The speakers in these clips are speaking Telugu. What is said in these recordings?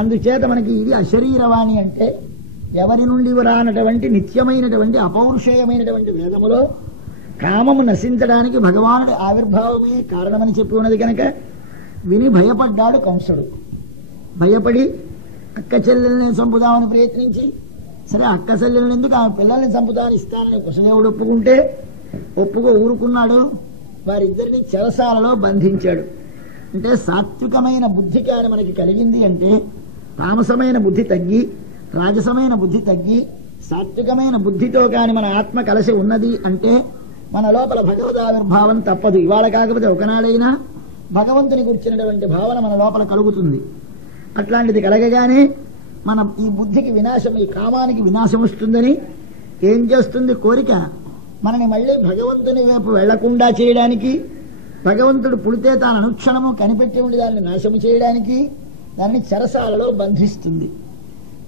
అందుచేత మనకి ఇది అశరీరవాణి అంటే ఎవరి నుండి రానటువంటి నిత్యమైనటువంటి అపౌరుషేయమైనటువంటి వేదములో కామము నశించడానికి భగవానుడి ఆవిర్భావమే కారణమని చెప్పి ఉన్నది కనుక విని భయపడ్డాడు కంసుడు. భయపడి అక్క చెల్లెల్ని చంపుదామని ప్రయత్నించి, సరే అక్క చెల్లెల్ని ఎందుకు ఆమె పిల్లల్ని చంపుదామని ఇస్తానని కృష్ణదేవుడు ఒప్పుకో ఊరుకున్నాడు. వారిద్దరిని చెరసాలలో బంధించాడు. అంటే సాత్వికమైన బుద్ధి కాని మనకి కలిగింది అంటే తామసమైన బుద్ధి తగ్గి, రాజసమైన బుద్ధి తగ్గి, సాత్వికమైన బుద్ధితో కాని మన ఆత్మ కలిసి ఉన్నది అంటే మన లోపల భగవద్ ఆవిర్భావం తప్పదు. ఇవాళ కాకపోతే ఒకనాడైనా భగవంతుని గురించినటువంటి భావన మన లోపల కలుగుతుంది. అట్లాంటిది కలగగానే మనం ఈ బుద్ధికి వినాశం, ఈ కామానికి వినాశం వస్తుందని ఏం చేస్తుంది కోరిక? మనని మళ్ళీ భగవంతుని వైపు వెళ్లకుండా చేయడానికి, భగవంతుడు పుడితే తాను అనుక్షణము కనిపెట్టి ఉండి దాన్ని నాశము చేయడానికి దాన్ని చెరసాలలో బంధిస్తుంది.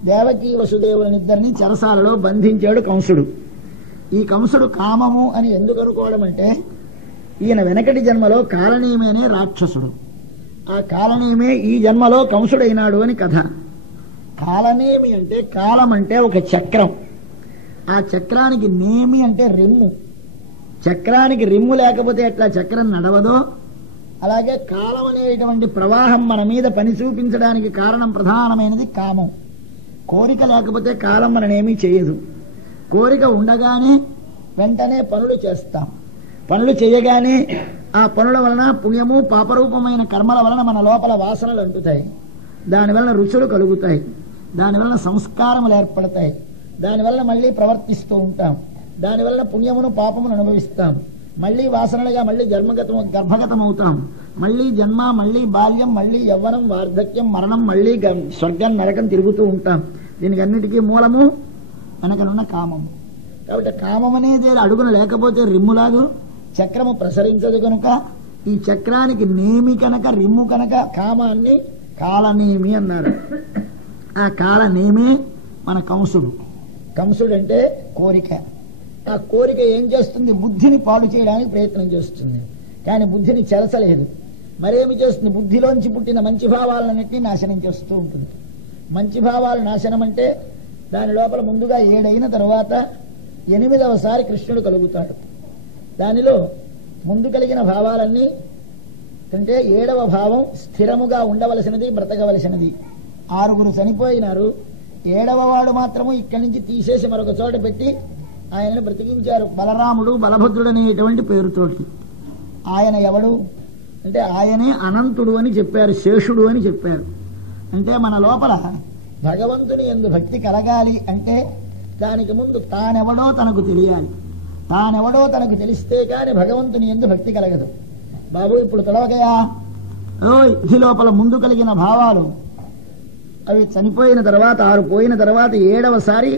దేవకీ వసుదేవులనిద్దరిని చెరసాలలో బంధించాడు కంసుడు. ఈ కంసుడు కామము అని ఎందుకు అనుకోవడం అంటే ఈయన వెనకటి జన్మలో కాలనేమి అనే రాక్షసుడు. ఆ కాలనేమే ఈ జన్మలో కంసుడైనాడు అని కథ. కాలనేమి అంటే కాలం అంటే ఒక చక్రం. ఆ చక్రానికి నేమి అంటే రెమ్ము. చక్రానికి రెమ్ము లేకపోతే ఎట్లా చక్రం నడవదో అలాగే కాలం అనేటువంటి ప్రవాహం మన మీద పని చూపించడానికి కారణం ప్రధానమైనది కామం. కోరిక లేకపోతే కాలం మననేమీ చేయదు. కోరిక ఉండగానే వెంటనే పనులు చేస్తాం. పనులు చేయగానే ఆ పనుల వలన పుణ్యము పాపరూపమైన కర్మల వలన మన లోపల వాసనలు అంటుతాయి. దానివలన రుచులు కలుగుతాయి. దానివలన సంస్కారములు ఏర్పడతాయి. దానివల్ల మళ్ళీ ప్రవర్తిస్తూ ఉంటాం. దానివల్ల పుణ్యమును పాపమును అనుభవిస్తాం. మళ్ళీ వాసనలుగా మళ్ళీ గర్భగతమవుతాం. మళ్ళీ జన్మ, మళ్ళీ బాల్యం, మళ్ళీ యవ్వనం, వార్ధక్యం, మరణం, మళ్ళీ స్వర్గం నరకం తిరుగుతూ ఉంటాం. దీనికి అన్నిటికీ మూలము వెనకనున్న కామము. కాబట్టి కామం అనేది అడుగున లేకపోతే రిమ్ములాగు చక్రము ప్రసరించదు కనుక ఈ చక్రానికి నేమి కనుక రిమ్ము కనుక కామాన్ని కాలనేమి అన్నారు. ఆ కాలనేమే మన కంసుడు. కంసుడు అంటే కోరిక. ఆ కోరిక ఏం చేస్తుంది? బుద్ధిని పాడు చేయడానికి ప్రయత్నం చేస్తుంది. కానీ బుద్ధిని చెరచలేదు. మరేమి చేస్తుంది? బుద్ధిలోంచి పుట్టిన మంచి భావాలన్నింటినీ నాశనం చేస్తూ ఉంటుంది. మంచి భావాలు నాశనం అంటే దాని లోపల ముందుగా 7 అయిన తర్వాత 8వసారి కృష్ణుడు కలుగుతాడు. దానిలో ముందు కలిగిన భావాలన్నీ అంటే 7వ భావం స్థిరముగా ఉండవలసినది, బ్రతకవలసినది. 6 చనిపోయినారు. 7వ వాడు మాత్రము ఇక్కడి నుంచి తీసేసి మరొక చోట పెట్టి ఆయనను బ్రతికించారు. బలరాముడు, బలభద్రుడు అనేటువంటి పేరుతోటి. ఆయన ఎవడు అంటే ఆయనే అనంతుడు అని చెప్పారు, శేషుడు అని చెప్పారు. అంటే మన లోపల భగవంతుని యందు భక్తి కలగాలి అంటే దానికి ముందు తానెవడో తనకు తెలియాలి. తానెవడో తనకు తెలిస్తే కానీ భగవంతుని యందు భక్తి కలగదు. బాబు ఇప్పుడు తొడవకయా ఈ లోపల ముందు కలిగిన భావాలు అవి చనిపోయిన తర్వాత 6 పోయిన తర్వాత 7వసారి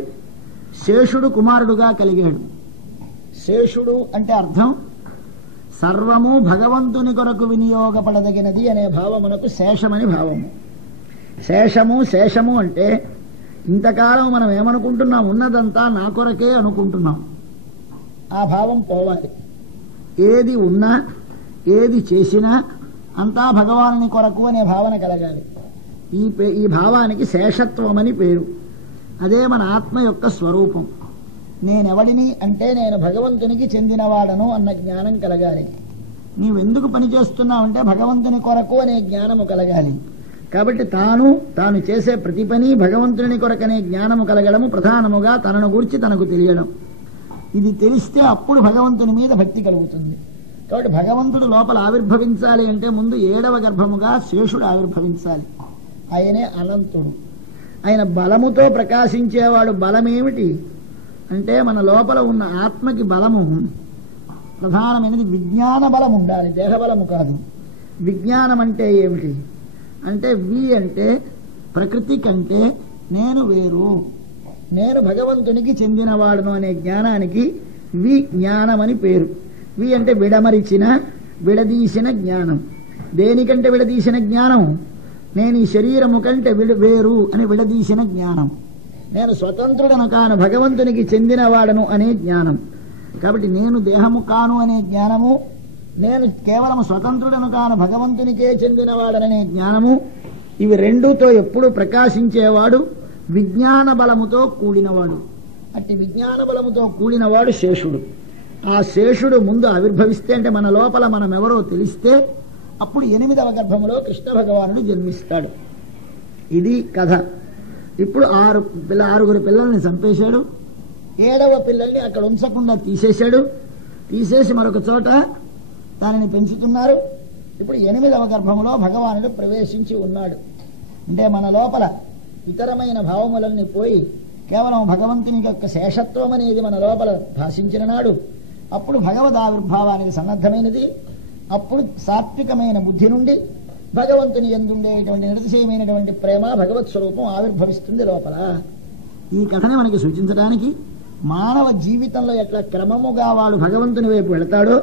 శేషుడు కుమారుడుగా కలిగాడు. శేషుడు అంటే అర్థం సర్వము భగవంతుని కొరకు వినియోగపడదగినది అనే భావమునకు శేషమని భావము. శేషము అంటే ఇంతకాలం మనం ఏమనుకుంటున్నాం? ఉన్నదంతా నా కొరకే అనుకుంటున్నాం. ఆ భావం పోవాలి. ఏది ఉన్నా ఏది చేసినా అంతా భగవానుని కొరకు అనే భావన కలగాలి. ఈ భావానికి శేషత్వం అని పేరు. అదే మన ఆత్మ యొక్క స్వరూపం. నేనెవడిని అంటే నేను భగవంతునికి చెందినవాడను అన్న జ్ఞానం కలగాలి. నీవెందుకు పని చేస్తున్నావంటే భగవంతుని కొరకు అనే జ్ఞానము కలగాలి. కాబట్టి తాను చేసే ప్రతి పని భగవంతుని కొరకనే జ్ఞానము కలగడము ప్రధానముగా తనను గురించి తనకు తెలియడం. ఇది తెలిస్తే అప్పుడు భగవంతుని మీద భక్తి కలుగుతుంది. కాబట్టి భగవంతుడు లోపల ఆవిర్భవించాలి అంటే ముందు 7వ గర్భముగా శేషుడు ఆవిర్భవించాలి. ఆయనే అనంతుడు. ఆయన బలముతో ప్రకాశించేవాడు. బలమేమిటి అంటే మన లోపల ఉన్న ఆత్మకి బలము ప్రధానమైనది విజ్ఞాన బలం ఉండాలి, దేహబలము కాదు. విజ్ఞానం అంటే ఏమిటి అంటే అంటే ప్రకృతి కంటే నేను వేరు, నేను భగవంతునికి చెందినవాడును అనే జ్ఞానానికి విజ్ఞానం అని పేరు. అంటే విడదీసిన జ్ఞానం. దేనికంటే విడదీసిన జ్ఞానం? నేను ఈ శరీరము కంటే వేరు అని విడదీసిన జ్ఞానం. నేను స్వతంత్రుడను కాను, భగవంతునికి చెందినవాడను అనే జ్ఞానం. కాబట్టి నేను దేహము కాను అనే జ్ఞానము, నేను కేవలం స్వతంత్రుడను కాను భగవంతునికే చెందినవాడననే జ్ఞానము, ఇవి రెండుతో ఎప్పుడు ప్రకాశించేవాడు విజ్ఞాన బలముతో కూడినవాడు. అట్టి విజ్ఞాన బలముతో కూడినవాడు శేషుడు. ఆ శేషుడు ముందు ఆవిర్భవిస్తే, అంటే మన లోపల మనం ఎవరో తెలిస్తే, అప్పుడు 8వ గర్భములో కృష్ణ భగవానుడు జన్మిస్తాడు. ఇది కథ. ఇప్పుడు 6 పిల్లల్ని చంపేశాడు. 7వ పిల్లల్ని అక్కడ ఉంచకుండా తీసేశాడు. తీసేసి మరొక చోట దానిని పెంచుతున్నారు. ఇప్పుడు 8వ గర్భములో భగవానుడు ప్రవేశించి ఉన్నాడు. అంటే మన లోపల ఇతరమైన భావములన్నీ పోయి కేవలం భగవంతుని యొక్క శేషత్వం అనేది మన లోపల భాషించిన నాడు అప్పుడు భగవద్ ఆవిర్భావానికి సన్నద్ధమైనది. అప్పుడు సాత్వికమైన బుద్ధి నుండి భగవంతుని యందుండేటువంటి నిరతిశయమైనటువంటి ప్రేమ భగవత్ స్వరూపం ఆవిర్భవిస్తుంది లోపల. ఈ కథని మనకి సూచించడానికి మానవ జీవితంలో ఎట్లా క్రమముగా వాడు భగవంతుని వైపు వెళతాడో,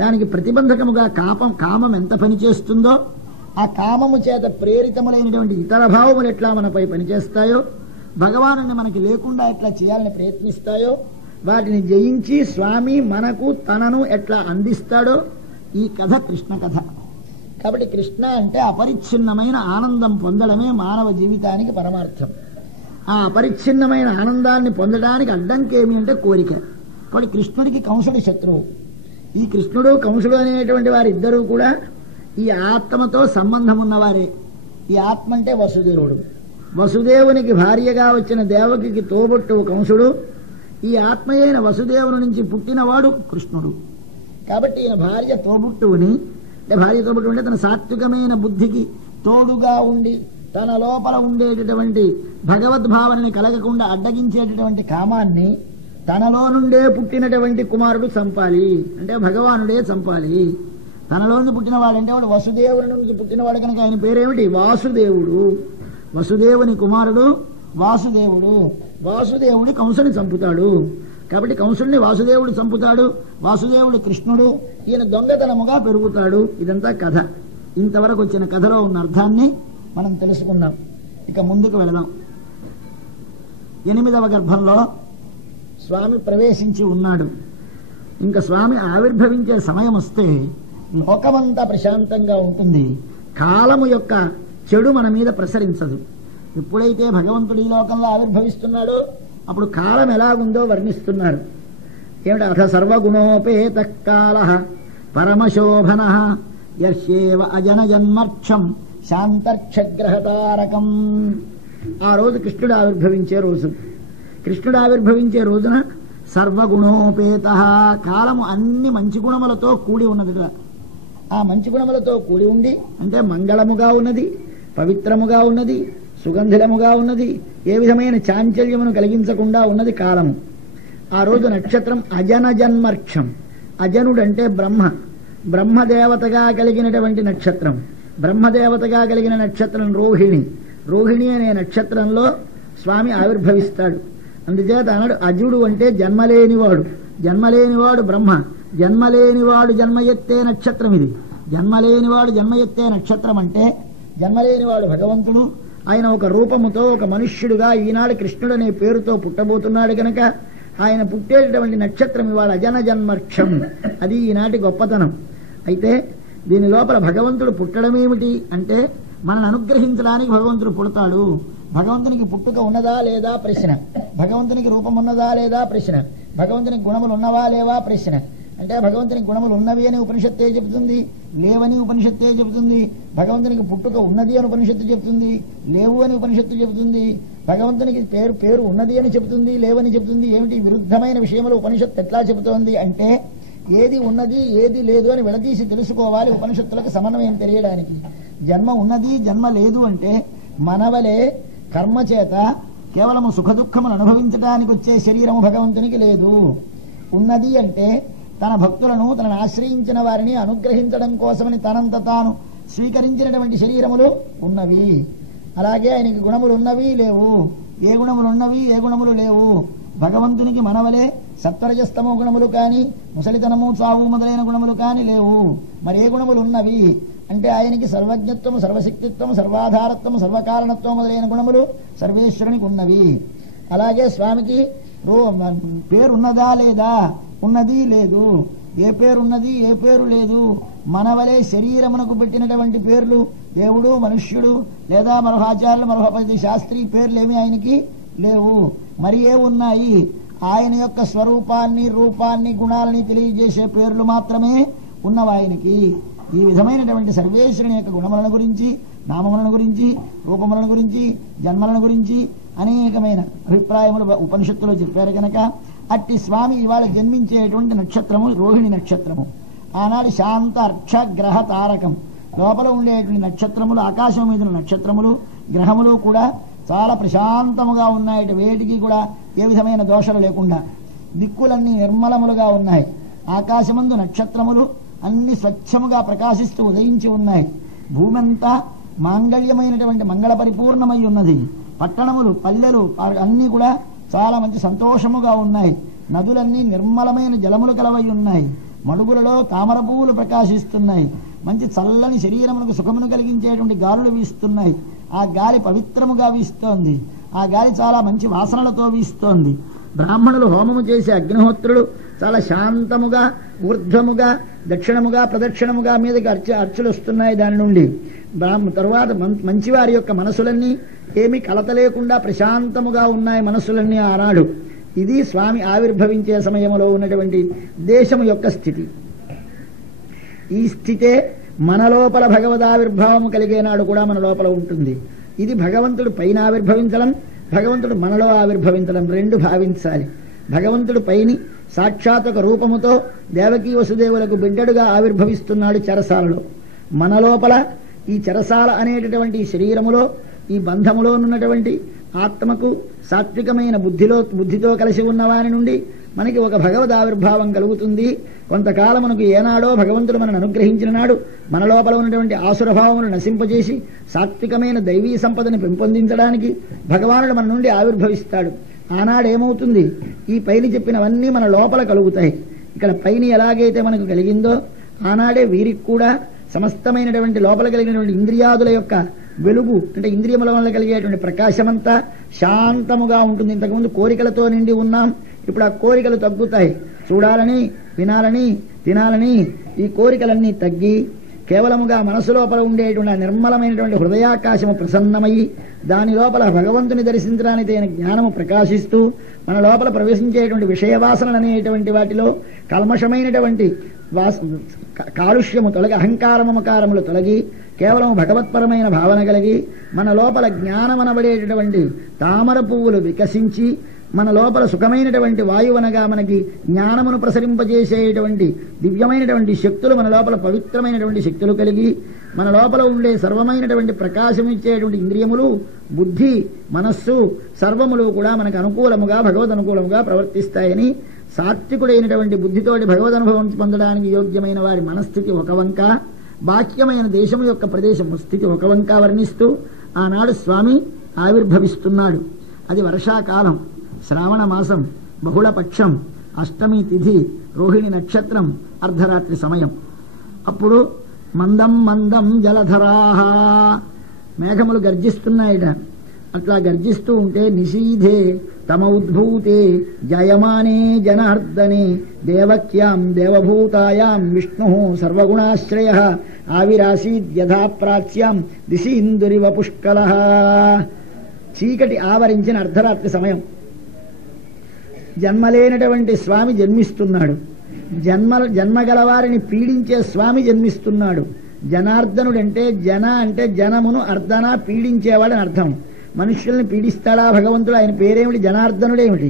దానికి ప్రతిబంధకముగా కామం ఎంత పనిచేస్తుందో, ఆ కామము చేత ప్రేరితములైనటువంటి ఇతర భావములు ఎట్లా మనపై పనిచేస్తాయో, భగవానుని మనకి లేకుండా ఎట్లా చేయాలని ప్రయత్నిస్తాయో, వాటిని జయించి స్వామి మనకు తనను ఎట్లా అందిస్తాడో ఈ కథ కృష్ణ కథ. కాబట్టి కృష్ణ అంటే అపరిచ్ఛిన్నమైన ఆనందం పొందడమే మానవ జీవితానికి పరమార్థం. ఆ అపరిచ్ఛిన్నమైన ఆనందాన్ని పొందడానికి అడ్డంకేమి అంటే కోరిక. కాబట్టి కృష్ణుడికి కంసుడి శత్రువు. ఈ కృష్ణుడు కంసుడు అనేటువంటి వారిద్దరూ కూడా ఈ ఆత్మతో సంబంధం ఉన్నవారే. ఈ ఆత్మ అంటే వసుదేవుడు. వసుదేవునికి భార్యగా వచ్చిన దేవకికి తోబుట్టువు కంసుడు. ఈ ఆత్మయైన వసుదేవుని నుంచి పుట్టినవాడు కృష్ణుడు. కాబట్టి ఈయన భార్య తోబుట్టువుని, భార్య తోబుట్టు అంటే తన సాత్వికమైన బుద్ధికి తోడుగా ఉండి తన లోపల ఉండేటటువంటి భగవద్భావనని కలగకుండా అడ్డగించేటటువంటి కామాన్ని తనలో నుండే పుట్టినటువంటి కుమారుడు చంపాలి, అంటే భగవానుడే చంపాలి. తనలో నుండి పుట్టినవాడంటే వాడు వసుదేవుని నుంచి పుట్టినవాడు కనుక ఆయన పేరేమిటి? వాసుదేవుడు. వసుదేవుని కుమారుడు వాసుదేవుడు. వాసుదేవుడు కంసుని చంపుతాడు. కాబట్టి కంసుడిని వాసుదేవుడు చంపుతాడు. వాసుదేవుడు కృష్ణుడు. ఈయన దొంగతనముగా పెరుగుతాడు. ఇదంతా కథ. ఇంతవరకు వచ్చిన కథలో ఉన్న అర్థాన్ని మనం తెలుసుకున్నాం. ఇక ముందుకు వెళదాం. 8వ గర్భంలో స్వామి ప్రవేశించి ఉన్నాడు. ఇంకా స్వామి ఆవిర్భవించే సమయం వస్తే లోకమంతా ప్రశాంతంగా ఉంటుంది. కాలము యొక్క చెడు మన మీద ప్రసరించదు. ఎప్పుడైతే భగవంతుడు ఈ లోకంలో ఆవిర్భవిస్తున్నాడో అప్పుడు కాలం ఎలాగుందో వర్ణిస్తున్నారు. ఏమిటి? అథ సర్వగుణోపేత కాల పరమశోభన యస్యేవ అజన జన్మర్క్షం శాంతర్క్షగ్రహతారకం. ఆ రోజు కృష్ణుడు ఆవిర్భవించే రోజు. కృష్ణుడు ఆవిర్భవించే రోజున సర్వగుణోపేత, కాలము అన్ని మంచి గుణములతో కూడి ఉన్నదిట. ఆ మంచి గుణములతో కూడి ఉండి అంటే మంగళముగా ఉన్నది, పవిత్రముగా ఉన్నది, సుగంధిలముగా ఉన్నది, ఏ విధమైన చాంచల్యమును కలిగించకుండా ఉన్నది కాలము. ఆ రోజు నక్షత్రం అజన జన్మర్క్షం. అజనుడంటే బ్రహ్మ, బ్రహ్మదేవతగా కలిగినటువంటి నక్షత్రం. బ్రహ్మదేవతగా కలిగిన నక్షత్రం రోహిణి. రోహిణి అనే నక్షత్రంలో స్వామి ఆవిర్భవిస్తాడు. అందుచేత అన్నాడు అజుడు అంటే జన్మలేనివాడు. జన్మలేనివాడు బ్రహ్మ. జన్మలేనివాడు జన్మ ఎత్తే నక్షత్రం ఇది. జన్మలేనివాడు జన్మ ఎత్తే నక్షత్రం అంటే జన్మలేనివాడు భగవంతుడు. ఆయన ఒక రూపముతో ఒక మనుష్యుడుగా ఈనాడు కృష్ణుడు అనే పేరుతో పుట్టబోతున్నాడు కనుక ఆయన పుట్టేటటువంటి నక్షత్రం ఇవాళ అజన జన్మర్క్షం. అది ఈనాటి గొప్పతనం. అయితే దీని లోపల భగవంతుడు పుట్టడమేమిటి అంటే మనల్ని అనుగ్రహించడానికి భగవంతుడు పుడతాడు. భగవంతునికి పుట్టుక ఉన్నదా లేదా ప్రశ్న. భగవంతునికి రూపం ఉన్నదా లేదా ప్రశ్న. భగవంతునికి గుణములు ఉన్నవా లేవా ప్రశ్న. అంటే భగవంతునికి గుణములు ఉన్నవి అని ఉపనిషత్తే చెబుతుంది, లేవని ఉపనిషత్తే చెబుతుంది. భగవంతునికి పుట్టుక ఉన్నది అని ఉపనిషత్తు చెబుతుంది, లేవు అని ఉపనిషత్తు చెబుతుంది. భగవంతునికి పేరు ఉన్నది అని చెబుతుంది, లేవని చెబుతుంది. ఏమిటి విరుద్ధమైన విషయములు ఉపనిషత్తు ఎట్లా చెబుతోంది అంటే ఏది ఉన్నది ఏది లేదు అని విడదీసి తెలుసుకోవాలి ఉపనిషత్తులకు సమన్వయం తెలియడానికి. జన్మ ఉన్నది జన్మ లేదు అంటే మనవలే కర్మ చేత కేవలము సుఖదుఖమును అనుభవించడానికి వచ్చే శరీరము భగవంతునికి లేదు. ఉన్నది అంటే తన భక్తులను తనను ఆశ్రయించిన వారిని అనుగ్రహించడం కోసమని తనంత తాను స్వీకరించినటువంటి శరీరములు ఉన్నవి. అలాగే ఆయనకి గుణములు ఉన్నవి లేవు. ఏ గుణములు ఉన్నవి ఏ గుణములు లేవు. భగవంతునికి మనవలే సత్వరజస్తమో గుణములు కానీ ముసలితనము చావు మొదలైన గుణములు కానీ లేవు. మరి ఏ గుణములు ఉన్నవి అంటే ఆయనకి సర్వజ్ఞత్వము సర్వశక్తిత్వము సర్వాధారత్వము సర్వకారణత్వం మొదలైన గుణములు సర్వేశ్వరునికి ఉన్నవి. అలాగే స్వామికి పేరున్నదా లేదా? ఉన్నది లేదు. ఏ పేరున్నది ఏ పేరు లేదు. మనవలే శరీరమునకు పెట్టినటువంటి పేర్లు దేవుడు, మనుష్యుడు లేదా మరొక ఆచార్యులు, మరొక ప్రతి శాస్త్రి పేర్లేమి ఆయనకి లేవు. మరి ఏ ఉన్నాయి? ఆయన యొక్క స్వరూపాన్ని, రూపాన్ని, గుణాలని తెలియజేసే పేర్లు మాత్రమే ఉన్నవి ఆయనకి. ఈ విధమైనటువంటి సర్వేశ్వరుని యొక్క గుణములను గురించి, నామములను గురించి, రూపములను గురించి, జన్మలను గురించి అనేకమైన అభిప్రాయములు ఉపనిషత్తులో చెప్పారు కనుక అట్టి స్వామి ఇవాళ జన్మించేటువంటి నక్షత్రము రోహిణి నక్షత్రము. ఆనాడు శాంత అర్క్ష గ్రహ తారకం. లోపల ఉండేటువంటి నక్షత్రములు, ఆకాశం మీద నక్షత్రములు, గ్రహములు కూడా చాలా ప్రశాంతముగా ఉన్నాయి. వేటికి కూడా ఏ విధమైన దోషాలు లేకుండా దిక్కులన్నీ నిర్మలములుగా ఉన్నాయి. ఆకాశమందు నక్షత్రములు అన్ని స్వచ్ఛముగా ప్రకాశిస్తూ ఉదయించి ఉన్నాయి. భూమి అంతా మాంగళ్యమైనటువంటి మంగళ పరిపూర్ణమై ఉన్నది. పట్టణములు, పల్లెలు అన్నీ కూడా చాలా మంచి సంతోషముగా ఉన్నాయి. నదులన్నీ నిర్మలమైన జలములు కలవై ఉన్నాయి. మడుగులలో తామర పువ్వులు ప్రకాశిస్తున్నాయి. మంచి చల్లని శరీరములకు సుఖమును కలిగించేటువంటి గాలులు వీస్తున్నాయి. ఆ గాలి పవిత్రముగా వీస్తోంది. ఆ గాలి చాలా మంచి వాసనలతో వీస్తోంది. బ్రాహ్మణులు హోమము చేసే అగ్నిహోత్రులు చాలా శాంతముగా, ఊర్ధ్వముగా, దక్షిణముగా, ప్రదక్షిణముగా మీదకి అర్చులు వస్తున్నాయి. దాని నుండి తరువాత మంచివారి యొక్క మనసులన్నీ ఏమీ కలత లేకుండా ప్రశాంతముగా ఉన్నాయి మనసులన్నీ ఆనాడు. ఇది స్వామి ఆవిర్భవించే సమయంలో ఉన్నటువంటి దేశము యొక్క స్థితి. ఈ స్థితే మన లోపల భగవదావిర్భావము కలిగేనాడు కూడా మన లోపల ఉంటుంది. ఇది భగవంతుడు పైన ఆవిర్భవించడం, భగవంతుడు మనలో ఆవిర్భవించడం రెండు భావించాలి. భగవంతుడు పైని సాక్షాత్ ఒక రూపముతో దేవకీ వసుదేవులకు బిడ్డడుగా ఆవిర్భవిస్తున్నాడు చెరసాలలో. మన లోపల ఈ చెరసాల అనేటటువంటి శరీరములో, ఈ బంధములో ఉన్నటువంటి ఆత్మకు సాత్వికమైన బుద్ధితో కలిసి ఉన్నవాని నుండి మనకి ఒక భగవద్ ఆవిర్భావం కలుగుతుంది. కొంతకాలం మనకు ఏనాడో భగవంతుడు మనను అనుగ్రహించిన నాడు మన లోపల ఉన్నటువంటి ఆసురభావమును నశింపజేసి సాత్వికమైన దైవీ సంపదని పెంపొందించడానికి భగవానుడు మన నుండి ఆవిర్భవిస్తాడు. ఆనాడు ఏమవుతుంది? ఈ పైన చెప్పినవన్నీ మన లోపల కలుగుతాయి. ఇక్కడ పైన ఎలాగైతే మనకు కలిగిందో ఆనాడే వీరికి కూడా సమస్తమైనటువంటి లోపల కలిగినటువంటి ఇంద్రియాదుల యొక్క వెలుగు, అంటే ఇంద్రియముల వల్ల కలిగేటువంటి ప్రకాశమంతా శాంతముగా ఉంటుంది. ఇంతకుముందు కోరికలతో నిండి ఉన్నాం, ఇప్పుడు ఆ కోరికలు తగ్గుతాయి. చూడాలని, వినాలని, తినాలని ఈ కోరికలన్నీ తగ్గి కేవలముగా మనసు లోపల ఉండేటువంటి నిర్మలమైనటువంటి హృదయాకాశము ప్రసన్నమయ్యి దాని లోపల భగవంతుని దర్శించడానికి తగిన జ్ఞానము ప్రకాశిస్తూ మన లోపల ప్రవేశించేటువంటి విషయవాసనలు అనేటువంటి వాటిలో కల్మషమైనటువంటి కాలుష్యము తొలగి, అహంకారము మకారములు తొలగి కేవలం భగవత్పరమైన భావన కలిగి మన లోపల జ్ఞానమనబడేటటువంటి తామర పువ్వులు వికసించి మన లోపల సుఖమైనటువంటి వాయువనగా మనకి జ్ఞానమును ప్రసరింపజేసేటువంటి దివ్యమైనటువంటి శక్తులు, మన లోపల పవిత్రమైనటువంటి శక్తులు కలిగి మన లోపల ఉండే సర్వమైనటువంటి ప్రకాశం ఇచ్చేటువంటి ఇంద్రియములు, బుద్ధి, మనస్సు సర్వములు కూడా మనకు అనుకూలముగా, భగవద్ అనుకూలముగా ప్రవర్తిస్తాయని సాత్వికుడైనటువంటి బుద్ధితోటి భగవదనుభవం పొందడానికి యోగ్యమైన వారి మనస్థితి ఒక వంక, బాహ్యమైన దేశము యొక్క ప్రదేశము స్థితి ఒక వంక వర్ణిస్తూ ఆనాడు స్వామి ఆవిర్భవిస్తున్నాడు. అది వర్షాకాలం, శ్రావణ మాసం, బహుళపక్షం, అష్టమి తిథి, రోహిణి నక్షత్రం, అర్ధరాత్రి సమయం. అప్పుడు మందం మందం జలధరాహ, మేఘములు గర్జిస్తున్నాయిట. అట్లా గర్జిస్తూ ఉంటే నిషీధే తమ ఉద్భూతే జయమానే జనార్దనే దేవక్యాం దేవభూతాయాం విష్ణు సర్వగుణాశ్రయ ఆవిరాసీద్యథా ప్రాచ్యాం దిశీందురివ పుష్కలః. చీకటి ఆవరించిన అర్ధరాత్రి సమయం. జన్మలేనటువంటి స్వామి జన్మిస్తున్నాడు. జన్మగలవారిని పీడించే స్వామి జన్మిస్తున్నాడు. జనార్దనుడంటే జన అంటే జనమును అర్ధన పీడించేవాడని అర్థం. మనుష్యుల్ని పీడిస్తాడా భగవంతుడు? ఆయన పేరేమిటి? జనార్దనుడేమిటి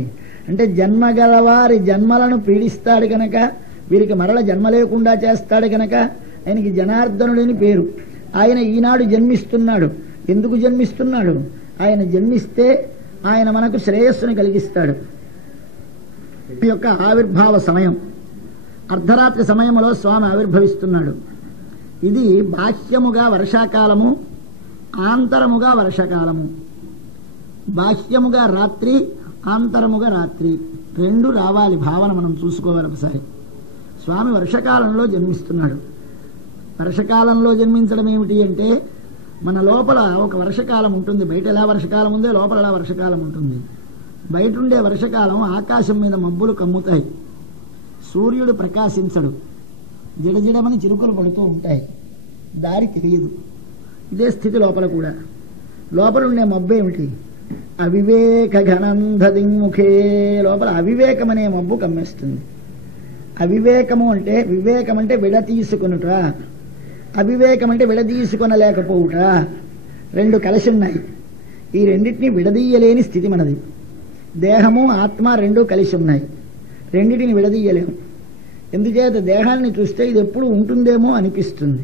అంటే జన్మగలవారి జన్మలను పీడిస్తాడు కనుక, వీరికి మరల జన్మ లేకుండా చేస్తాడు కనుక ఆయనకి జనార్దనుడని పేరు. ఆయన ఈనాడు జన్మిస్తున్నాడు. ఎందుకు జన్మిస్తున్నాడు? ఆయన జన్మిస్తే ఆయన మనకు శ్రేయస్సును కలిగిస్తాడు. ఈ యొక్క ఆవిర్భావ సమయం అర్ధరాత్రి సమయంలో స్వామి ఆవిర్భవిస్తున్నాడు. ఇది బాహ్యముగా వర్షాకాలము, ఆంతరముగా వర్షాకాలము. బాహ్యముగా రాత్రి, ఆంతరముగా రాత్రి రెండు రావాలి. భావన మనం చూసుకోవాలి ఒకసారి. స్వామి వర్షకాలంలో జన్మిస్తున్నాడు. వర్షకాలంలో జన్మించడం ఏమిటి అంటే మన లోపల ఒక వర్షకాలం ఉంటుంది. బయట ఎలా వర్షకాలం ఉందో లోపల ఎలా వర్షకాలం ఉంటుంది. బయట ఉండే వర్షకాలం ఆకాశం మీద మబ్బులు కమ్ముతాయి, సూర్యుడు ప్రకాశించడు, జిడజిడమని చిరుకులు పడుతూ ఉంటాయి, దారి తెలియదు. ఇదే స్థితి లోపల కూడా. లోపల ఉండే మబ్బు ఏమిటి? అవివేక ఘనంధదిముఖే. లోపల అవివేకం అనే మబ్బు కమ్మేస్తుంది. అవివేకము అంటే, వివేకం అంటే విడతీసుకునుట, అవివేకం అంటే విడదీసుకొనలేకపోవుట. రెండు కలిసి ఉన్నాయి. ఈ రెండింటినీ విడదీయలేని స్థితి మనది. దేహము ఆత్మ రెండూ కలిసి ఉన్నాయి. రెండింటిని విడదీయలేము. ఎందుచేత దేహాన్ని చూస్తే ఇది ఎప్పుడు ఉంటుందేమో అనిపిస్తుంది,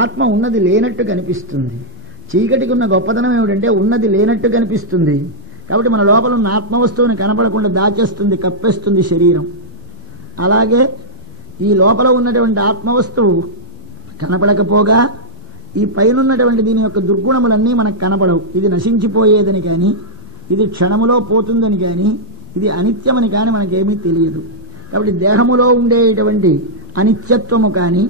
ఆత్మ ఉన్నది లేనట్టు కనిపిస్తుంది. చీకటికి ఉన్న గొప్పతనం ఏమిటంటే ఉన్నది లేనట్టు కనిపిస్తుంది. కాబట్టి మన లోపల ఉన్న ఆత్మవస్తువుని కనపడకుండా దాచేస్తుంది, కప్పేస్తుంది శరీరం. అలాగే ఈ లోపల ఉన్నటువంటి ఆత్మవస్తువు కనపడకపోగా ఈ పైనున్నటువంటి దీని యొక్క దుర్గుణములన్నీ మనకు కనపడవు. ఇది నశించిపోయేదని కానీ, ఇది క్షణములో పోతుందని కానీ, ఇది అనిత్యమని కానీ మనకేమీ తెలియదు. కాబట్టి దేహములో ఉండేటువంటి అనిత్యత్వము కానీ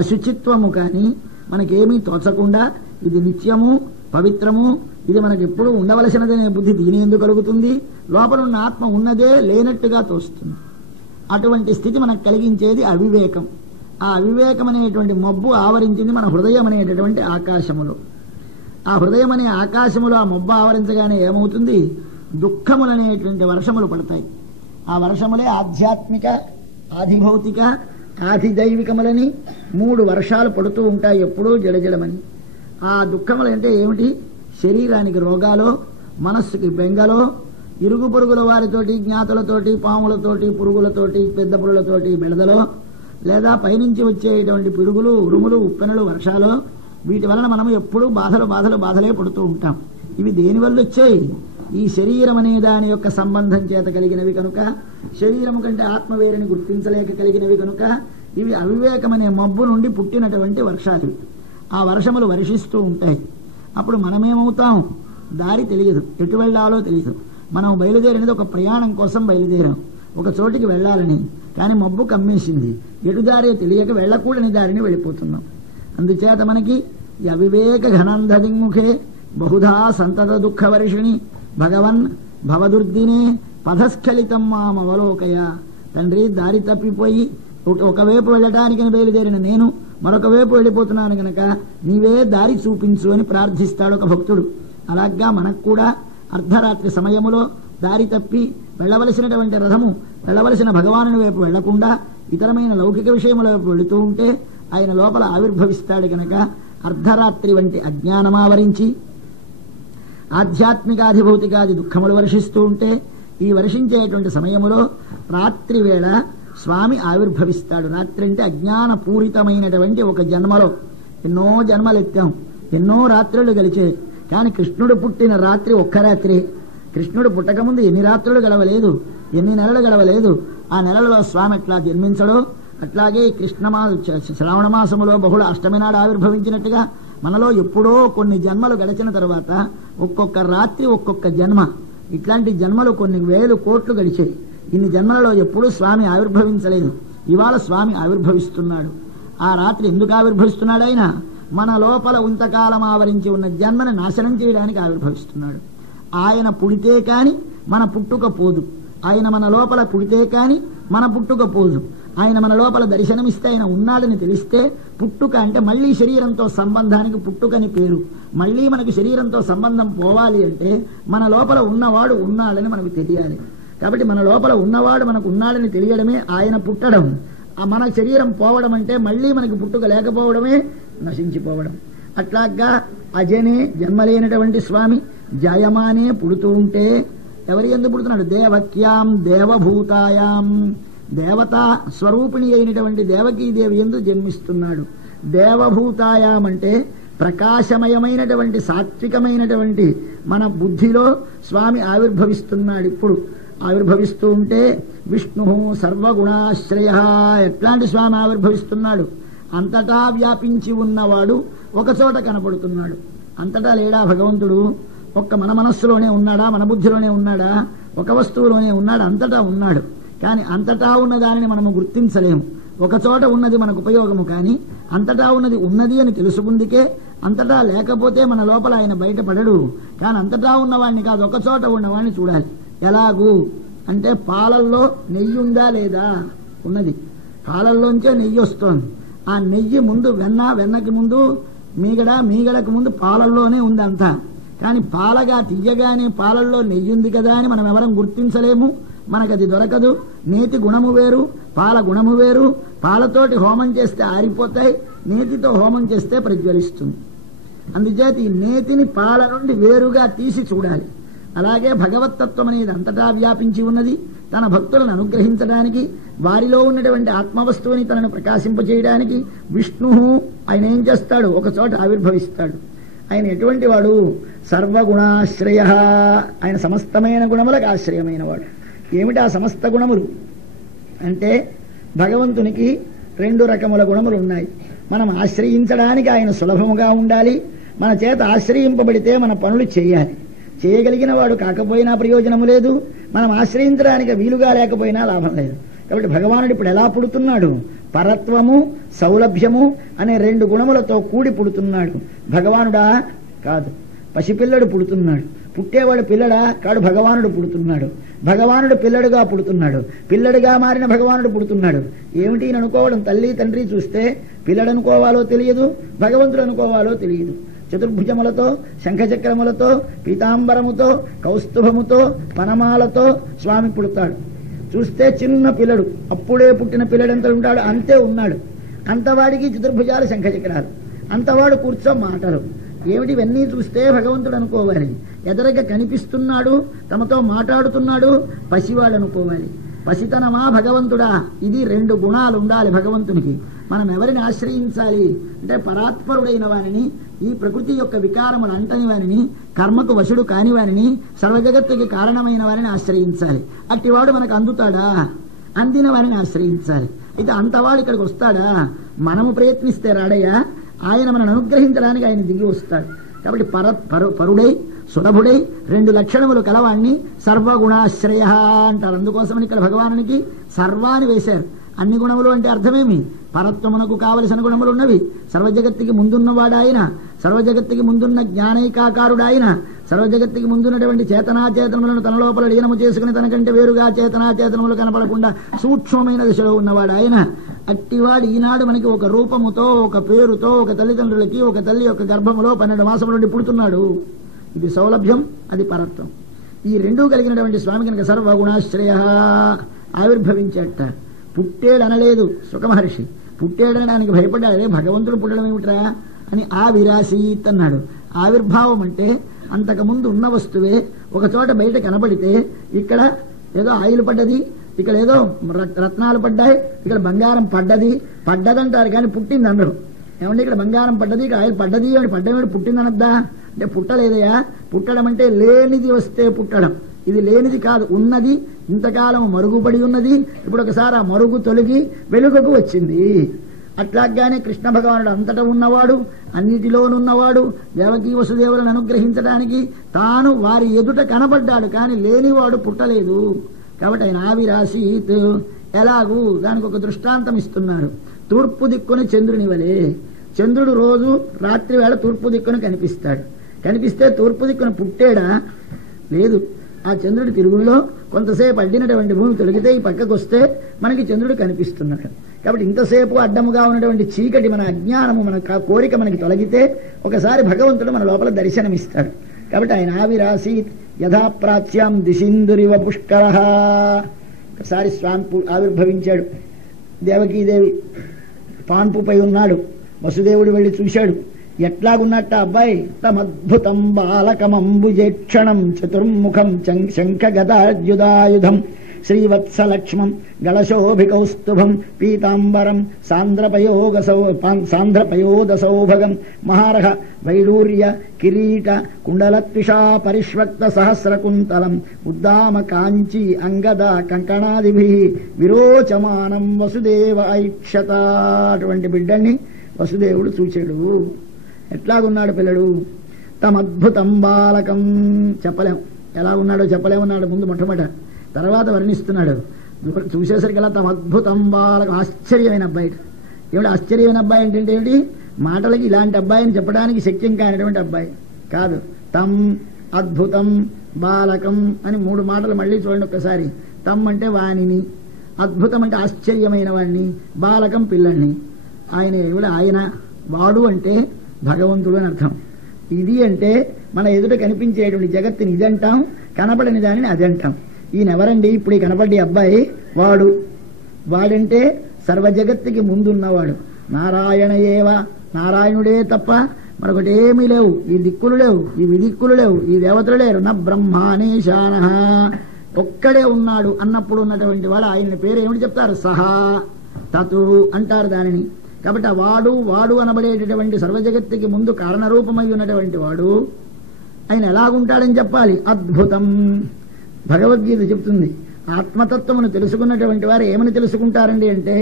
అశుచిత్వము కానీ మనకేమీ తోచకుండా ఇది నిత్యము పవిత్రము, ఇది మనకు ఎప్పుడు ఉండవలసినదనే బుద్ధి దీని ఎందుకు కలుగుతుంది? లోపల ఉన్న ఆత్మ ఉన్నదే లేనట్టుగా తోస్తుంది. అటువంటి స్థితి మనకు కలిగించేది అవివేకం. ఆ అవివేకం అనేటువంటి మబ్బు ఆవరించింది మన హృదయం అనేటటువంటి ఆకాశములో. ఆ హృదయం అనే ఆకాశములో ఆ మబ్బు ఆవరించగానే ఏమవుతుంది? దుఃఖములనేటువంటి వర్షములు పడతాయి. ఆ వర్షములే ఆధ్యాత్మిక, ఆధిభౌతిక, ఆధిదైవికములని 3 వర్షాలు పడుతూ ఉంటాయి ఎప్పుడూ జడజడమని. ఆ దుఃఖములు అంటే ఏమిటి? శరీరానికి రోగాలో, మనస్సుకి బెంగలో, ఇరుగు పొరుగుల వారితోటి, జ్ఞాతులతోటి, పాములతోటి, పురుగులతోటి, పెద్ద పురుగులతోటి బెడదలో, లేదా పైనుంచి వచ్చేటువంటి పిడుగులు, ఉరుములు, ఉప్పెనలు, వర్షాలు, వీటి వలన మనం ఎప్పుడూ బాధలే పడుతూ ఉంటాం. ఇవి దేనివల్ల వచ్చాయి? ఈ శరీరం అనే దాని యొక్క సంబంధం చేత కలిగినవి కనుక, శరీరము కంటే ఆత్మ వేరుని గుర్తించలేక కలిగినవి కనుక, ఇవి అవివేకమనే మబ్బు నుండి పుట్టినటువంటి వర్షాలు. ఆ వర్షములు వర్షిస్తూ ఉంటాయి. అప్పుడు మనమేమవుతాం? దారి తెలియదు, ఎటు వెళ్లాలో తెలియదు. మనం బయలుదేరినది ఒక ప్రయాణం కోసం బయలుదేరాం, ఒక చోటికి వెళ్ళాలని. కానీ మబ్బు కమ్మేసింది, ఎటు దారి తెలియక వెళ్ళకూడని దారిని వెళ్ళిపోతున్నాం. అందుచేత మనకి ఈ అవివేక ఘనంధదిముఖే బహుధా సంతత దుఃఖ వర్షిణి భగవన్ భవదుర్దినే పథస్ఖలితం మామవలోకయ. తండ్రి, దారి తప్పిపోయి ఒకవైపు వెళ్ళటానికి బయలుదేరిన నేను మరొక వైపు వెళ్ళిపోతున్నాను గనక నీవే దారి చూపించు అని ప్రార్థిస్తాడు ఒక భక్తుడు. అలాగా మనకు కూడా అర్ధరాత్రి సమయములో దారి తప్పి వెళ్ళవలసినటువంటి రథము వెళ్ళవలసిన భగవానుని వైపు వెళ్లకుండా ఇతరమైన లౌకిక విషయముల వైపు వెళుతూ ఉంటే ఆయన లోపల ఆవిర్భవిస్తాడు గనక అర్ధరాత్రి వంటి అజ్ఞానమావరించి ఆధ్యాత్మికాధిభౌతికాది దుఃఖములు వర్షిస్తూ ఉంటే ఈ వర్షించేటువంటి సమయములో రాత్రి వేళ స్వామి ఆవిర్భవిస్తాడు. రాత్రి అంటే అజ్ఞానపూరితమైనటువంటి ఒక జన్మలో ఎన్నో జన్మలెత్తాం, ఎన్నో రాత్రులు గడిచే. కానీ కృష్ణుడు పుట్టిన రాత్రి ఒక్క రాత్రి. కృష్ణుడు పుట్టకముందు ఎన్ని రాత్రులు గడవలేదు, ఎన్ని నెలలు గడవలేదు. ఆ నెలలలో స్వామి ఎట్లా జన్మించడో అట్లాగే శ్రావణ మాసములో బహుళ అష్టమి నాడు ఆవిర్భవించినట్టుగా మనలో ఎప్పుడో కొన్ని జన్మలు గడిచిన తర్వాత ఒక్కొక్క రాత్రి ఒక్కొక్క జన్మ, ఇట్లాంటి జన్మలు కొన్ని వేలు కోట్లు గడిచాయి. ఇన్ని జన్మలలో ఎప్పుడూ స్వామి ఆవిర్భవించలేదు. ఇవాళ స్వామి ఆవిర్భవిస్తున్నాడు. ఆ రాత్రి ఎందుకు ఆవిర్భవిస్తున్నాడు? ఆయన మన లోపల ఇంతకాలం ఆవరించి ఉన్న జన్మని నాశనం చేయడానికి ఆవిర్భవిస్తున్నాడు. ఆయన పుడితే కాని మన పుట్టుక పోదు. ఆయన మన లోపల పుడితే కాని మన పుట్టుక పోదు. ఆయన మన లోపల దర్శనమిస్తే ఆయన ఉన్నాడని తెలిస్తే పుట్టుక అంటే మళ్లీ శరీరంతో సంబంధానికి పుట్టుకని పేరు. మళ్లీ మనకు శరీరంతో సంబంధం పోవాలి అంటే మన లోపల ఉన్నవాడు ఉన్నాడని మనకు తెలియాలి. కాబట్టి మన లోపల ఉన్నవాడు మనకు ఉన్నాడని తెలియడమే ఆయన పుట్టడం. మన శరీరం పోవడం అంటే మళ్లీ మనకి పుట్టుక లేకపోవడమే నశించిపోవడం. అట్లాగా అజనే జన్మలేనటువంటి స్వామి జయమానే పుడుతూ ఉంటే ఎవరి ఎందుకు పుడుతున్నాడు? దేవక్యాం దేవభూతాయాం, దేవతా స్వరూపిణి అయినటువంటి దేవకీదేవి ఎందు జన్మిస్తున్నాడు. దేవభూతాయాం అంటే ప్రకాశమయమైనటువంటి సాత్వికమైనటువంటి మన బుద్ధిలో స్వామి ఆవిర్భవిస్తున్నాడు. ఇప్పుడు ఆవిర్భవిస్తూ ఉంటే విష్ణు సర్వగుణాశ్రయ, ఎట్లాంటి స్వామి ఆవిర్భవిస్తున్నాడు? అంతటా వ్యాపించి ఉన్నవాడు ఒకచోట కనపడుతున్నాడు. అంతటా లేడా భగవంతుడు? ఒక్క మన మనస్సులోనే ఉన్నాడా? మన బుద్ధిలోనే ఉన్నాడా? ఒక వస్తువులోనే ఉన్నాడు? అంతటా ఉన్నాడు. కానీ అంతటా ఉన్న దానిని మనము గుర్తించలేము. ఒక చోట ఉన్నది మనకు ఉపయోగము, కానీ అంతటా ఉన్నది ఉన్నది అని తెలుసుకుందికే. అంతటా లేకపోతే మన లోపల ఆయన బయటపడడు. కానీ అంతటా ఉన్నవాడిని కాదు, ఒక చోట ఉన్నవాడిని చూడాలి. ఎలాగూ అంటే పాలల్లో నెయ్యి ఉందా లేదా? ఉన్నది. పాలల్లోంచే నెయ్యి వస్తోంది. ఆ నెయ్యి ముందు వెన్న, వెన్నకి ముందు మీగడకు ముందు పాలల్లోనే ఉంది అంతా. కానీ పాలగా తీయగానే పాలల్లో నెయ్యి ఉంది కదా అని మనం ఎవరం గుర్తించలేము, మనకది దొరకదు. నేతి గుణము వేరు, పాల గుణము వేరు. పాలతోటి హోమం చేస్తే ఆరిపోతాయి, నేతితో హోమం చేస్తే ప్రజ్వలిస్తుంది. అందుచేత ఈ నేతిని పాల నుండి వేరుగా తీసి చూడాలి. అలాగే భగవత్తత్వం అనేది అంతటా వ్యాపించి ఉన్నది. తన భక్తులను అనుగ్రహించడానికి, వారిలో ఉన్నటువంటి ఆత్మవస్తువుని తనను ప్రకాశింపచేయడానికి విష్ణువు ఆయన ఏం చేస్తాడు, ఒక చోట ఆవిర్భవిస్తాడు. ఆయన ఎటువంటి వాడు? సర్వగుణాశ్రయ. ఆయన సమస్తమైన గుణములకు ఆశ్రయమైన వాడు. ఏమిటి ఆ సమస్త గుణములు అంటే, భగవంతునికి 2 రకముల గుణములు ఉన్నాయి. మనం ఆశ్రయించడానికి ఆయన సులభముగా ఉండాలి. మన చేత ఆశ్రయింపబడితే మన పనులు చేయాలి. చేయగలిగిన వాడు కాకపోయినా ప్రయోజనము లేదు, మనం ఆశ్రయించడానికి వీలుగా లేకపోయినా లాభం లేదు. కాబట్టి భగవానుడు ఇప్పుడు ఎలా పుడుతున్నాడు? పరత్వము, సౌలభ్యము అనే 2 గుణములతో కూడి పుడుతున్నాడు. భగవానుడా కాదు, పసిపిల్లడు పుడుతున్నాడు. పుట్టేవాడు పిల్లడా కాడు, భగవానుడు పుడుతున్నాడు. భగవానుడు పిల్లడుగా పుడుతున్నాడు. పిల్లడుగా మారిన భగవానుడు పుడుతున్నాడు. ఏమిటి అనుకోవడం? తల్లి తండ్రి చూస్తే పిల్లడు అనుకోవాలో తెలియదు, భగవంతుడు అనుకోవాలో తెలియదు. చతుర్భుజములతో, శంఖచక్రములతో, పీతాంబరముతో, కౌస్తుభముతో, పనమాలతో స్వామి పుడతాడు. చూస్తే చిన్న పిల్లడు, అప్పుడే పుట్టిన పిల్లడు ఎంత ఉంటాడు అంతే ఉన్నాడు. అంతవాడికి చతుర్భుజాలు, శంఖచక్రాలు, అంతవాడు కూర్చో మాటలు. ఏమిటి ఇవన్నీ చూస్తే భగవంతుడు అనుకోవాలి. ఎదరగా కనిపిస్తున్నాడు, తమతో మాట్లాడుతున్నాడు, పసివాడు అనుకోవాలి. పసితనమా భగవంతుడా? ఇది 2 గుణాలు ఉండాలి భగవంతునికి. మనం ఎవరిని ఆశ్రయించాలి అంటే, పరాత్పరుడైన వారిని, ఈ ప్రకృతి యొక్క వికారములు అంటని వారిని, కర్మకు వశుడు కాని వారిని, సర్వజగత్తుకి కారణమైన వారిని ఆశ్రయించాలి. అట్టివాడు మనకు అందుతాడా? అందిన వారిని ఆశ్రయించాలి. అయితే అంతవాడు ఇక్కడికి వస్తాడా? మనము ప్రయత్నిస్తే రాడయ్యా. ఆయన మనను అనుగ్రహించడానికి ఆయన దిగి వస్తాడు. కాబట్టి పరుడై, సులభుడై, 2 లక్షణములు కలవాణ్ణి సర్వగుణాశ్రయ అంటారు. అందుకోసమని ఇక్కడ భగవానునికి సర్వాన్ని వేశారు. అన్ని గుణములు అంటే అర్థమేమి? పరత్వమునకు కావలసిన గుణములు ఉన్నవి. సర్వజగత్తుకి ముందున్నవాడు ఆయన, సర్వజగత్తుకి ముందున్న జ్ఞానైకాకారుడు ఆయన, సర్వజగత్తుకి ముందున్నటువంటి చేతనాచేతనములను తన లోపల లీనము చేసుకుని తనకంటే వేరుగా చేతనాచేతనములు కనపడకుండా సూక్ష్మమైన దశలో ఉన్నవాడు ఆయన. అట్టివాడు ఈనాడు మనకి ఒక రూపముతో, ఒక పేరుతో, ఒక తల్లిదండ్రులకి, ఒక తల్లి యొక్క గర్భములో 12 మాసముల నుండి పుడుతున్నాడు. ఇది సౌలభ్యం, అది పరత్వం. ఈ 2 కలిగినటువంటి స్వామి కనుక సర్వగుణాశ్రయ ఆవిర్భవించేట. పుట్టేడనలేదు సుఖమహర్షి. పుట్టేడనడానికి భయపడ్డాడే, భగవంతుడు పుట్టడం ఏమిట్రా అని ఆవిరాసీత్ అన్నాడు. ఆవిర్భావం అంటే అంతకుముందు ఉన్న వస్తువే ఒక చోట బయట కనబడితే, ఇక్కడ ఏదో ఆయిల్ పడ్డది, ఇక్కడ ఏదో రత్నాలు పడ్డాయి, ఇక్కడ బంగారం పడ్డదంటారు కానీ పుట్టింది అనరు. ఏమంటే ఇక్కడ బంగారం పడ్డది, ఇక్కడ ఆయిల్ పడ్డది అని, పడ్డమేమిటి పుట్టిందనద్దా అంటే పుట్టలేదయా. పుట్టడం అంటే లేనిది వస్తే పుట్టడం. ఇది లేనిది కాదు, ఉన్నది. ఇంతకాలం మరుగుపడి ఉన్నది, ఇప్పుడు ఒకసారి ఆ మరుగు తొలగి వెలుగుకు వచ్చింది. అట్లాగానే కృష్ణ భగవానుడు అంతటా ఉన్నవాడు, అన్నిటిలోనున్నవాడు. దేవకీ వసుదేవులను అనుగ్రహించడానికి తాను వారి ఎదుట కనబడ్డాడు, కానీ లేనివాడు పుట్టలేదు. కాబట్టి ఆయన ఆవిరాసీత్. ఎలాగూ దానికి ఒక దృష్టాంతం ఇస్తున్నారు. తూర్పు దిక్కున చంద్రుని వలె. చంద్రుడు రోజు రాత్రి వేళ తూర్పు దిక్కున కనిపిస్తాడు. కనిపిస్తే తూర్పు దిక్కున పుట్టేడా? లేదు. ఆ చంద్రుడి తిరుగుల్లో కొంతసేపు అడ్డినటువంటి భూమి తొలగితే ఈ పక్కకు వస్తే మనకి చంద్రుడు కనిపిస్తున్నాడు. కాబట్టి ఇంతసేపు అడ్డముగా ఉన్నటువంటి చీకటి, మన అజ్ఞానము, మన కోరిక మనకి తొలగితే ఒకసారి భగవంతుడు మన లోపల దర్శనమిస్తాడు. కాబట్టి ఆయన ఆవిరాసీత్ యథాప్రాచ్యాం దిశిందురివ పుష్కర. ఒకసారి స్వామి ఆవిర్భవించాడు. దేవకీదేవి పాన్పుపై ఉన్నాడు. వసుదేవుడు వెళ్లి చూశాడు. ఎట్లాగున్నట్ట అబ్బాయి? తమద్భుతం బాలకమంబుజేక్షణం చతుర్ముఖం శంఖ గదాయుధాయుధం శ్రీవత్సలక్ష్మం గళశోభికౌస్తుభం పీతాంబరం సాంద్రపయోదసౌభగం మహారహ వైడూర్య కిరీట కుండలత్విషా పరిష్వక్త సహస్రకుంతలం ఉద్దామ కాంచీ అంగద కంకణాదిభి విరోచమానం వసుదేవ ఐక్షత. అటువంటి బిడ్డని వసుదేవుడు చూచాడు. ఎట్లాగున్నాడు పిల్లడు? తమద్భుతం బాలకం. చెప్పలేం ఎలా ఉన్నాడో, చెప్పలేమన్నాడు ముందు మొట్టమొదట. తర్వాత వర్ణిస్తున్నాడు. చూసేసరికి ఎలా తమద్భుతం బాలకం. ఆశ్చర్యమైన అబ్బాయి. ఏమిటి ఆశ్చర్యమైన అబ్బాయి అంటే ఏమిటి? మాటలకి ఇలాంటి అబ్బాయిని చెప్పడానికి శక్యం కానిటువంటి అబ్బాయి కాదు. తం అద్భుతం బాలకం అని 3 మాటలు మళ్ళీ చూడండి ఒక్కసారి. తం అంటే వాణిని, అద్భుతం అంటే ఆశ్చర్యమైన వాణ్ణి, బాలకం పిల్లల్ని. ఆయన వాడు అంటే భగవంతుడు అని అర్థం. ఇది అంటే మన ఎదుట కనిపించేటువంటి జగత్తుని ఇదంటాం, కనపడని దానిని అదంటాం. ఈయనెవరండి? ఇప్పుడు ఈ కనపడే అబ్బాయి వాడంటే సర్వ జగత్తుకి ముందున్నవాడు. నారాయణ ఏవ, నారాయణుడే తప్ప మరొకటి ఏమీ లేవు. ఈ దిక్కులు లేవు, ఈ విదిక్కులు లేవు, ఈ దేవతలు లేరు. నా బ్రహ్మానేశాన, ఒక్కడే ఉన్నాడు అన్నప్పుడు ఉన్నటువంటి వాడు ఆయన పేరు ఏమిటి చెప్తారు? సహా తతు అంటారు దానిని. కాబట్టి వాడు అనబడేటటువంటి సర్వజగత్తుకి ముందు కారణరూపమై ఉన్నటువంటి వాడు ఆయన ఎలాగుంటాడని చెప్పాలి. అద్భుతం. భగవద్గీత చెప్తుంది, ఆత్మతత్వమును తెలుసుకున్నటువంటి వారు ఏమని తెలుసుకుంటారండి అంటే,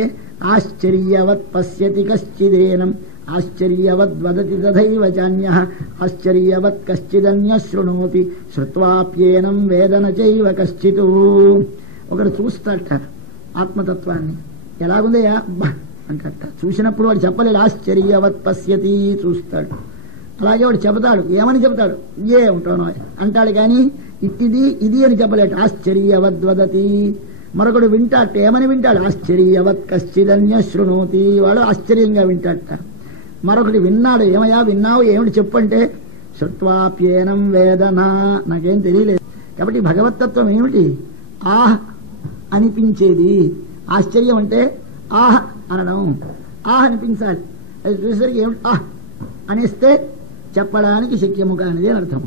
ఆశ్చర్యవత్ పశ్యతి కశ్చిదేనం ఆశ్చర్యవద్ వదతి తథైవ చాన్యః ఆశ్చర్యవత్ కశ్చిదన్య శృణోతి శ్రుత్వాప్యేనం వేదన చైవ కశ్చిత్. ఒకడు చూస్తాట ఆత్మతత్వాన్ని, ఎలాగుందయ్యా అంటట. చూసినప్పుడు వాడు చెప్పలేదు ఆశ్చర్యవత్ పశ్యతి, చూస్తాడు. అలాగే వాడు చెబుతాడు, ఏమని చెబుతాడు? ఏ ఉంటానో అంటాడు, కానీ ఇది అని చెప్పలేట. ఆశ్చర్యవద్వదతి. మరొకడు వింటాట, ఏమని వింటాడు? ఆశ్చర్యవత్ కశ్చిదన్య శృణోతి, వాడు ఆశ్చర్యంగా వింటాట. మరొకటి విన్నాడు, ఏమయ్యా విన్నావు, ఏమిటి చెప్పంటే శ్రుత్వాప్యేనం వేదన, నాకేం తెలియలేదు. కాబట్టి భగవత్తత్వం ఏమిటి? ఆహ్ అనిపించేది. ఆశ్చర్యం అంటే ఆహ్ అనడం, ఆహ్ అనిపించాలి. అది చూసేసరికి ఏమిటి ఆహ్ అనేస్తే చెప్పడానికి శక్యము కానిది అని అర్థం.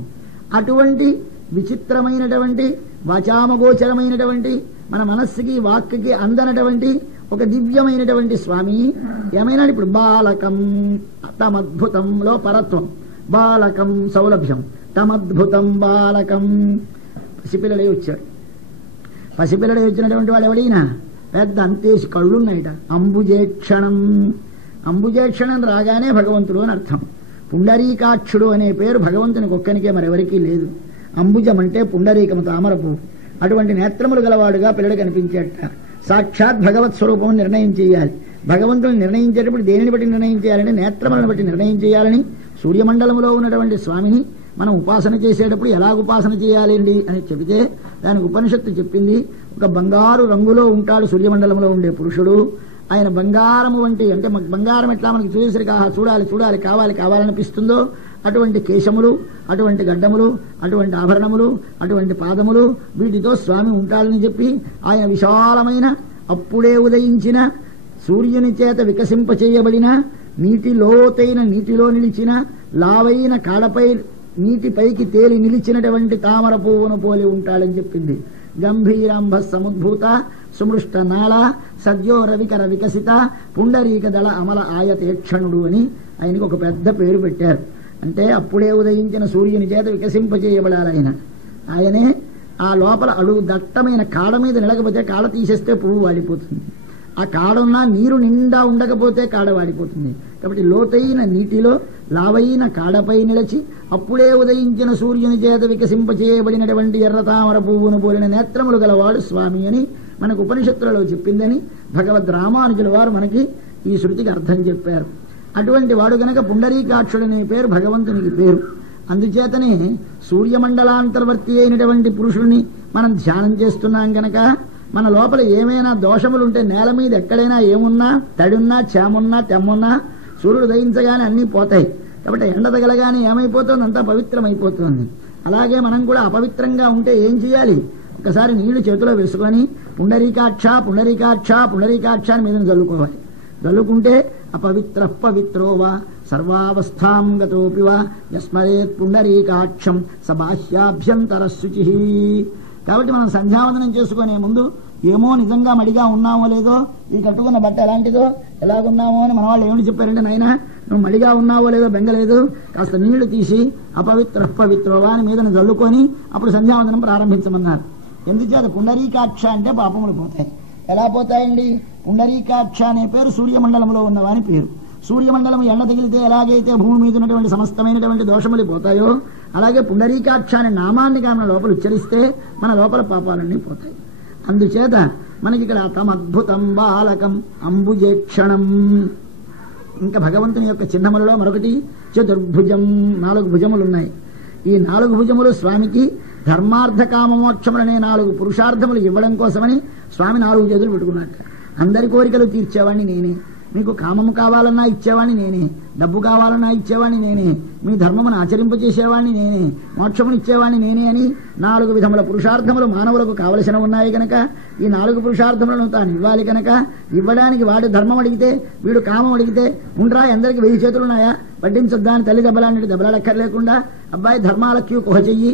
అటువంటి విచిత్రమైనటువంటి వాచామగోచరమైనటువంటి మన మనస్సుకి వాక్కి అందనటువంటి ఒక దివ్యమైనటువంటి స్వామి ఏమైనా ఇప్పుడు బాలకం తమద్భుతంలో పరత్వం, బాలకం సౌలభ్యం, తమద్భుతం బాలకం. పసిపిల్లలే వచ్చాడు. పసిపిల్లలే వచ్చినటువంటి వాడు ఎవడైనా పెద్ద అంతేసి కళ్ళున్నాయిట. అంబుజేక్షణం రాగానే భగవంతుడు అని అర్థం. పుండరీకాక్షుడు అనే పేరు భగవంతునికి ఒక్కనికే, మరెవరికీ లేదు. అంబుజం అంటే పుండరీకము, తామరపు. అటువంటి నేత్రములు గలవాడుగా పిల్లడు కనిపించేట. సాక్షాత్ భగవత్ స్వరూపం నిర్ణయం చేయాలి. భగవంతుని నిర్ణయించేటప్పుడు దేనిని బట్టి నిర్ణయం చేయాలంటే నేత్రములను బట్టి నిర్ణయం చేయాలని, సూర్యమండలంలో ఉన్నటువంటి స్వామిని మనం ఉపాసన చేసేటప్పుడు ఎలా ఉపాసన చేయాలండి అని చెబితే దానికి ఉపనిషత్తు చెప్పింది. ఒక బంగారు రంగులో ఉంటాడు సూర్యమండలంలో ఉండే పురుషుడు. ఆయన బంగారము వంటి, అంటే బంగారం ఎట్లా మనకి చూసేసరికి చూడాలి కావాలనిపిస్తుందో అటువంటి కేశములు, అటువంటి గడ్డములు, అటువంటి ఆభరణములు, అటువంటి పాదములు, వీటితో స్వామి ఉంటాడని చెప్పి ఆయన విశాలమైన అప్పుడే ఉదయించిన సూర్యుని చేత వికసింపచేయబడిన లోతైన నీటిలో నిలిచిన లావైన కాడపై నీటిపైకి తేలి నిలిచినటువంటి తామర పువ్వును పోలి ఉంటాడని చెప్పింది. గంభీరాంభ సముద్భూత సుమృష్ట నాళ సద్యో రవికర వికసిత పుండరీక దళ అమల ఆయతేక్షణుడు అని ఆయనకు ఒక పెద్ద పేరు పెట్టారు. అంటే అప్పుడే ఉదయించిన సూర్యుని చేత వికసింపచేయబడాలి ఆయనే. ఆ లోపల అడుగు దట్టమైన కాడ మీద నిలకపోతే కాడ తీసేస్తే పువ్వు వాడిపోతుంది. ఆ కాడున్నా నీరు నిండా ఉండకపోతే కాడ వాడిపోతుంది. కాబట్టి లోతైన నీటిలో లావైన కాడపై నిలిచి అప్పుడే ఉదయించిన సూర్యుని చేత వికసింపచేయబడినటువంటి ఎర్ర తామర పువ్వును పోలిన నేత్రములు గలవాడు స్వామి అని మనకు ఉపనిషత్తులలో చెప్పిందని భగవద్ రామానుజుల వారు మనకి ఈ శృతికి అర్థం చెప్పారు. అటువంటి వాడు గనక పుండరీకాక్షుడనే పేరు భగవంతునికి పేరు. అందుచేతనే సూర్యమండలాంతర్వర్తి అయినటువంటి పురుషుడిని మనం ధ్యానం చేస్తున్నాం గనక మన లోపల ఏమైనా దోషములుంటే నేల మీద ఎక్కడైనా ఏమున్నా, తడిన్నా, చేమున్నా, తెమ్మున్నా సూర్యుడు దయించగానే అన్నీ పోతాయి. కాబట్టి ఎండ తగలగానే ఏమైపోతుంది? అంతా పవిత్రమైపోతుంది. అలాగే మనం కూడా అపవిత్రంగా ఉంటే ఏం చేయాలి? ఒకసారి నీళ్లు చేతిలో వేసుకొని పుండరీకాక్ష అని మీద చల్లుకోవాలి. చల్లుకుంటే అపవిత్ర పవిత్రోవా సర్వావస్థాం గతోపివా యస్మరేత్ పుండరీకాక్షం సబాహ్యాభ్యంతర శుచి. కాబట్టి మనం సంధ్యావందనం చేసుకునే ముందు ఏమో నిజంగా మడిగా ఉన్నామో లేదో, ఈ కట్టుకున్న బట్ట ఎలాంటిదో, ఎలాగున్నామో అని మన వాళ్ళు ఏమిటి చెప్పారంటే, నాయనా నువ్వు మడిగా ఉన్నావో లేదో బెంగలేదు, కాస్త నీళ్లు తీసి అపవిత్రోవా అని మీద చల్లుకొని అప్పుడు సంధ్యావందనం ప్రారంభించమన్నారు. ఎందుచేత పుండరీకాక్ష అంటే పాపములు పోతాయి. ఎలా పోతాయండి? పుండరీకాక్ష అనే పేరు సూర్యమండలంలో ఉన్నవాని పేరు. సూర్యమండలం ఎండ తగిలితే ఎలాగైతే భూమి మీద ఉన్నటువంటి సమస్తమైనటువంటి దోషములు పోతాయో అలాగే పుండరీకాక్ష అనే నామాన్ని మన లోపల ఉచ్చరిస్తే మన లోపల పాపాలన్నీ పోతాయి. అందుచేత మనకి ఇక్కడ తమద్భుతం బాలకం అంబుజేక్షణం. ఇంకా భగవంతుని యొక్క చిహ్నములలో మరొకటి చతుర్భుజం, 4 భుజములున్నాయి. ఈ 4 భుజములు స్వామికి ధర్మార్థ కామ మోక్షములనే 4 పురుషార్థములు ఇవ్వడం కోసమని స్వామి 4 చేతులు పెట్టుకున్నట్ట. అందరి కోరికలు తీర్చేవాడిని నేనే, మీకు కామము కావాలన్నా ఇచ్చేవాణ్ణి నేనే, డబ్బు కావాలన్నా ఇచ్చేవాణ్ణి నేనే, మీ ధర్మమును ఆచరింపచేసేవాణ్ణి నేనే, మోక్షమును ఇచ్చేవాణ్ణి నేనే అని 4 విధముల పురుషార్థములు మానవులకు కావలసిన ఉన్నాయి కనుక ఈ 4 పురుషార్థములను తాను ఇవ్వాలి కనుక ఇవ్వడానికి వాడు ధర్మం అడిగితే వీడు కామం అడిగితే ఉండ్రా అందరికి 1000 చేతులున్నాయా వడ్డించొద్దా అని తల్లి దెబ్బలాంటి దెబ్బలాడక్కర్లేకుండా అబ్బాయి ధర్మాల క్యూ ఒక చెయ్యి,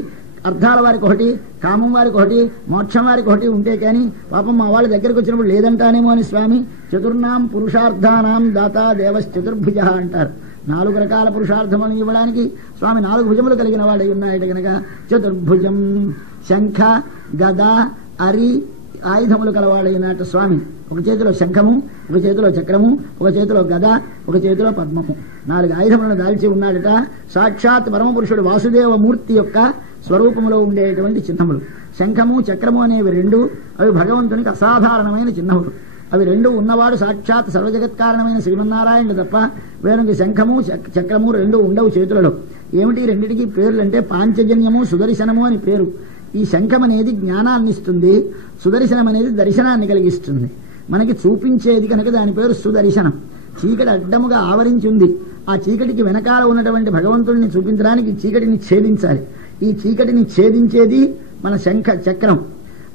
అర్థాల వారికి ఒకటి, కామం వారికి ఒకటి, మోక్షం వారికి ఒకటి ఉంటే కానీ పాపం మా వాళ్ళ దగ్గరికి వచ్చినప్పుడు లేదంటానేమో అని స్వామి చతుర్నాం పురుషార్థానాం దాతా దేవశ్చతుర్భుజ అంటారు. 4 రకాల పురుషార్థములను ఇవ్వడానికి స్వామి 4 భుజములు కలిగిన వాడై ఉన్నాయట కనుక చతుర్భుజం. శంఖ గద అరి ఆయుధములు కలవాడైనట స్వామి. ఒక చేతిలో శంఖము, ఒక చేతిలో చక్రము, ఒక చేతిలో గద, ఒక చేతిలో పద్మము, 4 ఆయుధములను దాల్చి ఉన్నాడట. సాక్షాత్ పరమపురుషుడు వాసుదేవమూర్తి యొక్క స్వరూపములో ఉండేటువంటి చిహ్నములు. శంఖము చక్రము అనేవి 2 అవి భగవంతునికి అసాధారణమైన చిహ్నములు. అవి 2 ఉన్నవాడు సాక్షాత్ సర్వజగత్కారణమైన శ్రీమన్నారాయణుడు తప్ప వేరొక శంఖము చక్రము 2 ఉండవు చేతులలో. ఏమిటి రెండిటికి పేర్లు అంటే పాంచజన్యము సుదర్శనము అని పేరు. ఈ శంఖం అనేది జ్ఞానాన్ని ఇస్తుంది, సుదర్శనం అనేది దర్శనాన్ని కలిగిస్తుంది. మనకి చూపించేది కనుక దాని పేరు సుదర్శనం. చీకటి అడ్డముగా ఆవరించి ఉంది, ఆ చీకటికి వెనకాల ఉన్నటువంటి భగవంతుడిని చూపించడానికి చీకటిని ఛేదించాలి. ఈ చీకటిని ఛేదించేది మన శంఖ చక్రం.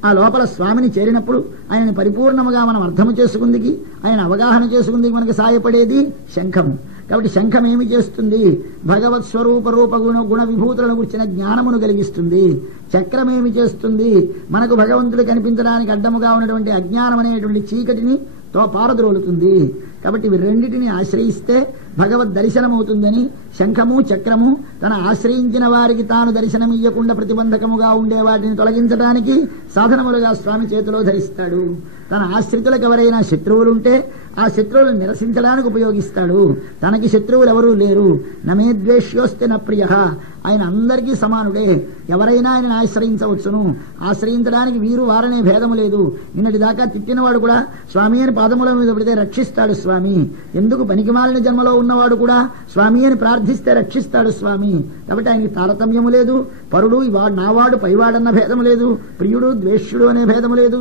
ఆ లోపల స్వామిని చేరినప్పుడు ఆయనని పరిపూర్ణముగా మనం అర్థము చేసుకుందికి, ఆయన అవగాహన చేసుకుందికి మనకు సాయపడేది శంఖము. కాబట్టి శంఖం ఏమి చేస్తుంది? భగవత్ స్వరూప రూప గుణ విభూతులను గురించిన జ్ఞానమును కలిగిస్తుంది. చక్రం ఏమి చేస్తుంది? మనకు భగవంతుడు కనిపించడానికి అడ్డముగా ఉన్నటువంటి అజ్ఞానం అనేటువంటి చీకటిని పారద్రోలుతుంది. కాబట్టి ఇవి రెండిటిని ఆశ్రయిస్తే భగవద్ దర్శనమవుతుందని శంఖము చక్రము తన ఆశ్రయించిన వారికి తాను దర్శనమియ్యకుండా ప్రతిబంధకముగా ఉండే వాటిని తొలగించడానికి సాధనములుగా స్వామి చేతిలో ధరిస్తాడు. తన ఆశ్రితులకు ఎవరైనా శత్రువులుంటే ఆ శత్రువులను నిరసించడానికి ఉపయోగిస్తాడు. తనకి శత్రువులు ఎవరూ లేరు. నమే ద్వేష్యోస్తే న ప్రియ. ఆయన అందరికీ సమానుడే. ఎవరైనా ఆయనను ఆశ్రయించవచ్చును. ఆశ్రయించడానికి వీరు వారనే భేదము లేదు. నిన్నటి దాకా తిట్టినవాడు కూడా స్వామి అని పాదముల మీద పడితే రక్షిస్తాడు స్వామి. ఎందుకు పనికిమాలిన జన్మలో ఉన్నవాడు కూడా స్వామి అని ప్రార్థిస్తే రక్షిస్తాడు స్వామి. కాబట్టి ఆయనకి తారతమ్యము లేదు. పరుడు నావాడు పైవాడన్న భేదము లేదు. ప్రియుడు ద్వేష్యుడు అనే భేదము లేదు.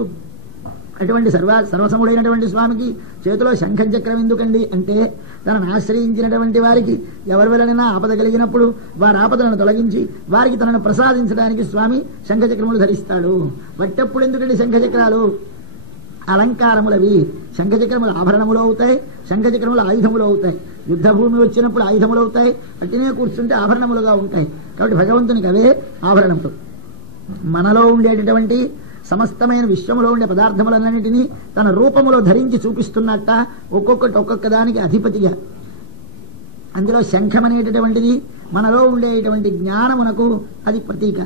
అటువంటి సర్వసముడైనటువంటి స్వామికి చేతిలో శంఖం చక్రం ఎందుకండి అంటే తనను ఆశ్రయించినటువంటి వారికి ఎవరి వలనైనా ఆపద కలిగినప్పుడు వారి ఆపదలను తొలగించి వారికి తనను ప్రసాదించడానికి స్వామి శంఖచక్రములు ధరిస్తాడు. వట్టప్పుడు ఎందుకండి శంఖచక్రాలు? అలంకారములవి. శంఖచక్రములు ఆభరణములు అవుతాయి, శంఖచక్రములు ఆయుధములు అవుతాయి. యుద్ధభూమి వచ్చినప్పుడు ఆయుధములు అవుతాయి, అట్టినే కూర్చుంటే ఆభరణములుగా ఉంటాయి. కాబట్టి భగవంతునికి అవే ఆభరణములు. మనలో ఉండేటటువంటి సమస్తమైన విశ్వములో ఉండే పదార్థములన్నింటినీ తన రూపములో ధరించి చూపిస్తున్నట్ట ఒక్కొక్క దానికి అధిపతిగా. అందులో శంఖం అనేటటువంటిది మనలో ఉండేటువంటి జ్ఞానమునకు అది ప్రతీక.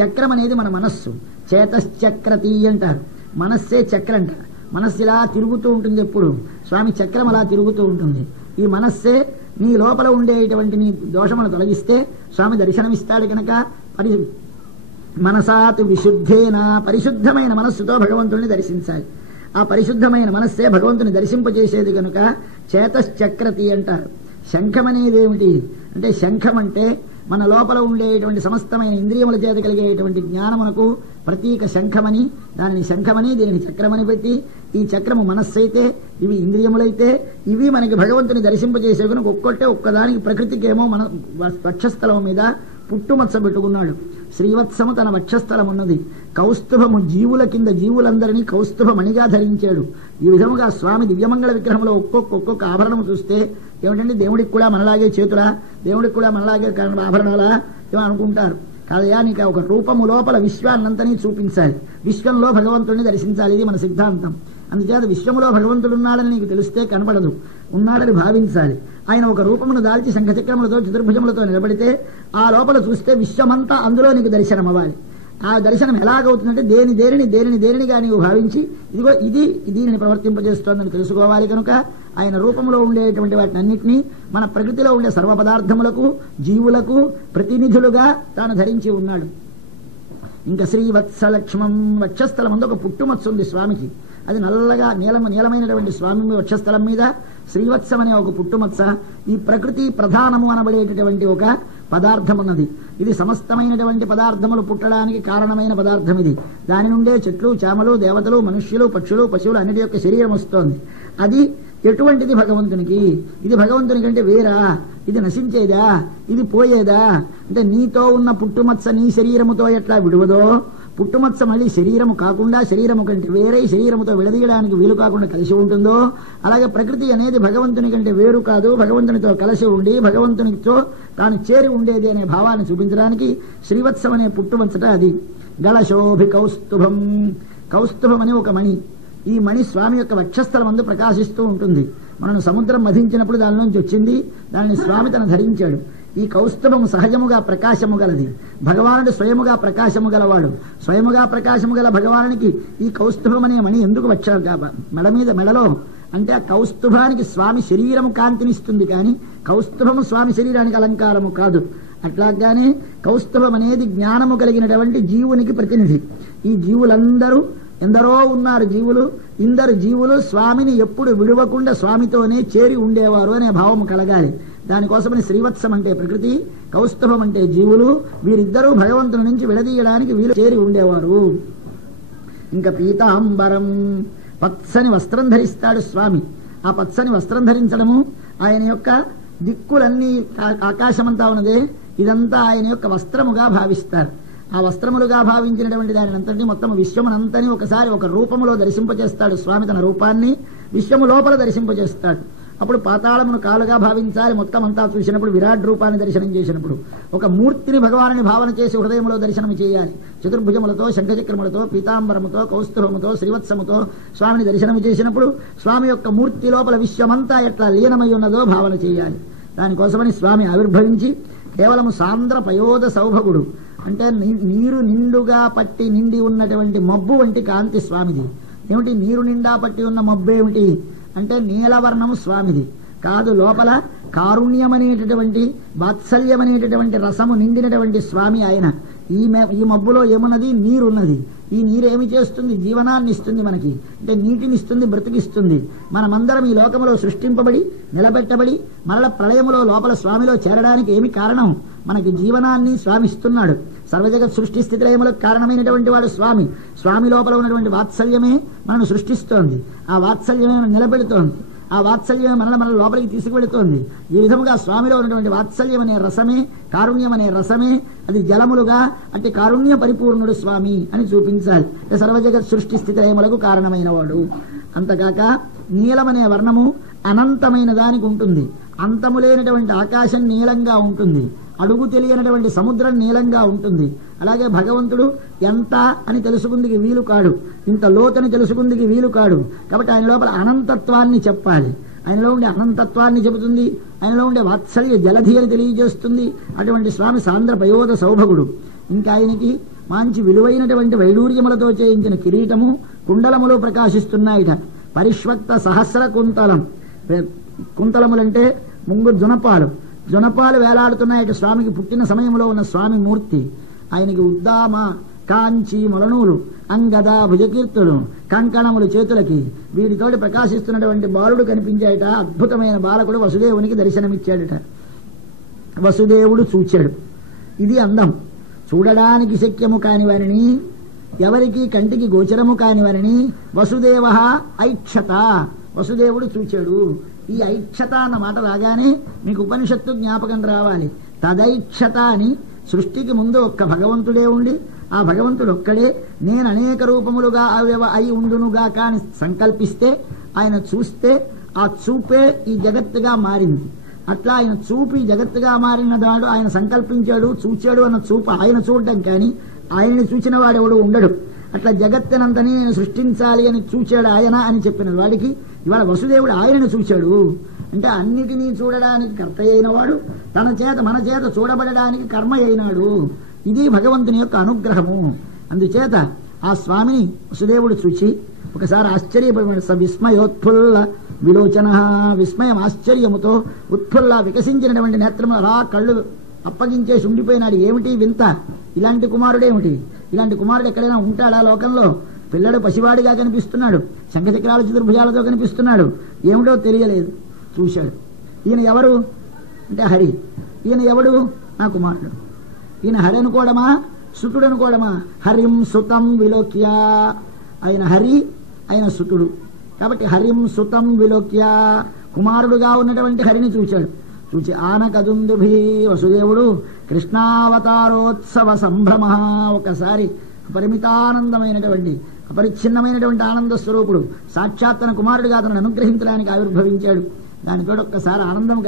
చక్రం అనేది మన మనస్సు. చేతశ్చక్రతి అంటారు. మనస్సే చక్రం అంటారు. మనస్సు ఇలా తిరుగుతూ ఉంటుంది. ఎప్పుడు స్వామి చక్రం అలా తిరుగుతూ ఉంటుంది. ఈ మనస్సే నీ లోపల ఉండేటువంటి నీ దోషమును తొలగిస్తే స్వామి దర్శనమిస్తాడు కనుక మనసాతు విశుద్ధేన పరిశుద్ధమైన మనస్సుతో భగవంతుడిని దర్శించాలి. ఆ పరిశుద్ధమైన మనస్సే భగవంతుని దర్శింపజేసేది కనుక చేతశ్చక్రతి అంటారు. శంఖం అనేది ఏమిటి అంటే శంఖం అంటే మన లోపల ఉండేటువంటి సమస్తమైన ఇంద్రియముల చేత కలిగేటువంటి జ్ఞానమునకు ప్రతీక శంఖమని, దానిని శంఖమని దీనిని చక్రమని పెట్టి, ఈ చక్రము మనస్సు అయితే ఇవి ఇంద్రియములైతే ఇవి మనకి భగవంతుని దర్శింపజేసే కనుక ఒక్కదానికి ప్రకృతికేమో మన వక్షస్థలం మీద పుట్టుమచ్చ పెట్టుకున్నాడు. శ్రీవత్సము తన వక్షస్థలం ఉన్నది. కౌస్తుభము జీవుల కింద జీవులందరినీ కౌస్తుభమణిగా ధరించాడు. ఈ విధముగా స్వామి దివ్యమంగళ విగ్రహంలో ఒక్కొక్క ఆభరణము చూస్తే ఏమిటండి దేవుడికి కూడా మనలాగే చేతులా, దేవుడికి కూడా మనలాగే ఆభరణాలా ఏమో అనుకుంటారు. కాదయా, నీకు ఒక రూపము లోపల విశ్వాన్నంతని చూపించాలి. విశ్వంలో భగవంతుడిని దర్శించాలి. ఇది మన సిద్ధాంతం. అందుచేత విశ్వములో భగవంతుడు ఉన్నాడని నీకు తెలిస్తే కనపడదు, ఉన్నాడని భావించాలి. ఆయన ఒక రూపమును దాల్చి శంఖచక్రములతో చతుర్భుజములతో నిలబడితే ఆ లోపల చూస్తే విశ్వమంతా అందులో నీకు దర్శనం అవ్వాలి. ఆ దర్శనం ఎలాగవుతుందంటే దేనినిగా నీవు భావించి ఇదిగో ఇది దీనిని ప్రవర్తింపజేస్తోందని తెలుసుకోవాలి. కనుక ఆయన రూపంలో ఉండేటువంటి వాటిని అన్నింటినీ మన ప్రకృతిలో ఉండే సర్వ పదార్థములకు జీవులకు ప్రతినిధులుగా తాను ధరించి ఉన్నాడు. ఇంకా శ్రీవత్సలక్ష్మం వక్షస్థలం ముందు ఒక పుట్టుమచ్చ ఉంది స్వామికి. అది నల్లగా నీలమైనటువంటి స్వామి వక్షస్థలం మీద శ్రీవత్సం అనే ఒక పుట్టుమచ్చ. ఈ ప్రకృతి ప్రధానము అనబడేటటువంటి ఒక పదార్థం ఉన్నది. ఇది సమస్తమైనటువంటి పదార్థములు పుట్టడానికి కారణమైన పదార్థం ఇది. దాని నుండే చెట్లు చేమలు దేవతలు మనుష్యులు పక్షులు పశువులు అన్నిటి యొక్క శరీరం వస్తోంది. అది ఎటువంటిది భగవంతునికి? ఇది భగవంతుని కంటే వేరా? ఇది నశించేదా? ఇది పోయేదా? అంటే నీతో ఉన్న పుట్టుమత్స నీ శరీరముతో ఎట్లా విడువదో, పుట్టుమత్స మళ్ళీ శరీరము కాకుండా శరీరము కంటే వేరే శరీరముతో విడదీయడానికి వీలు కాకుండా కలిసి ఉంటుందో, అలాగే ప్రకృతి అనేది భగవంతుని కంటే వేరు కాదు, భగవంతునితో కలిసి ఉండి భగవంతునితో తాను చేరి ఉండేది అనే భావాన్ని చూపించడానికి శ్రీవత్సం అనే పుట్టుమచ్చట అది. గళశోభి కౌస్తుభం. కౌస్తుభం అని ఒక మణి. ఈ మణి స్వామి యొక్క వక్షస్థలం అందు ప్రకాశిస్తూ ఉంటుంది. మనను సముద్రం మధించినప్పుడు దాని నుంచి వచ్చింది, దానిని స్వామి తను ధరించాడు. ఈ కౌస్తుభము సహజముగా ప్రకాశము గలది. భగవానుడు స్వయముగా ప్రకాశము గలవాడు. స్వయముగా ప్రకాశము గల భగవానునికి ఈ కౌస్తుభం అనే మణి ఎందుకు మెడలో అంటే ఆ కౌస్తుభానికి స్వామి శరీరము కాంతినిస్తుంది, కానీ కౌస్తుభము స్వామి శరీరానికి అలంకారము కాదు. అట్లాగానే కౌస్తుభం అనేది జ్ఞానము కలిగినటువంటి జీవునికి ప్రతినిధి. ఈ జీవులందరూ ఎందరో ఉన్నారు జీవులు, ఇందరు జీవులు స్వామిని ఎప్పుడు విడవకుండా స్వామితోనే చేరి ఉండేవారు అనే భావము కలగాలి. దానికోసమని శ్రీవత్సం అంటే ప్రకృతి, కౌస్తుభం అంటే జీవులు, వీరిద్దరూ భగవంతుని నుంచి విడదీయడానికి వీరు చేరి ఉండేవారు. ఇంకా పీతాంబరం, పచ్చని వస్త్రం ధరిస్తాడు స్వామి. ఆ పచ్చని వస్త్రం ధరించడము ఆయన యొక్క దిక్కులన్నీ ఆకాశమంతా ఉన్నదే ఇదంతా ఆయన యొక్క వస్త్రముగా భావిస్తారు. ఆ వస్త్రములుగా భావించినటువంటి దాని అంతటి మొత్తం విశ్వమునంతని ఒకసారి ఒక రూపములో దర్శింపజేస్తాడు స్వామి. తన రూపాన్ని విశ్వము లోపల దర్శింపజేస్తాడు. అప్పుడు పాతాళమును కాలుగా భావించాలి. మొత్తం అంతా చూసినప్పుడు విరాట్ రూపాన్ని దర్శనం చేసినప్పుడు ఒక మూర్తిని భగవానుని భావన చేసి హృదయంలో దర్శనం చేయాలి. చతుర్భుజములతో, శంఖచక్రములతో, పీతాంబరముతో, కౌస్తుభముతో, శ్రీవత్సముతో స్వామిని దర్శనం చేసినప్పుడు స్వామి యొక్క మూర్తి లోపల విశ్వమంతా ఎట్లా లీనమై ఉన్నదో భావన చేయాలి. దానికోసమని స్వామి ఆవిర్భవించి కేవలము సాంద్ర పయోద సౌభగుడు అంటే నీరు నిండుగా పట్టి నిండి ఉన్నటువంటి మబ్బు వంటి కాంతి స్వామిది. ఏమిటి నీరు నిండా పట్టి ఉన్న మబ్బు ఏమిటి అంటే నీలవర్ణము స్వామిది కాదు. లోపల కారుణ్యమనేటటువంటి వాత్సల్యమనేటటువంటి రసము నిండినటువంటి స్వామి ఆయన. ఈ మబ్బులో ఏమున్నది? నీరున్నది. ఈ నీరు ఏమి చేస్తుంది? జీవనాన్ని ఇస్తుంది మనకి. అంటే నీటిని ఇస్తుంది, బ్రతికిస్తుంది. మనమందరం ఈ లోకములో సృష్టింపబడి నిలబెట్టబడి మరల ప్రళయములో లోపల స్వామిలో చేరడానికి ఏమి కారణం? మనకి జీవనాన్ని స్వామి ఇస్తున్నాడు. సర్వజగత్ సృష్టి స్థితిలయములకు కారణమైనటువంటి వాడు స్వామి. స్వామి లోపల ఉన్నటువంటి వాత్సల్యమే మనను సృష్టిస్తోంది. ఆ వాత్సల్యమే నిలబెడుతోంది. ఆ వాత్సల్యం మన లోపలికి తీసుకువెళుతోంది. ఈ విధముగా స్వామిలో ఉన్నటువంటి వాత్సల్యం అనే రసమే, కారుణ్యం అనే రసమే అది జలములుగా అంటే కారుణ్య పరిపూర్ణుడు స్వామి అని చూపించాలి. సర్వజగత్ సృష్టి స్థితిలయములకు కారణమైన వాడు. అంతకాక నీలమనే వర్ణము అనంతమైన దానికి ఉంటుంది. అంతము లేనటువంటి ఆకాశం నీలంగా ఉంటుంది. అడుగు తెలియనటువంటి సముద్రం నీలంగా ఉంటుంది. అలాగే భగవంతుడు ఎంత అని తెలుసుకుందికి వీలు కాడు, ఇంత లోతని తెలుసుకుందికి వీలు కాడు. కాబట్టి ఆయన లోపల అనంతత్వాన్ని చెప్పాలి. ఆయనలో ఉండే అనంతత్వాన్ని చెబుతుంది. ఆయనలో ఉండే వాత్సల్య జలధి అని తెలియజేస్తుంది. అటువంటి స్వామి సాంద్ర పయోద సౌభగుడు. ఇంకా ఆయనకి మంచి విలువైనటువంటి వైడూర్యములతో చేయించిన కిరీటము, కుండలములో ప్రకాశిస్తున్నాయిట. పరిష్వక్త సహస్ర కుంతలం. కుంతలములంటే ముంగు జునపాలు వేలాడుతున్నాయట. స్వామికి పుట్టిన సమయంలో ఉన్న స్వామి మూర్తి. ఆయనకి ఉద్దామ, కాంచి, మొలనూలు, అంగద, భుజకీర్తులు, కంకణములు చేతులకి వీటితోటి ప్రకాశిస్తున్నటువంటి బాలుడు కనిపించాడట. అద్భుతమైన బాలకుడు వసుదేవునికి దర్శనమిచ్చాడట. వసుదేవుడు చూచాడు. ఇది అందం. చూడడానికి శక్యము కాని వారిని, ఎవరికి కంటికి గోచరము కాని వారిని వసుదేవ ఐక్షత, వసుదేవుడు చూచాడు. ఈ ఐక్షత అన్న మాట రాగానే మీకు ఉపనిషత్తు జ్ఞాపకం రావాలి. తదైక్షత అని సృష్టికి ముందు ఒక్క భగవంతుడే ఉండి ఆ భగవంతుడు ఒక్కడే నేను అనేక రూపములుగా అయి ఉండునుగా కాని సంకల్పిస్తే ఆయన చూస్తే ఆ చూపే ఈ జగత్తుగా మారింది. అట్లా ఆయన చూపు ఈ జగత్తుగా మారిన దాడు ఆయన సంకల్పించాడు, చూచాడు అన్న చూపు ఆయన చూడటం కానీ ఆయనని చూచిన వాడెవడు ఉండడు. అట్లా జగత్తునంతని నేను సృష్టించాలి అని చూచాడు ఆయన అని చెప్పిన వాడికి ఇవాళ వసుదేవుడు ఆయనను చూచాడు. అంటే అన్నిటినీ చూడడానికి కర్త అయిన వాడు తన చేత మన చేత చూడబడడానికి కర్మ అయినాడు. ఇది భగవంతుని యొక్క అనుగ్రహము. అందుచేత ఆ స్వామిని వసుదేవుడు చూచి ఒకసారి ఆశ్చర్యపడి విస్మయోత్ఫుల్ల విలోచన, విస్మయం ఆశ్చర్యముతో ఉత్ఫుల్ల వికసించినటువంటి నేత్రము అలా కళ్ళు అప్పగించేసి ఉండిపోయినాడు. ఏమిటి వింత? ఇలాంటి కుమారుడేమిటి? ఇలాంటి కుమారుడు ఎక్కడైనా ఉంటాడా లోకంలో? పిల్లడు పసివాడిగా కనిపిస్తున్నాడు, శంఖచక్రాల చతుర్భుజాలతో కనిపిస్తున్నాడు. ఏమిటో తెలియలేదు. చూశాడు. ఈయన ఎవరు అంటే హరి. ఈయన ఎవడు? నా కుమారుడు. ఈయన హరి అనుకోవడమా సుతుడు అనుకోవడమా? హరిం సుతం విలోక్య. ఆయన హరి, ఆయన సుతుడు. కాబట్టి హరిం సుతం విలోక్య, కుమారుడుగా ఉన్నటువంటి హరిని చూచాడు. చూచి ఆనకదుందుభి, వసుదేవుడు కృష్ణావతారోత్సవ సంభ్రమ, ఒకసారి అపరిమితానందమైనటువంటి అపరిచ్ఛిన్నమైనటువంటి ఆనంద స్వరూపుడు సాక్షాత్ తన కుమారుడిగా అతను అనుగ్రహించడానికి ఆవిర్భవించాడు. దానితో ఒక్కసారి ఆనందం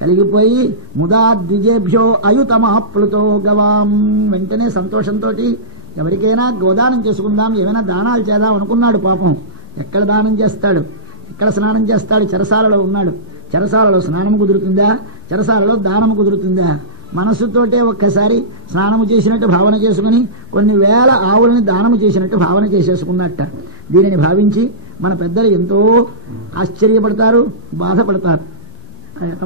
కలిగిపోయి ముదా ద్విజేభ్యో అయుతమాప్లుతో గవాం, వెంటనే సంతోషంతో ఎవరికైనా గోదానం చేసుకుందాం, ఏమైనా దానాలు చేద్దాం అనుకున్నాడు. పాపం ఎక్కడ దానం చేస్తాడు, ఎక్కడ స్నానం చేస్తాడు? చెరసాలలో ఉన్నాడు. చెరసాలలో స్నానం కుదురుతుందా? చెరసాలలో దానం కుదురుతుందా? మనస్సుతోటే ఒక్కసారి స్నానము చేసినట్టు భావన చేసుకుని కొన్ని వేల ఆవులని దానము చేసినట్టు భావన చేసేసుకున్నట్ట. దీనిని భావించి మన పెద్దలు ఎంతో ఆశ్చర్యపడతారు, బాధపడతారు.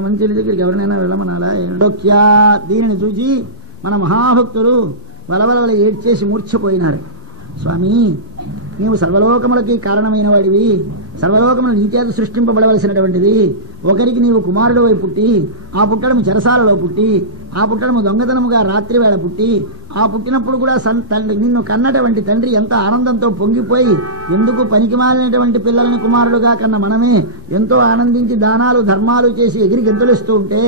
మంచి దగ్గరికి ఎవరినైనా వెళ్ళమనాలా? ఎండోక్యా, దీనిని చూసి మన మహాభక్తులు వలవల ఏడ్చేసి మూర్ఛపోయినారు. స్వామి, నీవు సర్వలోకములకి కారణమైన వాడివి, సర్వలోకములు నీ చేత సృష్టింపబడవలసినటువంటిది. ఒకరికి నీవు కుమారుడు వై పుట్టి, ఆ పుట్టడము చెరసాలలో పుట్టి, ఆ పుట్టడము దొంగతనముగా రాత్రి వేళ పుట్టి, ఆ పుట్టినప్పుడు కూడా నిన్ను కన్నటువంటి తండ్రి ఎంత ఆనందంతో పొంగిపోయి, ఎందుకు పనికిమాలినటువంటి పిల్లలని కుమారుడుగా కన్న మనమే ఎంతో ఆనందించి దానాలు ధర్మాలు చేసి ఎగిరి గెంతులిస్తూ ఉంటే,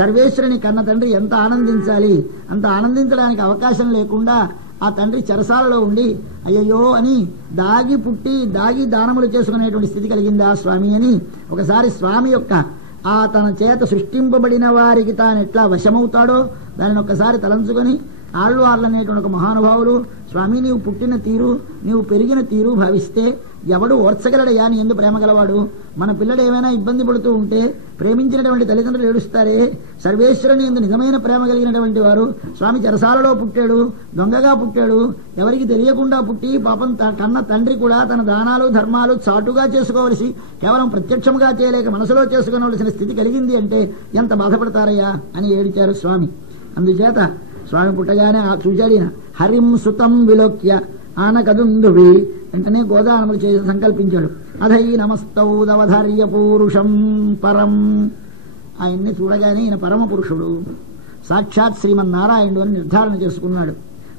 సర్వేశ్వరుని కన్న తండ్రి ఎంత ఆనందించాలి? అంత ఆనందించడానికి అవకాశం లేకుండా ఆ తండ్రి చెరసాలలో ఉండి అయ్యయ్యో అని దాగి పుట్టి దాగి దానములు చేసుకునేటువంటి స్థితి కలిగిందా స్వామి అని ఒకసారి స్వామి యొక్క ఆ తన చేత సృష్టింపబడిన వారికి తాను ఎట్లా వశమవుతాడో దానిని ఒక్కసారి తలంచుకొని ఆళ్వార్లు అనేటువంటి ఒక మహానుభావులు, స్వామి నీవు పుట్టిన తీరు, నీవు పెరిగిన తీరు భావిస్తే ఎవడు ఓర్చగలడయా నీ ఎందు ప్రేమ గలవాడు? మన పిల్లడు ఏమైనా ఇబ్బంది పడుతూ ఉంటే ప్రేమించినటువంటి తల్లిదండ్రులు ఏడుస్తారే, సర్వేశ్వరుని ఎందు నిజమైన ప్రేమ కలిగినటువంటి వారు స్వామి చెరసాలలో పుట్టాడు, దొంగగా పుట్టాడు, ఎవరికి తెలియకుండా పుట్టి పాపం కన్న తండ్రి కూడా తన దానాలు ధర్మాలు చాటుగా చేసుకోవలసి కేవలం ప్రత్యక్షంగా చేయలేక మనసులో చేసుకోవలసిన స్థితి కలిగింది అంటే ఎంత బాధపడతారయ్యా అని ఏడిచారు స్వామి. అందుచేత స్వామి పుట్టగానే చూచాడిన హరిం సుతం విలోక్య ఆనకదుందువి, వెంటనే గోదానములు చేసి సంకల్పించాడు. అధై నమస్తౌదవధార్య పూరుషం పరం, ఆయన్ని చూడగానే ఈయన పరమ పురుషుడు సాక్షాత్ శ్రీమన్నారాయణుడు అని నిర్ధారణ చేసుకున్నాడు.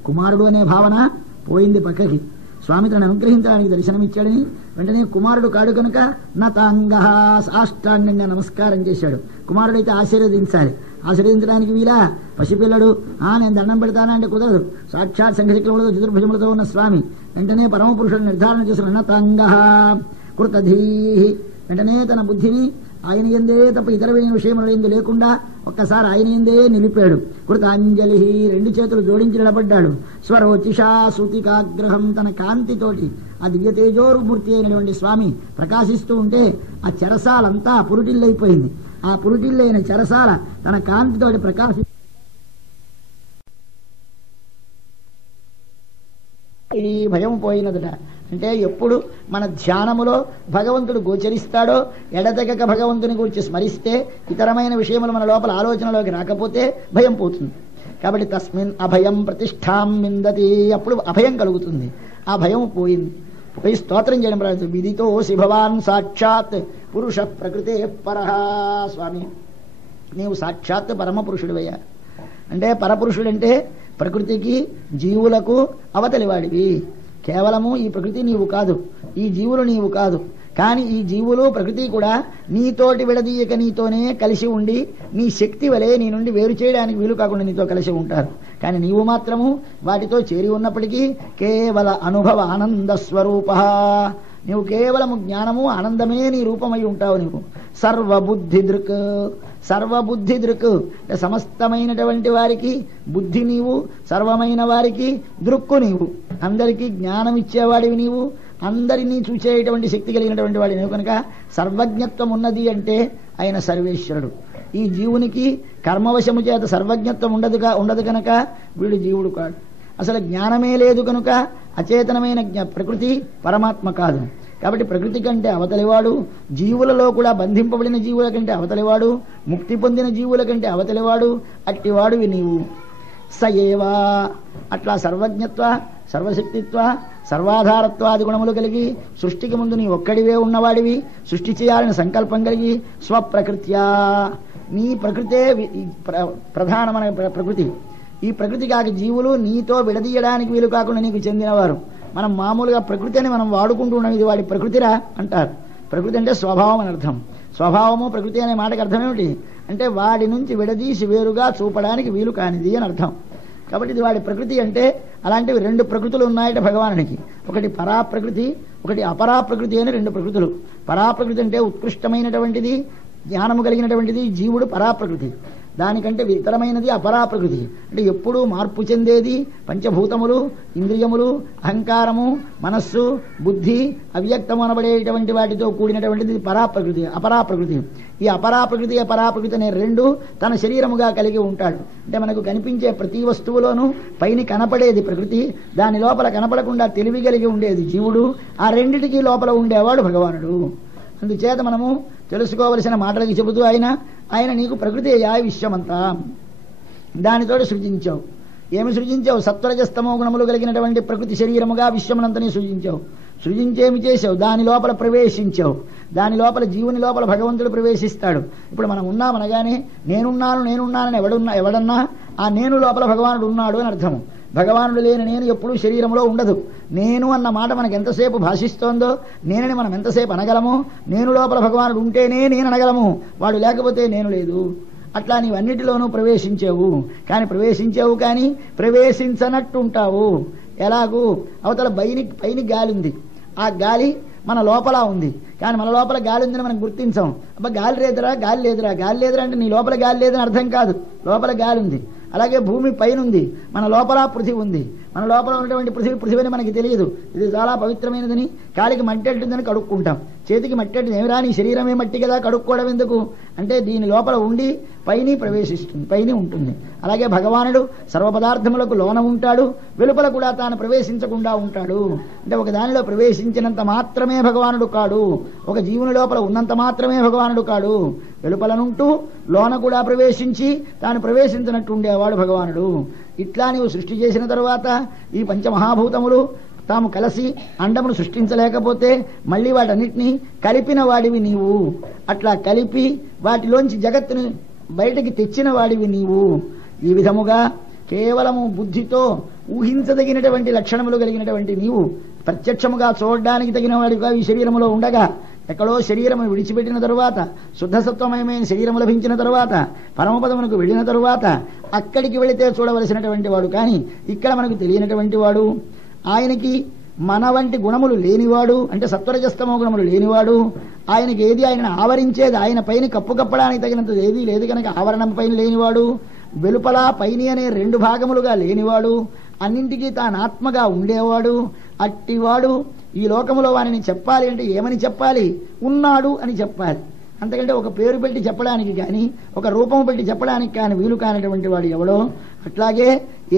కుమారుడు అనే భావన పోయింది పక్కకి. స్వామి తనను అనుగ్రహించడానికి దర్శనమిచ్చాడని వెంటనే కుమారుడు కాడు కనుక నతాంగ సాష్టాంగంగా నమస్కారం చేశాడు. కుమారుడైతే ఆశీర్వదించడానికి వీలా? పసిపిల్లడు నేను దండం పెడతానా అంటే కుదరదు. సాక్షాత్ శంఖచక్రములతో చతుర్భుజములతో ఉన్న స్వామి వెంటనే పరమపురుషుడు నిర్ధారణ చేసుకున్న నతాంగ కృతధీ, వెంటనే తన బుద్ధిని ఆయన ఎందే తప్ప ఇతర విషయముల ఎందు లేకుండా ఒక్కసారి ఆయన ఎందే నిలిపాడు. కృతాంజలి, రెండు చేతులు జోడించి నిలబడ్డాడు. స్వరోచిషా సూతికాగ్రహం, తన కాంతితోటి ఆ దివ్య తేజోరుమూర్తి అయినటువంటి స్వామి ప్రకాశిస్తూ ఉంటే ఆ చెరసాలంతా పురుటిల్లైపోయింది. ఆ పురుటిల్లైన చెరసాల తన కాంతితోటి ఈ భయం పోయినదట. అంటే ఎప్పుడు మన ధ్యానములో భగవంతుడు గోచరిస్తాడో, ఎడతెగక భగవంతుని గురించి స్మరిస్తే ఇతరమైన విషయములు మన లోపల ఆలోచనలోకి రాకపోతే భయం పోతుంది. కాబట్టి తస్మిన్ అభయం ప్రతిష్టాం విందతి, అప్పుడు అభయం కలుగుతుంది. ఆ భయం పోయి స్తోత్రం చేయడం ప్రారంభించు. విదితోసి భవాన్ సాక్షాత్ పురుష ప్రకృతే పరః, స్వామి నీవు సాక్షాత్ పరమ పురుషుడివయ్యా. అంటే పరపురుషుడంటే ప్రకృతికి జీవులకు అవతలివాడివి. కేవలము ఈ ప్రకృతి నీవు కాదు, ఈ జీవులు నీవు కాదు, కానీ ఈ జీవులు ప్రకృతి కూడా నీతోటి విడదీయక నీతోనే కలిసి ఉండి నీ శక్తి వలె నీ నుండి వేరు చేయడానికి వీలు కాకుండా నీతో కలిసి ఉంటారు. కానీ నీవు మాత్రము వాటితో చేరి ఉన్నప్పటికీ కేవల అనుభవ ఆనంద స్వరూప, నీవు కేవలము జ్ఞానము ఆనందమే నీ రూపమై ఉంటావు. నీవు సర్వబుద్ధి దృక్, సమస్తమైనటువంటి వారికి బుద్ధి నీవు, సర్వమైన వారికి దృక్కు నీవు, అందరికీ జ్ఞానం ఇచ్చేవాడివి నీవు, అందరినీ చూసేటువంటి శక్తి కలిగినటువంటి వాడి నీవు. కనుక సర్వజ్ఞత్వం ఉన్నది అంటే ఆయన సర్వేశ్వరుడు. ఈ జీవునికి కర్మవశము చేత సర్వజ్ఞత్వం ఉండదు కనుక వీడు జీవుడు కాడు. అసలు జ్ఞానమే లేదు కనుక అచేతనమైన ప్రకృతి పరమాత్మ కాదు. కాబట్టి ప్రకృతి కంటే అవతలివాడు, జీవులలో కూడా బంధింపబడిన జీవుల కంటే అవతలివాడు, ముక్తి పొందిన జీవుల కంటే అవతలివాడు, అట్టివాడువి నీవు. సయేవా, అట్లా సర్వజ్ఞత్వ, సర్వశక్తిత్వ, సర్వాధారత్వాది గుణములు కలిగి సృష్టికి ముందు నీ ఒక్కడివే ఉన్నవాడివి, సృష్టి చేయాలని సంకల్పం కలిగి స్వప్రకృత్యా, నీ ప్రకృతే ప్రధానమైన ప్రకృతి. ఈ ప్రకృతి కాక జీవులు నీతో విడదీయడానికి వీలు కాకుండా నీకు చెందినవారు. మనం మామూలుగా ప్రకృతి అని మనం వాడుకుంటూ ఉన్నాం, ఇది వాడి ప్రకృతిరా అంటారు. ప్రకృతి అంటే స్వభావం అని అర్థం. స్వభావము ప్రకృతి అనే మాటకి అర్థం ఏమిటి అంటే వాడి నుంచి విడదీసి వేరుగా చూపడానికి వీలు కానిది అని అర్థం. కాబట్టి ఇది వాడి ప్రకృతి అంటే అలాంటివి రెండు ప్రకృతులు ఉన్నాయట భగవానుడికి. ఒకటి పరాప్రకృతి, ఒకటి అపరాప్రకృతి అని రెండు ప్రకృతులు. పరాప్రకృతి అంటే ఉత్కృష్టమైనటువంటిది, జ్ఞానము కలిగినటువంటిది జీవుడు పరాప్రకృతి. దానికంటే ఇతరమైనది అపరాప్రకృతి అంటే ఎప్పుడూ మార్పు చెందేది. పంచభూతములు, ఇంద్రియములు, అహంకారము, మనస్సు, బుద్ధి, అవ్యక్తము అనబడేటువంటి వాటితో కూడినటువంటిది పరాప్రకృతి. అపరాప్రకృతి, ఈ అపరాప్రకృతి అపరాప్రకృతి అనే రెండు తన శరీరముగా కలిగి ఉంటాడు. అంటే మనకు కనిపించే ప్రతి వస్తువులోనూ పైన కనపడేది ప్రకృతి, దాని లోపల కనపడకుండా తెలివి కలిగి ఉండేది జీవుడు. ఆ రెండిటికీ లోపల ఉండేవాడు భగవానుడు. అందుచేత మనము తెలుసుకోవలసిన మాటలకి చెబుతూ ఆయన నీకు ప్రకృతి అయ్యా విశ్వమంతా, దానితో సృజించావు. ఏమి సృజించావు? సత్వరజస్తమో గుణములు కలిగినటువంటి ప్రకృతి శరీరముగా విశ్వమునంతని సృజించావు. సృజించేమి చేసావు? దాని లోపల ప్రవేశించావు. దాని లోపల జీవుని లోపల భగవంతుడు ప్రవేశిస్తాడు. ఇప్పుడు మనం ఉన్నామనగానే నేనున్నానని ఎవడన్నా ఆ నేను లోపల భగవానుడు ఉన్నాడు అని అర్థము. భగవానుడు లేని నేను ఎప్పుడూ శరీరంలో ఉండదు. నేను అన్న మాట మనకు ఎంతసేపు భాషిస్తోందో, నేనని మనం ఎంతసేపు అనగలము. నేను లోపల భగవానుడు ఉంటేనే నేను అనగలము, వాడు లేకపోతే నేను లేదు. అట్లా నీవన్నిటిలోనూ ప్రవేశించావు. కానీ ప్రవేశించనట్టుంటావు. ఎలాగూ అవతల పైన గాలి ఉంది, ఆ గాలి మన లోపల ఉంది, కానీ మన లోపల గాలి ఉందని మనం గుర్తించాం. అబ్బా గాలి లేదురా అంటే నీ లోపల గాలి లేదని అర్థం కాదు, లోపల గాలి ఉంది. అలాగే భూమి పైన ఉంది, మన లోపల పృథివీ ఉంది. మన లోపల ఉన్నటువంటి పృథివీ అని మనకి తెలియదు. ఇది చాలా పవిత్రమైనదని, కాలికి మట్టి అంటుందని కడుక్కుంటాం, చేతికి మట్టి అంటుంది. ఏమిరా నీ శరీరమే మట్టి కదా, కడుక్కోవడం ఎందుకు అంటే దీని లోపల ఉండి పైన ప్రవేశిస్తుంది, పైన ఉంటుంది. అలాగే భగవానుడు సర్వ పదార్థములకు లోన ఉంటాడు, వెలుపల కూడా తాను ప్రవేశించకుండా ఉంటాడు. అంటే ఒక దానిలో ప్రవేశించినంత మాత్రమే భగవానుడు కాడు, ఒక జీవుని లోపల ఉన్నంత మాత్రమే భగవానుడు కాడు. వెలుపలనుంటూ లోన కూడా ప్రవేశించి తాను ప్రవేశించినట్టు ఉండేవాడు భగవానుడు. ఇట్లా నీవు సృష్టి చేసిన తరువాత ఈ పంచమహాభూతములు తాము కలిసి అండమును సృష్టించలేకపోతే మళ్ళీ వాటన్నిటినీ కలిపిన వాడివి నీవు. అట్లా కలిపి వాటిలోంచి జగత్తుని బయటికి తెచ్చిన వాడివి నీవు. ఈ విధముగా కేవలము బుద్ధితో ఊహించదగినటువంటి లక్షణములు కలిగినటువంటి నీవు ప్రత్యక్షముగా చూడడానికి తగిన వాడిగా ఈ శరీరములో ఉండగా, ఎక్కడో శరీరము విడిచిపెట్టిన తరువాత, శుద్ధసత్వమయమైన శరీరము లభించిన తరువాత, పరమపదమునకు వెళ్ళిన తరువాత అక్కడికి వెళితే చూడవలసినటువంటి వాడు. కానీ ఇక్కడ మనకు తెలియనటువంటి వాడు. ఆయనకి మన వంటి గుణములు లేనివాడు, అంటే సత్వరజస్తమో గుణములు లేనివాడు. ఆయనకి ఏది ఆయనను ఆవరించేది, ఆయన పైన కప్పు కప్పడానికి తగినంత ఏదీ లేదు కనుక ఆవరణం పైన లేనివాడు. వెలుపల పైన అనే రెండు భాగములుగా లేనివాడు, అన్నింటికీ తాను ఆత్మగా ఉండేవాడు. అట్టివాడు ఈ లోకములో వారిని చెప్పాలి అంటే ఏమని చెప్పాలి? ఉన్నాడు అని చెప్పాలి. అంతకంటే ఒక పేరు పెట్టి చెప్పడానికి కానీ, ఒక రూపము పెట్టి చెప్పడానికి కానీ వీలు కానటువంటి వాడు ఎవడో. అట్లాగే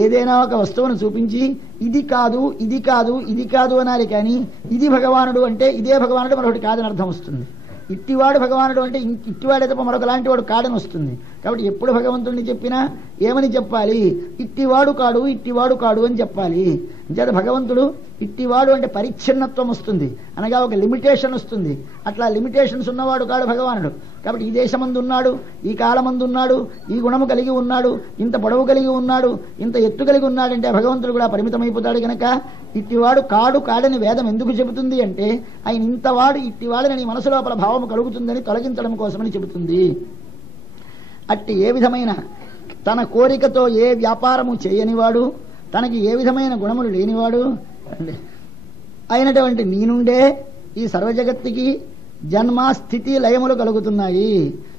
ఏదైనా ఒక వస్తువును చూపించి ఇది కాదు ఇది కాదు ఇది కాదు అనాలి, కానీ ఇది భగవానుడు అంటే ఇదే భగవానుడు మరొకటి కాదని అర్థం వస్తుంది. ఇట్టివాడు భగవానుడు అంటే ఇట్టివాడే తప్ప మరొక లాంటి వాడు కాడని వస్తుంది. కాబట్టి ఎప్పుడు భగవంతుడిని చెప్పినా ఏమని చెప్పాలి? ఇట్టివాడు కాడు అని చెప్పాలి. అంచేత భగవంతుడు ఇట్టివాడు అంటే పరిచ్ఛిన్నత్వం వస్తుంది, అనగా ఒక లిమిటేషన్ వస్తుంది. అట్లా లిమిటేషన్స్ ఉన్నవాడు కాడు భగవానుడు. కాబట్టి ఈ దేశమందు ఉన్నాడు, ఈ కాలమందు ఉన్నాడు, ఈ గుణము కలిగి ఉన్నాడు, ఇంత పొడవు కలిగి ఉన్నాడు, ఇంత ఎత్తు కలిగి ఉన్నాడంటే భగవంతుడు కూడా పరిమితమైపోతాడు కనుక ఇట్టివాడు కాడని వేదం ఎందుకు చెబుతుంది అంటే ఆయన ఇంతవాడు ఇట్టివాడని మనసు లోపల భావము కలుగుతుందని తొలగించడం కోసమని చెబుతుంది. అట్టి ఏ విధమైన తన కోరికతో ఏ వ్యాపారము చేయనివాడు, తనకి ఏ విధమైన గుణములు లేనివాడు అయినటువంటి నీ నుండే ఈ సర్వజగత్తుకి జన్మ స్థితి లయములు కలుగుతున్నాయి.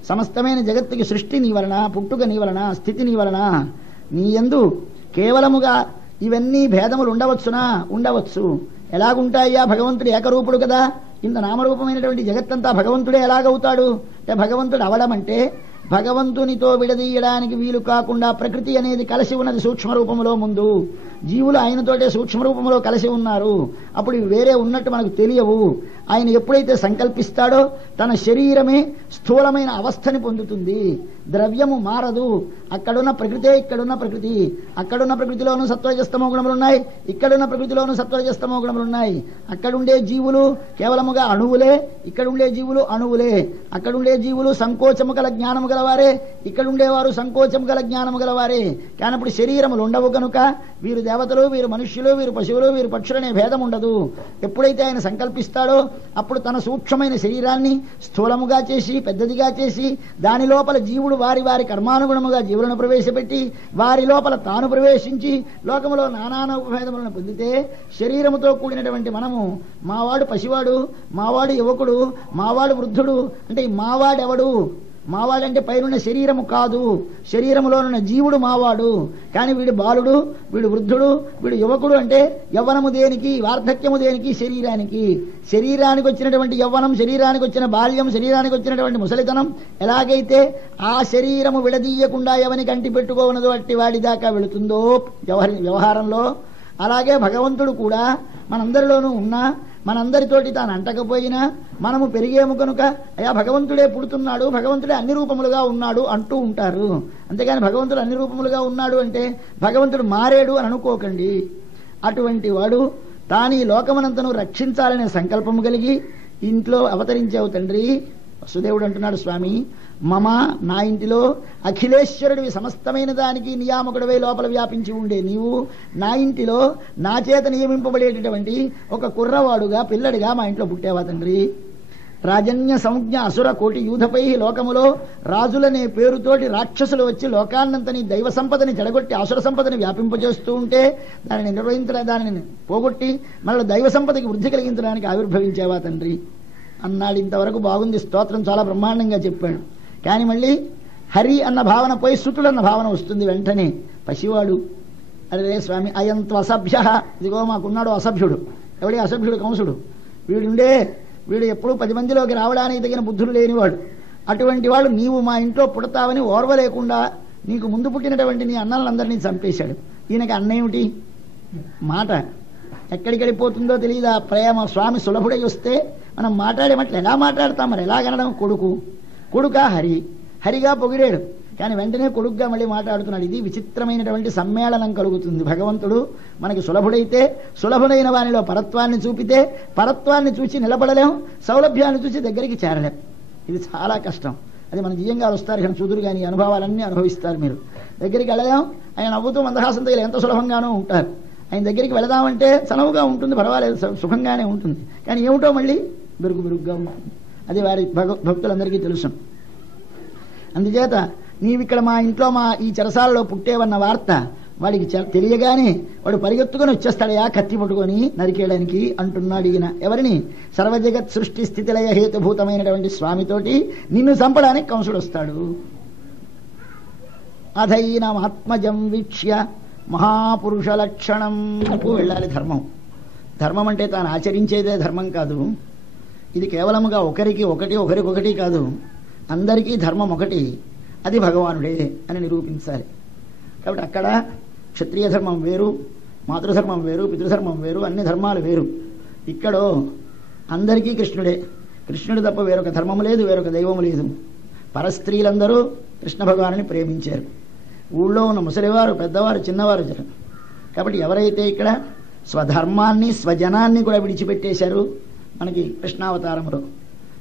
సమస్తమైన జగత్తుకి సృష్టి నీ వలన, పుట్టుక నీ వలన, స్థితి నీ వలన. నీ యందు కేవలముగా ఇవన్నీ భేదములు ఉండవచ్చు. ఎలాగుంటాయ్యా? భగవంతుడు ఏకరూపుడు కదా. ఇంత నామరూపమైనటువంటి జగత్తంతా భగవంతుడే ఎలాగవుతాడు అంటే, భగవంతుడు అవడం అంటే భగవంతునితో విడదీయడానికి వీలు కాకుండా ప్రకృతి అనేది కలిసి ఉన్నది సూక్ష్మ రూపంలో. ముందు జీవులు ఆయనతోటే సూక్ష్మ రూపంలో కలిసి ఉన్నారు. అప్పుడు వేరే ఉన్నట్టు మనకు తెలియవు. ఆయన ఎప్పుడైతే సంకల్పిస్తాడో తన శరీరమే స్థూలమైన అవస్థని పొందుతుంది. ద్రవ్యము మారదు. అక్కడున్న ప్రకృతే ఇక్కడున్న ప్రకృతి. అక్కడున్న ప్రకృతిలోనూ సత్వరజస్తమో గుణములున్నాయి, ఇక్కడున్న ప్రకృతిలోనూ సత్వరజస్తమో గుణములున్నాయి. అక్కడుండే జీవులు కేవలముగా అణువులే, ఇక్కడుండే జీవులు అణువులే. అక్కడుండే జీవులు సంకోచము గల జ్ఞానము గలవారే, ఇక్కడుండేవారు సంకోచము గల జ్ఞానము గలవారే. కానప్పుడు శరీరములు ఉండవు కనుక వీరు దేవతలు, వీరు మనుష్యులు, వీరు పశువులు, వీరు పక్షులనే భేదం ఉండదు. ఎప్పుడైతే ఆయన సంకల్పిస్తాడో అప్పుడు తన సూక్ష్మమైన శరీరాన్ని స్థూలముగా చేసి పెద్దదిగా చేసి దాని లోపల జీవుడు వారి వారి కర్మానుగుణముగా జీవులను ప్రవేశపెట్టి వారి లోపల తాను ప్రవేశించి లోకములో నానా ఉపభేదములను పొందితే శరీరముతో కూడినటువంటి మనము మావాడు పసివాడు, మావాడు యువకుడు, మావాడు వృద్ధుడు అంటే మావాడెవడు? మావాడంటే పైనున్న శరీరము కాదు, శరీరములోనున్న జీవుడు మావాడు. కానీ వీడు బాలుడు, వీడు వృద్ధుడు, వీడు యువకుడు అంటే యవ్వనము దేనికి, వార్ధక్యము దేనికి? శరీరానికి. శరీరానికి వచ్చినటువంటి యవ్వనం, శరీరానికి వచ్చిన బాల్యం, శరీరానికి వచ్చినటువంటి ముసలితనం ఎలాగైతే ఆ శరీరము విడదీయకుండా ఎవరికి అంటి పెట్టుకోనదో అట్టి వాడి దాకా వెళుతుందో వ్యవహారంలో, అలాగే భగవంతుడు కూడా మనందరిలోనూ ఉన్నా మనందరితోటి తాను అంటకపోయినా మనము పెరిగేము కనుక అయా భగవంతుడే పుడుతున్నాడు, భగవంతుడే అన్ని రూపములుగా ఉన్నాడు అంటూ ఉంటారు. అంతేగాని భగవంతుడు అన్ని రూపములుగా ఉన్నాడు అంటే భగవంతుడు మారేడు అని అనుకోకండి. అటువంటి వాడు తాను ఈ లోకమనంతను రక్షించాలనే సంకల్పము కలిగి ఇంట్లో అవతరించావు తండ్రి. వసుదేవుడు అంటున్నాడు, స్వామి మమ నా ఇంటిలో అఖిలేశ్వరుడివి సమస్తమైన దానికి నియామకుడివై లోపల వ్యాపించి ఉండే నీవు నా ఇంటిలో నా చేత నియమింపబడేటటువంటి ఒక కుర్రవాడుగా పిల్లడిగా మా ఇంట్లో పుట్టేవా తండ్రి. రాజన్య సంజ్ఞ అసుర కోటి యూధపై లోకములో రాజులనే పేరుతోటి రాక్షసులు వచ్చి లోకాన్నంతని దైవ సంపదని చెడగొట్టి అసుర సంపదని వ్యాపింపజేస్తూ ఉంటే దానిని నిర్వహించడానికి, దానిని పోగొట్టి మళ్ళీ దైవ సంపదకి వృద్ధి కలిగించడానికి ఆవిర్భవించేవా తండ్రి అన్నాడు. ఇంతవరకు బాగుంది, స్తోత్రం చాలా బ్రహ్మాండంగా చెప్పాడు. కానీ మళ్ళీ హరి అన్న భావన పోయి సుతుడు అన్న భావన వస్తుంది వెంటనే. పసివాడు, అరే స్వామి అయంత్వ అసభ్య, ఇదిగో మాకున్నాడు అసభ్యుడు. ఎవడి అసభ్యుడు? కంసుడు. వీడు ఎప్పుడూ 10 మందిలోకి రావడానికి తగిన బుద్ధులు లేనివాడు. అటువంటి వాడు నీవు మా ఇంట్లో పుడతావని ఓర్వలేకుండా నీకు ముందు పుట్టినటువంటి నీ అన్నలందరినీ చంపేశాడు. ఈయనకి అన్నేమిటి మాట ఎక్కడికి వెళ్ళిపోతుందో తెలియదు. ఆ ప్రేమ స్వామి సులభుడై వస్తే మనం మాట్లాడేమట్లు ఎలా మాట్లాడతాం? మరి ఎలాగనడం? కొడుక హరిగా పొగిడాడు, కానీ వెంటనే కొడుకుగా మళ్ళీ మాట్లాడుతున్నాడు. ఇది విచిత్రమైనటువంటి సమ్మేళనం కలుగుతుంది. భగవంతుడు మనకి సులభుడైతే సులభుడైన వానిలో పరత్వాన్ని చూపితే పరత్వాన్ని చూసి నిలబడలేం, సౌలభ్యాన్ని చూసి దగ్గరికి చేరలేం. ఇది చాలా కష్టం. అది మన జీయంగా వస్తారు కానీ చూదురు కానీ అనుభవాలన్నీ అనుభవిస్తారు. మీరు దగ్గరికి వెళ్ళలేం, ఆయన నవ్వుతూ మందహాసంతో ఎంత సులభంగానూ ఉంటారు. ఆయన దగ్గరికి వెళదామంటే చనువుగా ఉంటుంది, పర్వాలేదు, సుఖంగానే ఉంటుంది. కానీ ఏమిటో మళ్ళీ బెరుగుగా ఉంటుంది. అది వారి భక్తులందరికీ తెలుసు. అందుచేత నీవిక్కడ మా ఇంట్లో మా ఈ చెరసాలలో పుట్టేవన్న వార్త వాడికి తెలియగానే వాడు పరిగెత్తుకొని వచ్చేస్తాడయా కత్తి పట్టుకొని నరికేయడానికి అంటున్నాడు ఈయన. ఎవరిని? సర్వజగత్ సృష్టి స్థితిలయ హేతుభూతమైనటువంటి స్వామితోటి నిన్ను చంపడానికి కంసుడు వస్తాడు. అధైనమాత్మజం వీక్ష్య మహాపురుష లక్షణం. వెళ్ళాలి ధర్మం. ధర్మం అంటే తాను ఆచరించేదే ధర్మం కాదు. ఇది కేవలముగా ఒకరికొకటి కాదు, అందరికీ ధర్మం ఒకటి, అది భగవానుడే అని నిరూపించాలి. కాబట్టి అక్కడ క్షత్రియ ధర్మం వేరు, మాతృధర్మం వేరు, పితృధర్మం వేరు, అన్ని ధర్మాలు వేరు. ఇక్కడో అందరికీ కృష్ణుడే. కృష్ణుడు తప్ప వేరొక ధర్మము లేదు, వేరొక దైవము లేదు. పరస్త్రీలందరూ కృష్ణ భగవానుని ప్రేమించారు. ఊళ్ళో ఉన్న ముసలివారు, పెద్దవారు, చిన్నవారు. కాబట్టి ఎవరైతే ఇక్కడ స్వధర్మాన్ని స్వజనాన్ని కూడా విడిచిపెట్టేశారు, మనకి కృష్ణావతారంలో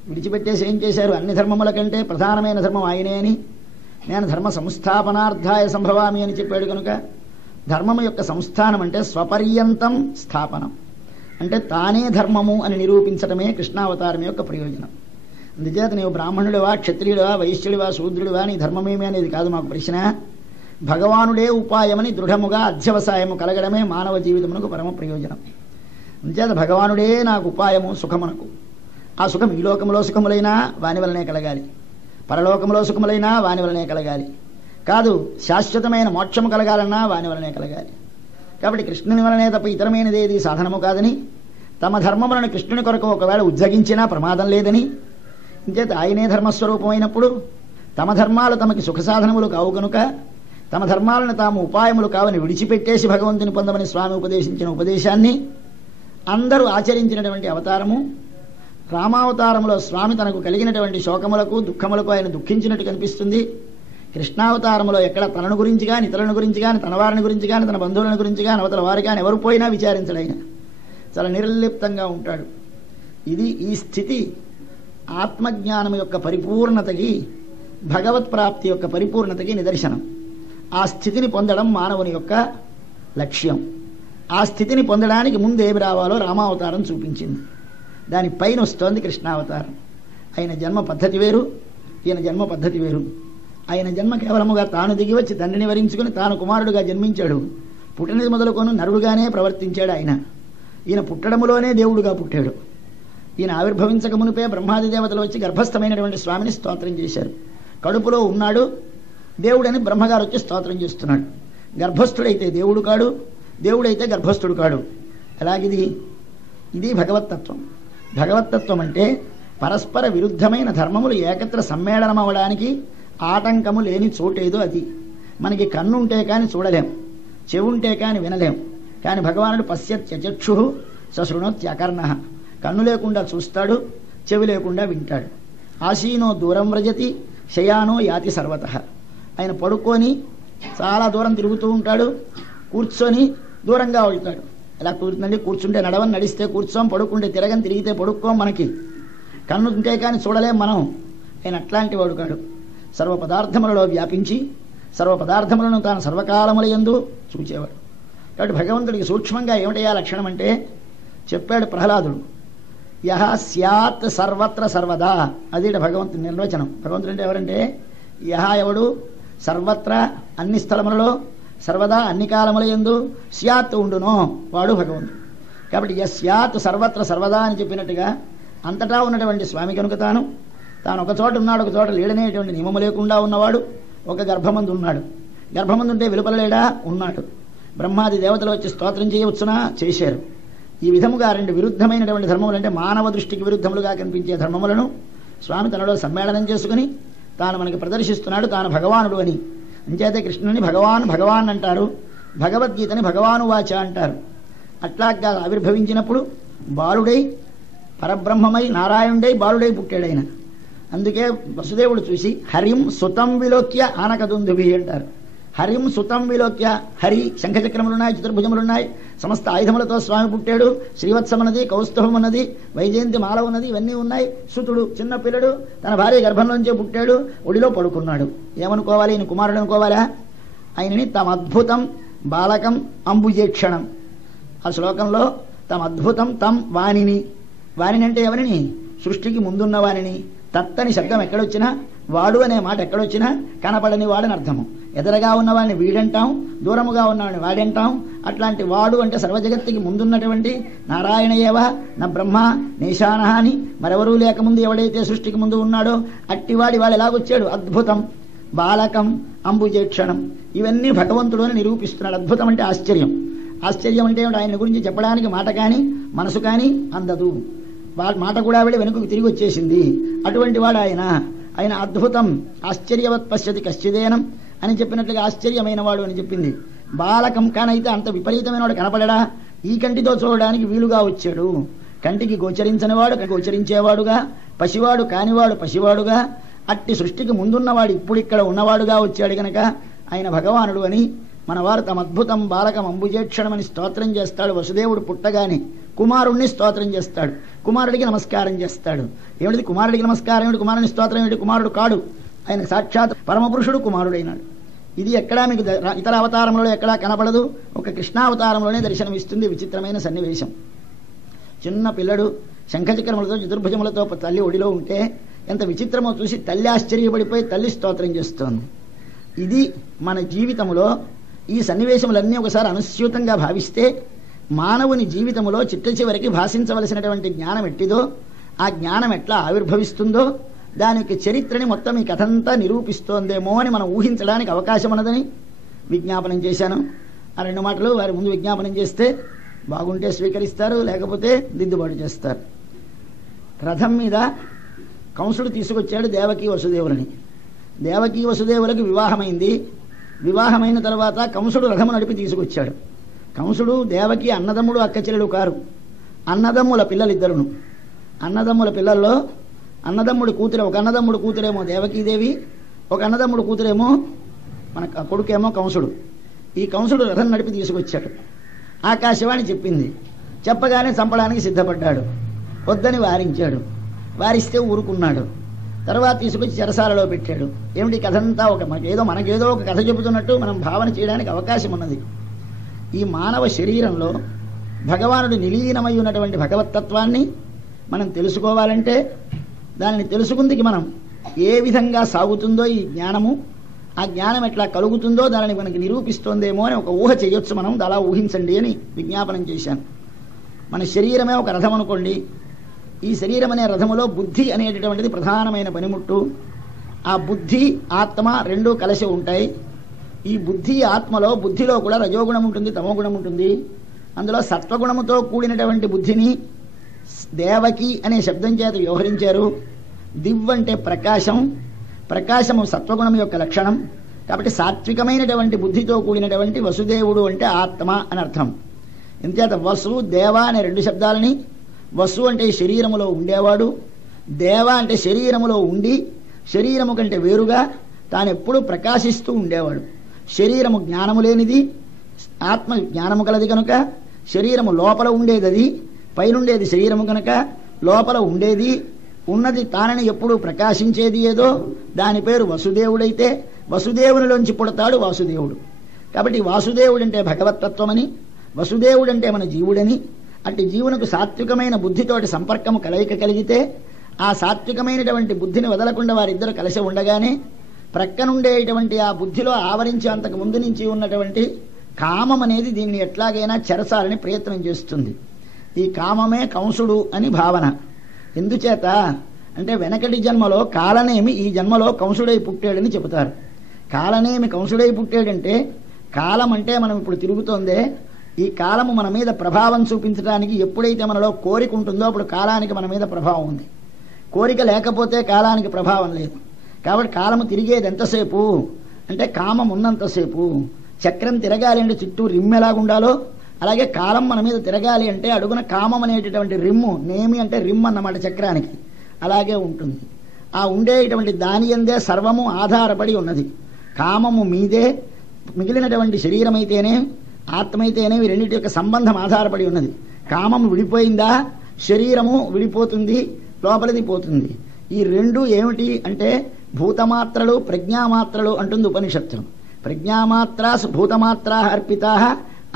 విడిచిపెట్టేసి ఏం చేశారు? అన్ని ధర్మముల కంటే ప్రధానమైన ధర్మం ఆయనే అని, నేను ధర్మ సంస్థాపనార్థాయ సంభవామి అని చెప్పాడు. కనుక ధర్మము యొక్క సంస్థానం అంటే స్వపర్యంతం స్థాపనం, అంటే తానే ధర్మము అని నిరూపించటమే కృష్ణావతారం యొక్క ప్రయోజనం. అందుచేత నీవు బ్రాహ్మణుడివా, క్షత్రియుడివా, వైశ్యుడివా, శూద్రుడివా, నీ ధర్మమేమి అనేది కాదు మాకు ప్రశ్న. భగవానుడే ఉపాయమని దృఢముగా అధ్యవసాయము కలగడమే మానవ జీవితమునకు పరమ ప్రయోజనం. అందుచేత భగవానుడే నాకు ఉపాయము సుఖమునకు. ఆ సుఖం ఈ లోకంలో సుఖములైనా వాని వలనే కలగాలి, పరలోకంలో సుఖములైనా వాని వలనే కలగాలి. కాదు శాశ్వతమైన మోక్షము కలగాలన్నా వాని వలనే కలగాలి. కాబట్టి కృష్ణుని వలనే తప్ప ఇతరమైనది ఏది సాధనము కాదని, తమ ధర్మములను కృష్ణుని కొరకు ఒకవేళ ఉజ్జగించినా ప్రమాదం లేదని, ఇంచేత ఆయనే ధర్మస్వరూపమైనప్పుడు తమ ధర్మాలు తమకి సుఖ సాధనములు కావు కనుక తమ ధర్మాలను తాము ఉపాయములు కావని విడిచిపెట్టేసి భగవంతుని పొందమని స్వామి ఉపదేశించిన ఉపదేశాన్ని అందరూ ఆచరించినటువంటి అవతారము. రామావతారంలో స్వామి తనకు కలిగినటువంటి శోకములకు దుఃఖములకు ఆయన దుఃఖించినట్టు కనిపిస్తుంది. కృష్ణావతారంలో ఎక్కడ తనను గురించి కానీ ఇతరులను గురించి కానీ తన వారిని గురించి కానీ తన బంధువులను గురించి కానీ అవతల వారి కానీ ఎవరు పోయినా విచారించడైన చాలా నిర్లిప్తంగా ఉంటాడు. ఇది ఈ స్థితి ఆత్మజ్ఞానం యొక్క పరిపూర్ణతకి, భగవత్ ప్రాప్తి యొక్క పరిపూర్ణతకి నిదర్శనం. ఆ స్థితిని పొందడం మానవుని యొక్క లక్ష్యం. ఆ స్థితిని పొందడానికి ముందు ఏమి రావాలో రామావతారం చూపించింది. దాని పైన వస్తోంది కృష్ణావతారం. ఆయన జన్మ పద్ధతి వేరు, ఈయన జన్మ పద్ధతి వేరు. ఆయన జన్మ కేవలముగా తాను దిగి వచ్చి తండ్రిని వరించుకుని తాను కుమారుడుగా జన్మించాడు. పుట్టినది మొదలుకొని నరుడుగానే ప్రవర్తించాడు ఆయన. ఈయన పుట్టడములోనే దేవుడుగా పుట్టాడు. ఈయన ఆవిర్భవించక మునిపే బ్రహ్మాది దేవతలు వచ్చి గర్భస్థమైనటువంటి స్వామిని స్తోత్రం చేశారు. కడుపులో ఉన్నాడు దేవుడని బ్రహ్మగారు వచ్చి స్తోత్రం చేస్తున్నాడు. గర్భస్థుడైతే దేవుడు కాడు, దేవుడైతే గర్భస్థుడు కాడు. ఎలాగిది? ఇది భగవత్తత్వం. భగవత్తత్వం అంటే పరస్పర విరుద్ధమైన ధర్మములు ఏకత్ర సమ్మేళనం అవ్వడానికి ఆటంకము లేని చోటేదో అది. మనకి కన్నుంటే కానీ చూడలేం, చెవుంటే కానీ వినలేం. కానీ భగవానుడు పశ్యత్యచక్షు సశృణోత్యకర్ణ, కన్ను లేకుండా చూస్తాడు, చెవి లేకుండా వింటాడు. ఆసీనో దూరం వ్రజతి శయానో యాతి సర్వత. ఆయన పడుకొని చాలా దూరం తిరుగుతూ ఉంటాడు, కూర్చొని దూరంగా వెళ్తాడు. ఎలా కుదురుతుందండి? కూర్చుంటే నడవని, నడిస్తే కూర్చోం, పడుకుంటే తిరగని, తిరిగితే పడుకోం. మనకి కన్ను ఉంటే కానీ చూడలేం మనం. ఆయన అట్లాంటి వాడు కాడు. సర్వ పదార్థములలో వ్యాపించి సర్వ పదార్థములను తాను సర్వకాలముల యందు చూచేవాడు. కాబట్టి భగవంతుడికి సూక్ష్మంగా ఏమిటయ్యా లక్షణం అంటే చెప్పాడు ప్రహ్లాదుడు. యహ స్యాత్ సర్వత్ర సర్వదా, అది భగవంతుని నిర్వచనం. భగవంతుడు అంటే ఎవరంటే యహ ఎవడు సర్వత్ర అన్ని స్థలములలో సర్వదా అన్ని కాలముల యందు స్యాత్ ఉండునో వాడు భగవంతుడు. కాబట్టి యస్యాత్ సర్వత్ర సర్వదా అని చెప్పినట్టుగా అంతటా ఉన్నటువంటి స్వామి కనుక తాను ఒక చోట ఉన్నాడు, ఒక చోట లేడనేటువంటి నియమము లేకుండా ఉన్నవాడు. ఒక గర్భమందు ఉన్నాడు. గర్భమందు ఉంటే వెలుపల లేడా? ఉన్నాడు. బ్రహ్మాది దేవతలు వచ్చి స్తోత్రం చేయవచ్చునా? చేశారు. ఈ విధముగా రెండు విరుద్ధమైనటువంటి ధర్మములు, అంటే మానవ దృష్టికి విరుద్ధములుగా కనిపించే ధర్మములను స్వామి తనలో సమ్మేళనం చేసుకుని తాను మనకి ప్రదర్శిస్తున్నాడు. తాను భగవానుడు అని. అంచేతే కృష్ణుని భగవాన్ అంటారు, భగవద్గీతని భగవానువాచ అంటారు. అట్లాగా ఆవిర్భవించినప్పుడు బాలుడై పరబ్రహ్మమై నారాయణుడై బాలుడై పుట్టాడైన. అందుకే వసుదేవుడు చూసి హరిం సుతం విలోక్య ఆనకదుందుభి అంటారు. హరిం సుతం విలోక్య, హరి శంఖచక్రములున్నాయి, చతుర్భుజములున్నాయి, సమస్త ఆయుధములతో స్వామి పుట్టాడు. శ్రీవత్సమన్నది, కౌస్తుభం ఉన్నది, వైజయంతి మాల ఉన్నది, ఇవన్నీ ఉన్నాయి. సుతుడు చిన్న పిల్లడు తన భార్య గర్భంలోంచే పుట్టాడు, ఒడిలో పడుకున్నాడు. ఏమనుకోవాలి? ఈయన కుమారుడు అనుకోవాలా? ఆయనని తమ అద్భుతం బాలకం అంబుజేక్షణం. ఆ శ్లోకంలో తమ అద్భుతం తం వాణిని, వాణిని అంటే ఎవరిని? సృష్టికి ముందున్న వాణిని. తత్తని శబ్దం ఎక్కడొచ్చినా, వాడు అనే మాట ఎక్కడొచ్చినా కనపడని వాడని అర్థము. ఎదరగా ఉన్నవాడిని వీడంటాం, దూరముగా ఉన్నవాడిని వాడంటాం. అట్లాంటి వాడు అంటే సర్వజగత్తుకి ముందున్నటువంటి నారాయణయేవ నా బ్రహ్మ నేశాన అని మరెవరూ లేకముందు ఎవడైతే సృష్టికి ముందు ఉన్నాడో అట్టివాడి వాడు ఎలాగొచ్చాడు? అద్భుతం బాలకం అంబుజేక్షణం. ఇవన్నీ భగవంతుడు అని నిరూపిస్తున్నాడు. అద్భుతం అంటే ఆశ్చర్యం. ఆశ్చర్యం అంటే ఆయన గురించి చెప్పడానికి మాట కానీ మనసు కానీ అందదు. మాట కూడా వెళ్ళి వెనుకకు తిరిగి వచ్చేసింది. అటువంటి వాడు ఆయన అద్భుతం ఆశ్చర్యవత్ పశ్యతి కశ్చిదేనం అని చెప్పినట్లుగా ఆశ్చర్యమైన వాడు అని చెప్పింది. బాలకం కానైతే అంత విపరీతమైన వాడు కనపడడా? ఈ కంటితో చూడడానికి వీలుగా వచ్చాడు. కంటికి గోచరించని వాడు గోచరించేవాడుగా, పసివాడు కానివాడు పసివాడుగా, అట్టి సృష్టికి ముందున్నవాడు ఇప్పుడు ఇక్కడ ఉన్నవాడుగా వచ్చాడు గనక ఆయన భగవానుడు అని మనవారు తమ అద్భుతం బాలకం అంబుజేక్షణమని స్తోత్రం చేస్తాడు. వసుదేవుడు పుట్టగానే కుమారుణ్ణి స్తోత్రం చేస్తాడు, కుమారుడికి నమస్కారం చేస్తాడు. ఏమిటి కుమారుడికి నమస్కారం? ఏమిటి కుమారుని స్తోత్రం? ఏమిటి? కుమారుడు కాడు, ఆయన సాక్షాత్ పరమపురుషుడు కుమారుడైనాడు. ఇది ఎక్కడా మీకు ఇతర అవతారంలో ఎక్కడా కనపడదు. ఒక కృష్ణావతారంలోనే దర్శనమిస్తుంది. విచిత్రమైన సన్నివేశం. చిన్న పిల్లడు శంఖచక్రములతో చతుర్భుజములతో తల్లి ఒడిలో ఉంటే ఎంత విచిత్రమో చూసి తల్లి ఆశ్చర్యపడిపోయి తల్లి స్తోత్రం చేస్తోంది. ఇది మన జీవితంలో ఈ సన్నివేశములన్నీ ఒకసారి అనుస్యూతంగా భావిస్తే మానవుని జీవితంలో చిట్ట చివరికి భాషించవలసినటువంటి జ్ఞానం ఎట్టిదో, ఆ జ్ఞానం ఎట్లా ఆవిర్భవిస్తుందో దానికి చరిత్రని మొత్తం ఈ కథంతా నిరూపిస్తోందేమో అని మనం ఊహించడానికి అవకాశం ఉన్నదని విజ్ఞాపనం చేశాను. ఆ రెండు మాటలు వారి ముందు విజ్ఞాపనం చేస్తే బాగుంటే స్వీకరిస్తారు, లేకపోతే దిద్దుబాటు చేస్తారు. రథం మీద కంసుడు తీసుకొచ్చాడు దేవకీ వసుదేవులని. దేవకీ వసుదేవులకు వివాహమైంది. వివాహమైన తర్వాత కంసుడు రథము నడిపి తీసుకొచ్చాడు. కంసుడు దేవకి అన్నదమ్ముడు అక్క చెల్లెలు కారు, అన్నదమ్ముల పిల్లలిద్దరును. అన్నదమ్ముల పిల్లల్లో అన్నదమ్ముడి కూతురు, ఒక అన్నదమ్ముడు కూతురేమో దేవకీదేవి, ఒక అన్నదమ్ముడు కూతురేమో మన కొడుకేమో కంసుడు. ఈ కంసుడు రథం నడిపి తీసుకొచ్చాడు. ఆకాశవాణి చెప్పింది. చెప్పగానే చంపడానికి సిద్ధపడ్డాడు. వద్దని వారించాడు. వారిస్తే ఊరుకున్నాడు. తర్వాత తీసుకొచ్చి చెరసాలలో పెట్టాడు. ఏమిటి కథ అంతా మనకేదో ఒక కథ చెబుతున్నట్టు మనం భావన చేయడానికి అవకాశం ఉన్నది. ఈ మానవ శరీరంలో భగవానుడు నిలీనమై ఉన్నటువంటి భగవత్తత్వాన్ని మనం తెలుసుకోవాలంటే దానిని తెలుసుకుందికి మనం ఏ విధంగా సాగుతుందో ఈ జ్ఞానము, ఆ జ్ఞానం ఎట్లా కలుగుతుందో దానిని మనకి నిరూపిస్తోందేమో అని ఒక ఊహ చేయొచ్చు. మనం అలా ఊహించండి అని విజ్ఞాపనం చేశాను. మన శరీరమే ఒక రథం అనుకోండి. ఈ శరీరం అనే రథములో బుద్ధి అనేటటువంటిది ప్రధానమైన పనిముట్టు. ఆ బుద్ధి ఆత్మ రెండూ కలిసి ఉంటాయి. ఈ బుద్ధి ఆత్మలో బుద్ధిలో కూడా రజోగుణం ఉంటుంది, తమోగుణం ఉంటుంది. అందులో సత్వగుణముతో కూడినటువంటి బుద్ధిని దేవకి అనే శబ్దం చేత వ్యవహరించారు. దివ్ అంటే ప్రకాశం, ప్రకాశము సత్వగుణం యొక్క లక్షణం. కాబట్టి సాత్వికమైనటువంటి బుద్ధితో కూడినటువంటి వసుదేవుడు అంటే ఆత్మ అని అర్థం. ఎంచేత వసు దేవ అనే రెండు శబ్దాలని, వసు అంటే శరీరములో ఉండేవాడు, దేవ అంటే శరీరములో ఉండి శరీరము కంటే వేరుగా తానెప్పుడు ప్రకాశిస్తూ ఉండేవాడు. శరీరము జ్ఞానము లేనిది, ఆత్మ జ్ఞానము కలది కనుక శరీరము లోపల ఉండేది, అది పైనుండేది శరీరము కనుక లోపల ఉండేది ఉన్నది తానని ఎప్పుడూ ప్రకాశించేది ఏదో దాని పేరు వసుదేవుడైతే వసుదేవునిలోంచి పుడతాడు వాసుదేవుడు. కాబట్టి వాసుదేవుడంటే భగవత్తత్వమని, వసుదేవుడంటే మన జీవుడని, అట్టి జీవునకు సాత్వికమైన బుద్ధితోటి సంపర్కము కలయిక కలిగితే ఆ సాత్వికమైనటువంటి బుద్ధిని వదలకుండా వారిద్దరు కలిసి ఉండగానే ప్రక్కనుండేటువంటి ఆ బుద్ధిలో ఆవరించి అంతకు ముందు నుంచి ఉన్నటువంటి కామం అనేది దీన్ని ఎట్లాగైనా చెరసాలని ప్రయత్నం చేస్తుంది. ఈ కామమే కంసుడు అని భావన. ఎందుచేత అంటే వెనకటి జన్మలో కాలనేమి ఈ జన్మలో కంసుడై పుట్టాడని చెబుతారు. కాలనేమి కంసుడై పుట్టాడంటే కాలం అంటే మనం ఇప్పుడు తిరుగుతోందే, ఈ కాలము మన మీద ప్రభావం చూపించడానికి ఎప్పుడైతే మనలో కోరిక ఉంటుందో అప్పుడు కాలానికి మన మీద ప్రభావం ఉంది. కోరిక లేకపోతే కాలానికి ప్రభావం లేదు. కాబట్టి కాలము తిరిగేది ఎంతసేపు అంటే కామం ఉన్నంతసేపు. చక్రం తిరగాలి అంటే చుట్టూ రిమ్ ఎలాగుండాలో అలాగే కాలం మన మీద తిరగాలి అంటే అడుగున కామం అనేటటువంటి రిమ్ము, నేమి అంటే రిమ్ అన్నమాట చక్రానికి, అలాగే ఉంటుంది. ఆ ఉండేటువంటి దాని యందే సర్వము ఆధారపడి ఉన్నది. కామము మీదే, మిగిలినటువంటి శరీరమైతేనే ఆత్మైతేనే ఈ రెండింటి యొక్క సంబంధం ఆధారపడి ఉన్నది. కామము విడిపోయిందా శరీరము విడిపోతుంది, లోపలిది పోతుంది. ఈ రెండు ఏమిటి అంటే భూతమాత్రలు ప్రజ్ఞామాత్రలు అంటుంది ఉపనిషత్తు. ప్రజ్ఞామాత్రాసు భూతమాత్రా అర్పితా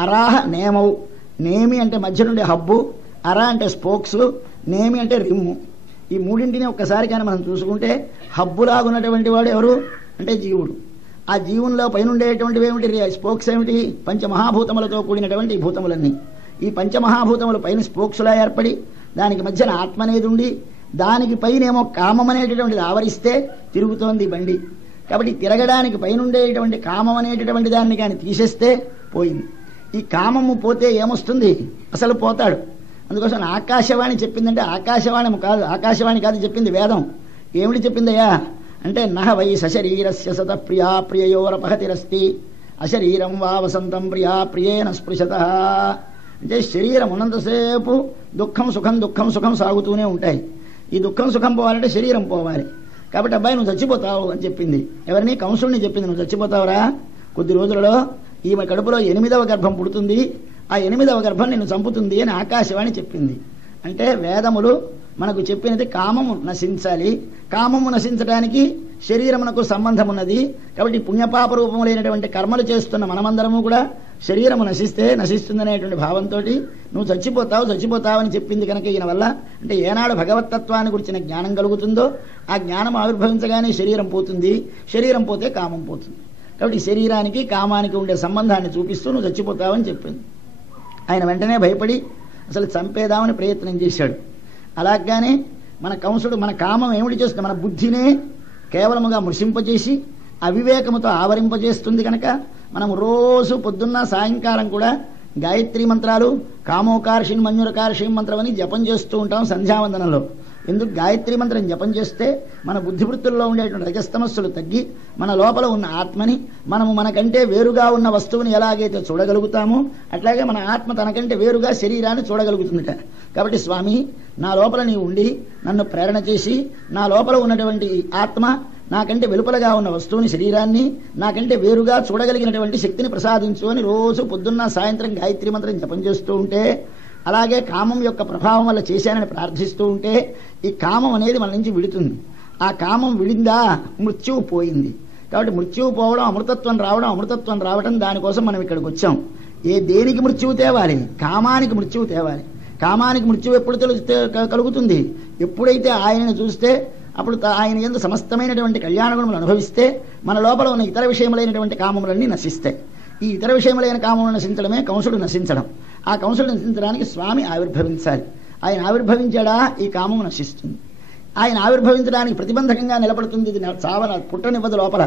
అరాహ నేమౌ. నేమి అంటే మధ్య నుండి హబ్బు, అర అంటే స్పోక్స్, నేమి అంటే రిమ్ము. ఈ మూడింటిని ఒక్కసారి కానీ మనం చూసుకుంటే హబ్బులాగున్నటువంటి వాడు ఎవరు అంటే జీవుడు. ఆ జీవుల్లో పైనుండేటువంటివి ఏమిటి, స్పోక్స్ ఏమిటి, పంచమహాభూతములతో కూడినటువంటి ఈ భూతములన్నీ. ఈ పంచమహాభూతములు పైన స్పోక్స్లా ఏర్పడి దానికి మధ్యన ఆత్మ అనేది ఉండి దానికి పైనేమో కామం అనేటటువంటిది ఆవరిస్తే తిరుగుతోంది బండి. కాబట్టి తిరగడానికి పైనుండేటువంటి కామం అనేటటువంటి దాన్ని కానీ తీసేస్తే పోయింది. ఈ కామము పోతే ఏమొస్తుంది, అసలు పోతాడు. అందుకోసం ఆకాశవాణి చెప్పిందంటే ఆకాశవాణి కాదు చెప్పింది వేదం. ఏమిటి చెప్పిందయ్యా అంటే నహ వై సశరీరస్య సత ప్రియా ప్రియయోరపహతిరస్తి అశరీరం వా వసంతం ప్రియా ప్రియేణ స్పృశత. అంటే శరీరం ఉన్నంతసేపు దుఃఖం సుఖం దుఃఖం సుఖం సాగుతూనే ఉంటాయి. ఈ దుఃఖం సుఖం పోవాలంటే శరీరం పోవాలి. కాబట్టి అబ్బాయి నువ్వు చచ్చిపోతావు అని చెప్పింది. ఎవరిని? కంసుడిని చెప్పింది. నువ్వు చచ్చిపోతావురా, కొద్ది రోజులలో ఈమె కడుపులో 8వ గర్భం పుడుతుంది, ఆ 8వ గర్భం నిన్ను చంపుతుంది అని ఆకాశవాణి చెప్పింది. అంటే వేదములు మనకు చెప్పినది కామము నశించాలి. కామము నశించడానికి శరీరమునకు సంబంధం ఉన్నది. కాబట్టి పుణ్యపాప రూపములైనటువంటి కర్మలు చేస్తున్న మనమందరము కూడా శరీరము నశిస్తే నశిస్తుందనేటువంటి భావంతో నువ్వు చచ్చిపోతావు అని చెప్పింది కనుక ఈయన వల్ల అంటే ఏనాడు భగవత్తత్వాన్ని గురించిన జ్ఞానం కలుగుతుందో ఆ జ్ఞానం ఆవిర్భవించగానే శరీరం పోతుంది, శరీరం పోతే కామం పోతుంది. కాబట్టి శరీరానికి కామానికి ఉండే సంబంధాన్ని చూపిస్తూ నువ్వు చచ్చిపోతావని చెప్పింది. ఆయన వెంటనే భయపడి అసలు చంపేదామని ప్రయత్నం చేశాడు. అలాగానే మన కంసుడు మన కామం ఏమిటి చేస్తుంది, మన బుద్ధినే కేవలముగా మృషింపజేసి అవివేకముతో ఆవరింపజేస్తుంది. కనుక మనం రోజు పొద్దున్న సాయంకాలం కూడా గాయత్రీ మంత్రాలు కామోకార్షిణ్ మంజురకార్షిణ్ మంత్రం అని జపం చేస్తూ ఉంటాం సంధ్యావందనంలో. ఎందుకు గాయత్రీ మంత్రం జపం చేస్తే మన బుద్ధివృత్తుల్లో ఉండేటువంటి రజస్తమస్సులు తగ్గి మన లోపల ఉన్న ఆత్మని మనము మనకంటే వేరుగా ఉన్న వస్తువుని ఎలాగైతే చూడగలుగుతామో అట్లాగే మన ఆత్మ తనకంటే వేరుగా శరీరాన్ని చూడగలుగుతుందట. కాబట్టి స్వామి నా లోపల నీవు ఉండి నన్ను ప్రేరణ చేసి నా లోపల ఉన్నటువంటి ఆత్మ నాకంటే వెలుపలగా ఉన్న వస్తువుని, శరీరాన్ని నాకంటే వేరుగా చూడగలిగినటువంటి శక్తిని ప్రసాదించు అని రోజు పొద్దున్న సాయంత్రం గాయత్రి మంత్రం జపం చేస్తూ ఉంటే, అలాగే కామం యొక్క ప్రభావం వల్ల చేశానని ప్రార్థిస్తూ ఉంటే ఈ కామం అనేది మన నుంచి విడుతుంది. ఆ కామం విడిందా మృత్యువు పోయింది. కాబట్టి మృత్యువు పోవడం, అమృతత్వం రావడం, అమృతత్వం రావడం, దానికోసం మనం ఇక్కడికి వచ్చాం. దేనికి మృత్యువు తేవాలి? కామానికి మృత్యువు తేవాలి. కామానికి మృత్యువు ఎప్పుడు కలుగుతుంది? ఎప్పుడైతే ఆయనను చూస్తే, అప్పుడు ఆయన యందు సమస్తమైనటువంటి కళ్యాణ గుణములు అనుభవిస్తే మన లోపల ఉన్న ఇతర విషయములైనటువంటి కామములన్నీ నశిస్తాయి. ఈ ఇతర విషయములైన కామములు నశించడమే కంసుడు నశించడం. ఆ కంసుడు నశించడానికి స్వామి ఆవిర్భవించాలి. ఆయన ఆవిర్భవించాడా ఈ కామము నశిస్తుంది. ఆయన ఆవిర్భవించడానికి ప్రతిబంధకంగా నిలబడుతుంది. ఇది చావన పుట్టనివ్వదు, లోపల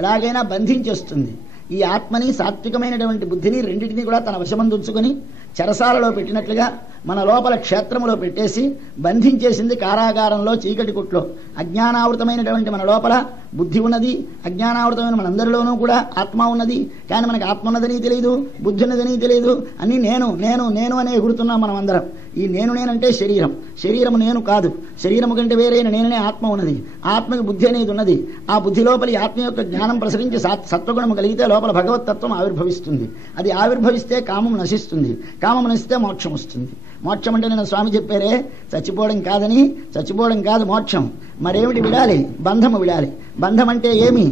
ఎలాగైనా బంధించేస్తుంది. ఈ ఆత్మని, సాత్వికమైనటువంటి బుద్ధిని రెండింటినీ కూడా తన వశమందుంచుకొని చెరసాలలో పెట్టినట్లుగా మన లోపల క్షేత్రములో పెట్టేసి బంధించేసింది. కారాగారంలో, చీకటి కొట్లో అజ్ఞానావృతమైనటువంటి మన లోపల బుద్ధి ఉన్నది. అజ్ఞానావృతమైన మనందరిలోనూ కూడా ఆత్మ ఉన్నది. కానీ మనకు ఆత్మ ఉన్నదని తెలియదు, బుద్ధి ఉన్నదని తెలియదు. అన్నీ నేను నేను నేను అనే ఎగురుతున్నాం మనం అందరం. ఈ నేను నేనంటే శరీరం, శరీరము నేను కాదు. శరీరము కంటే వేరైన నేననే ఆత్మ ఉన్నది. ఆత్మకి బుద్ధి అనేది ఉన్నది. ఆ బుద్ధి లోపలి ఆత్మ యొక్క జ్ఞానం ప్రసరించి సత్వగుణము కలిగితే లోపల భగవత్తత్వం ఆవిర్భవిస్తుంది. అది ఆవిర్భవిస్తే కామం నశిస్తుంది. కామం నశిస్తే మోక్షం వస్తుంది. మోక్షం అంటే నేను స్వామి చెప్పారే, చచ్చిపోవడం కాదని. చచ్చిపోవడం కాదు మోక్షం. మరేమిటి విడాలి? బంధము విడాలి. బంధం అంటే ఏమి?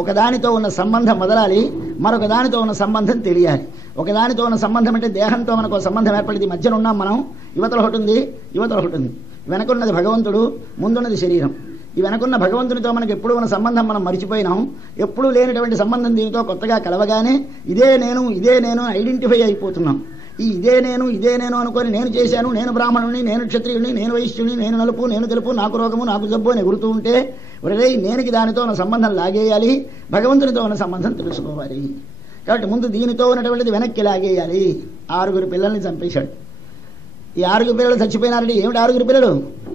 ఒకదానితో ఉన్న సంబంధం వదలాలి, మరొక దానితో ఉన్న సంబంధం తెలియాలి. ఒకదానితో ఉన్న సంబంధం అంటే దేహంతో మనకు సంబంధం ఏర్పడింది, మధ్యన ఉన్నాం మనం. యువతల ఒకటి ఉంది, యువతల ఒకటి ఉంది. వెనకున్నది భగవంతుడు, ముందున్నది శరీరం. ఈ వెనకున్న భగవంతునితో మనకు ఎప్పుడు ఉన్న సంబంధం మనం మరిచిపోయినాం. ఎప్పుడూ లేనటువంటి సంబంధం దీనితో కొత్తగా కలవగానే ఇదే నేను, ఇదే నేను ఐడెంటిఫై అయిపోతున్నాం. ఈ ఇదే నేను, ఇదే నేను అనుకొని నేను చేశాను, నేను బ్రాహ్మణుని, నేను క్షత్రియుని, నేను వైశ్యుని, నేను నలుపు, నేను తెలుపు, నాకు రోగము, నాకు జబ్బు అని ఎగురుతూ ఉంటే ఒరే నేనికి దానితో ఉన్న సంబంధం లాగేయాలి, భగవంతునితో ఉన్న సంబంధం తెలుసుకోవాలి. కాబట్టి ముందు దీనితో ఉన్నటువంటిది వెనక్కి లాగేయాలి. 6 పిల్లల్ని చంపేశాడు. ఈ 6 పిల్లలు చచ్చిపోయినారంటే ఏమిటి 6 పిల్లలు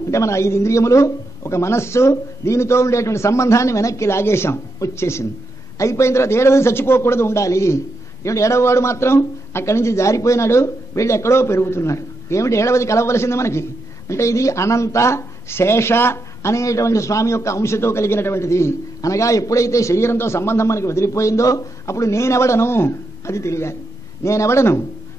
అంటే మన 5 ఇంద్రియములు, ఒక మనస్సు, దీనితో ఉండేటువంటి సంబంధాన్ని వెనక్కి లాగేశాం, వచ్చేసింది. అయిపోయిన తర్వాత 7వ చచ్చిపోకూడదు, ఉండాలి. ఏమిటి 7వ వాడు మాత్రం అక్కడి నుంచి జారిపోయినాడు, వీళ్ళు ఎక్కడో పెరుగుతున్నాడు. ఏమిటి 7వది కలవలసింది మనకి అంటే ఇది అనంత శేష అనేటువంటి స్వామి యొక్క అంశతో కలిగినటువంటిది. అనగా ఎప్పుడైతే శరీరంతో సంబంధం మనకి వదిలిపోయిందో అప్పుడు నేనెవడను అది తెలియాలి. నేనెవడను?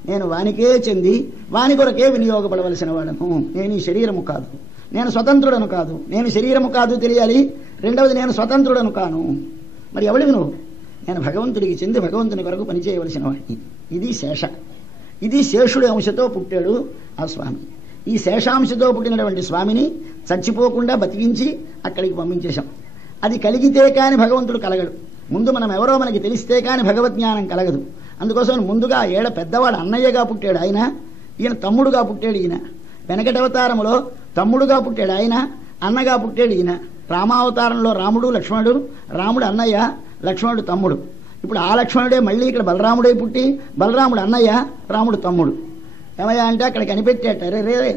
నేను వానికే చెంది వాని కొరకే వినియోగపడవలసిన వాడను. నేను ఈ శరీరము కాదు, నేను స్వతంత్రుడను కాదు. నేను శరీరము కాదు తెలియాలి. రెండవది నేను స్వతంత్రుడను కాను. మరి ఎవడివి నువ్వు? నేను భగవంతుడికి చెంది భగవంతుని కొరకు పనిచేయవలసిన వాడిని. ఇది శేష. ఇది శేషుడి అంశతో పుట్టాడు ఆ స్వామి. ఈ శేషాంశతో పుట్టినటువంటి స్వామిని చచ్చిపోకుండా బతికించి అక్కడికి పంపించేశాం. అది కలిగితే కాని భగవంతుడు కలగడు. ముందు మనం ఎవరో మనకి తెలిస్తే కాని భగవద్జ్ఞానం కలగదు. అందుకోసం ముందుగా పెద్దవాడు అన్నయ్యగా పుట్టాడు ఆయన, ఈయన తమ్ముడుగా పుట్టాడు. ఈయన వెనకటి అవతారంలో తమ్ముడుగా పుట్టాడు ఆయన, అన్నగా పుట్టాడు ఈయన. రామావతారంలో రాముడు లక్ష్మణుడు, రాముడు అన్నయ్య, లక్ష్మణుడు తమ్ముడు. ఇప్పుడు ఆ లక్ష్మణుడే మళ్ళీ ఇక్కడ బలరాముడే పుట్టి బలరాముడు అన్నయ్య, రాముడు తమ్ముడు. ఏమయ్యా అంటే అక్కడ కనిపెట్టాట, రే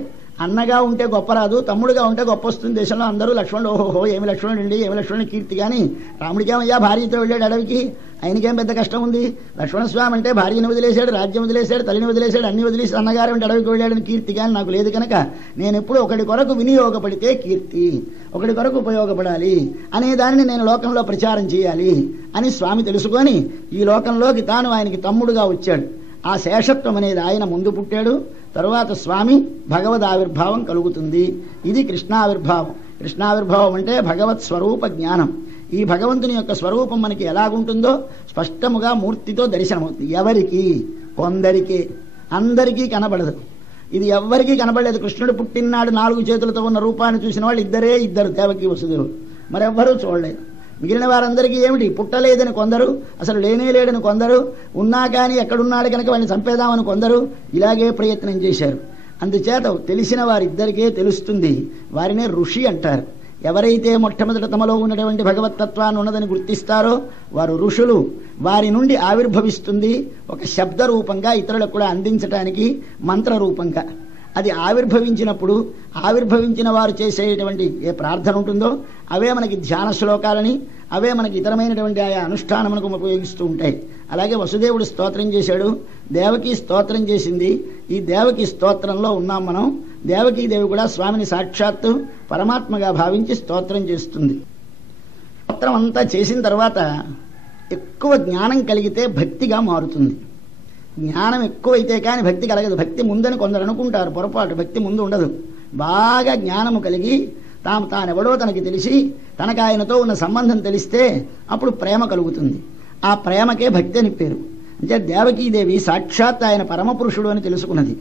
అన్నగా ఉంటే గొప్ప రాదు, తమ్ముడుగా ఉంటే గొప్ప వస్తుంది. దేశంలో అందరూ లక్ష్మణుడు, ఓహోహో ఏమి లక్ష్మణుడు అండి, ఏమి లక్ష్మణుడి కీర్తి. కానీ రాముడికేమయ్యా భార్యతో వెళ్ళాడు అడవికి, ఆయనకేం పెద్ద కష్టం ఉంది. లక్ష్మణస్వామి అంటే భార్యను వదిలేశాడు, రాజ్యం వదిలేశాడు, తల్లిని వదిలేశాడు, అన్ని వదిలేసి అన్నగారు అంటే అడవికి వెళ్ళాడని కీర్తి కానీ నాకు లేదు. కనుక నేను ఎప్పుడు ఒకటి కొరకు వినియోగపడితే కీర్తి, ఒకటి కొరకు ఉపయోగపడాలి అనే దానిని నేను లోకంలో ప్రచారం చేయాలి అని స్వామి తెలుసుకొని ఈ లోకంలోకి తాను ఆయనకి తమ్ముడుగా వచ్చాడు. ఆ శేషత్వం అనేది ఆయన ముందు పుట్టాడు. తరువాత స్వామి భగవద్ ఆవిర్భావం కలుగుతుంది. ఇది కృష్ణావిర్భావం. కృష్ణావిర్భావం అంటే భగవత్ స్వరూప జ్ఞానం. ఈ భగవంతుని యొక్క స్వరూపం మనకి ఎలాగుంటుందో స్పష్టముగా మూర్తితో దర్శనమవుతుంది. ఎవరికి? కొందరికి, అందరికీ కనబడదు. ఇది ఎవ్వరికీ కనబడలేదు. కృష్ణుడు పుట్టినాడు 4 చేతులతో ఉన్న రూపాన్ని చూసిన వాళ్ళు ఇద్దరు, దేవకి వసుదేవుడు. మరెవ్వరూ చూడలేదు. మిగిలిన వారందరికీ ఏమిటి? పుట్టలేదని కొందరు, అసలు లేనే లేడని కొందరు, ఉన్నా కానీ ఎక్కడున్నాడు కనుక వాడిని చంపేదామని కొందరు, ఇలాగే ప్రయత్నం చేశారు. అందుచేత తెలిసిన వారిద్దరికే తెలుస్తుంది. వారినే ఋషి అంటారు. ఎవరైతే మొట్టమొదట తమలో ఉన్నటువంటి భగవత్తత్వాన్ని ఉన్నదని గుర్తిస్తారో వారు ఋషులు. వారి నుండి ఆవిర్భవిస్తుంది ఒక శబ్ద రూపంగా, ఇతరులకు కూడా అందించడానికి మంత్ర రూపంగా. అది ఆవిర్భవించినప్పుడు ఆవిర్భవించిన వారు చేసేటువంటి ఏ ప్రార్థన ఉంటుందో అవే మనకి ధ్యాన శ్లోకాలని, అవే మనకి ఇతరమైనటువంటి ఆయా అనుష్ఠానములకు ఉపయోగిస్తూ ఉంటాయి. అలాగే వసుదేవుడు స్తోత్రం చేశాడు, దేవకి స్తోత్రం చేసింది. ఈ దేవకి స్తోత్రంలో ఉన్నాం మనం. దేవకీదేవి కూడా స్వామిని సాక్షాత్తు పరమాత్మగా భావించి స్తోత్రం చేస్తుంది. స్తోత్రం అంతా చేసిన తర్వాత ఎక్కువ జ్ఞానం కలిగితే భక్తిగా మారుతుంది. జ్ఞానం ఎక్కువైతే కానీ భక్తి కలగదు. భక్తి ముందని కొందరు అనుకుంటారు, పొరపాటు. భక్తి ముందు ఉండదు. బాగా జ్ఞానము కలిగి తానెవడో తనకి తెలిసి తనకు ఆయనతో ఉన్న సంబంధం తెలిస్తే అప్పుడు ప్రేమ కలుగుతుంది. ఆ ప్రేమకే భక్తి అని పేరు. అంటే దేవకీదేవి సాక్షాత్ ఆయన పరమపురుషుడు అని తెలుసుకున్నది.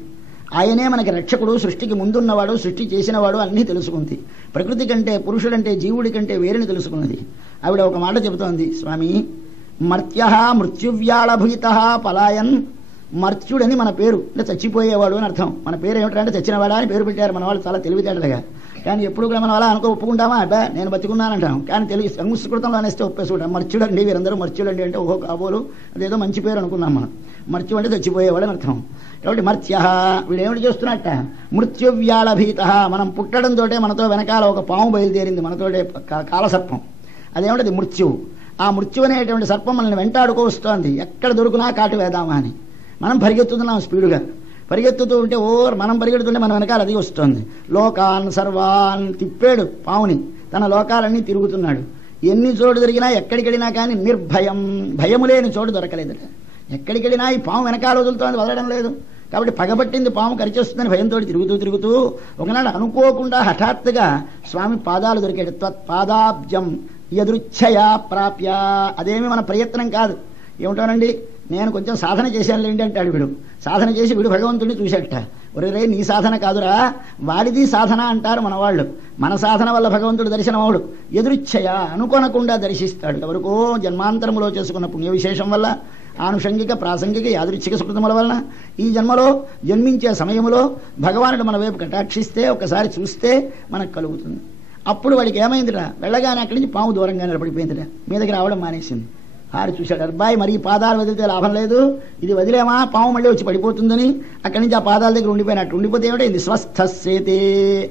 ఆయనే మనకి రక్షకుడు, సృష్టికి ముందున్నవాడు, సృష్టి చేసినవాడు అన్నీ తెలుసుకుంది. ప్రకృతి కంటే, పురుషుడంటే, జీవుడి కంటే వేరుని తెలుసుకున్నది. ఆవిడ ఒక మాట చెబుతోంది, స్వామి మర్త్య మృత్యువ్యాళభూత పలాయన్. మర్త్యుడని మన పేరు, అంటే చచ్చిపోయేవాడు అని అర్థం. మన పేరు ఏమిటంటే చచ్చినవాడా అని పేరు పెట్టారు మన వాళ్ళు చాలా తెలివితేటలుగా. కానీ ఎప్పుడు కూడా మనం అలా ఒప్పుకుంటామా? అబ్బా నేను బతికున్నానంటాం. కానీ తెలుగు సంస్కృతంలో అనేస్తే ఒప్పేసుకుంటాం. మర్త్యుడండి, వీరందరూ మర్త్యుడండి అంటే ఓహో కాబోలు అదేదో మంచి పేరు అనుకున్నాం మనం. మర్త్యు అంటే చచ్చిపోయేవాడు అని అర్థం. కాబట్టి మర్త్య వీడేమిటి చేస్తున్నట్ట? మృత్యువ్యాళభీత. మనం పుట్టడంతో మనతో వెనకాల ఒక పాము బయలుదేరింది, మనతోటే కాలసర్పం. అదేమిటది? మృత్యువు. ఆ మృత్యు అనేటువంటి సర్పం మనల్ని వెంటాడుకో వస్తోంది. ఎక్కడ దొరుకునా కాటు వేద్దామా అని మనం పరిగెత్తుతున్నాం స్పీడుగా. పరిగెత్తుతూ ఉంటే మనం పరిగెడుతుంటే మన వెనకాల అది వస్తుంది. లోకాన్ సర్వాన్ తిప్పాడు పావుని, తన లోకాలన్నీ తిరుగుతున్నాడు. ఎన్ని చోటు తిరిగినా ఎక్కడికెళ్ళినా కానీ నిర్భయం, భయము లేని చోటు దొరకలేదట. ఎక్కడికెళ్ళినా ఈ పాము వెనకాల వదులుతోంది, వదలడం లేదు. కాబట్టి పగబట్టింది పాము కరిచేస్తుందని భయంతో తిరుగుతూ ఒకనాడు అనుకోకుండా హఠాత్తుగా స్వామి పాదాలు దొరికాడు. త్వత్పాదాబ్జం యదృచ్ఛయా ప్రాప్య. అదేమి మన ప్రయత్నం కాదు. ఏమిటోనండి, నేను కొంచెం సాధన చేశానులేండి అంటాడు వీడు. సాధన చేసి వీడు భగవంతుడిని చూశాడట. ఒరే నీ సాధన కాదురా, వాడిది సాధన అంటారు మన వాళ్ళు. మన సాధన వల్ల భగవంతుడు దర్శనమవుడు. ఎదురుచ్ఛయ, అనుకోనకుండా దర్శిస్తాడు. ఎవరికో జన్మాంతరములో చేసుకున్న పుణ్య విశేషం వల్ల, ఆనుషంగిక ప్రాసంగిక యాదృచ్ఛిక సుకృతముల వలన ఈ జన్మలో జన్మించే సమయంలో భగవానుడు మన వైపు కటాక్షిస్తే, ఒకసారి చూస్తే మనకు కలుగుతుంది. అప్పుడు వాడికి ఏమైందిరా, వెళ్ళగానే అక్కడి నుంచి పాము దూరంగా నిలబడిపోయిందిరా, మీదకి రావడం మానేసింది. హారి చూశాడు, అబ్బాయి మరి ఈ పాదాలు వదిలితే లాభం లేదు, ఇది వదిలేమా పాము మళ్ళీ వచ్చి పడిపోతుందని అక్కడి నుంచి ఆ పాదాల దగ్గర ఉండిపోయినట్టు. ఉండిపోతే ఏమిటైంది? స్వస్థసేతే,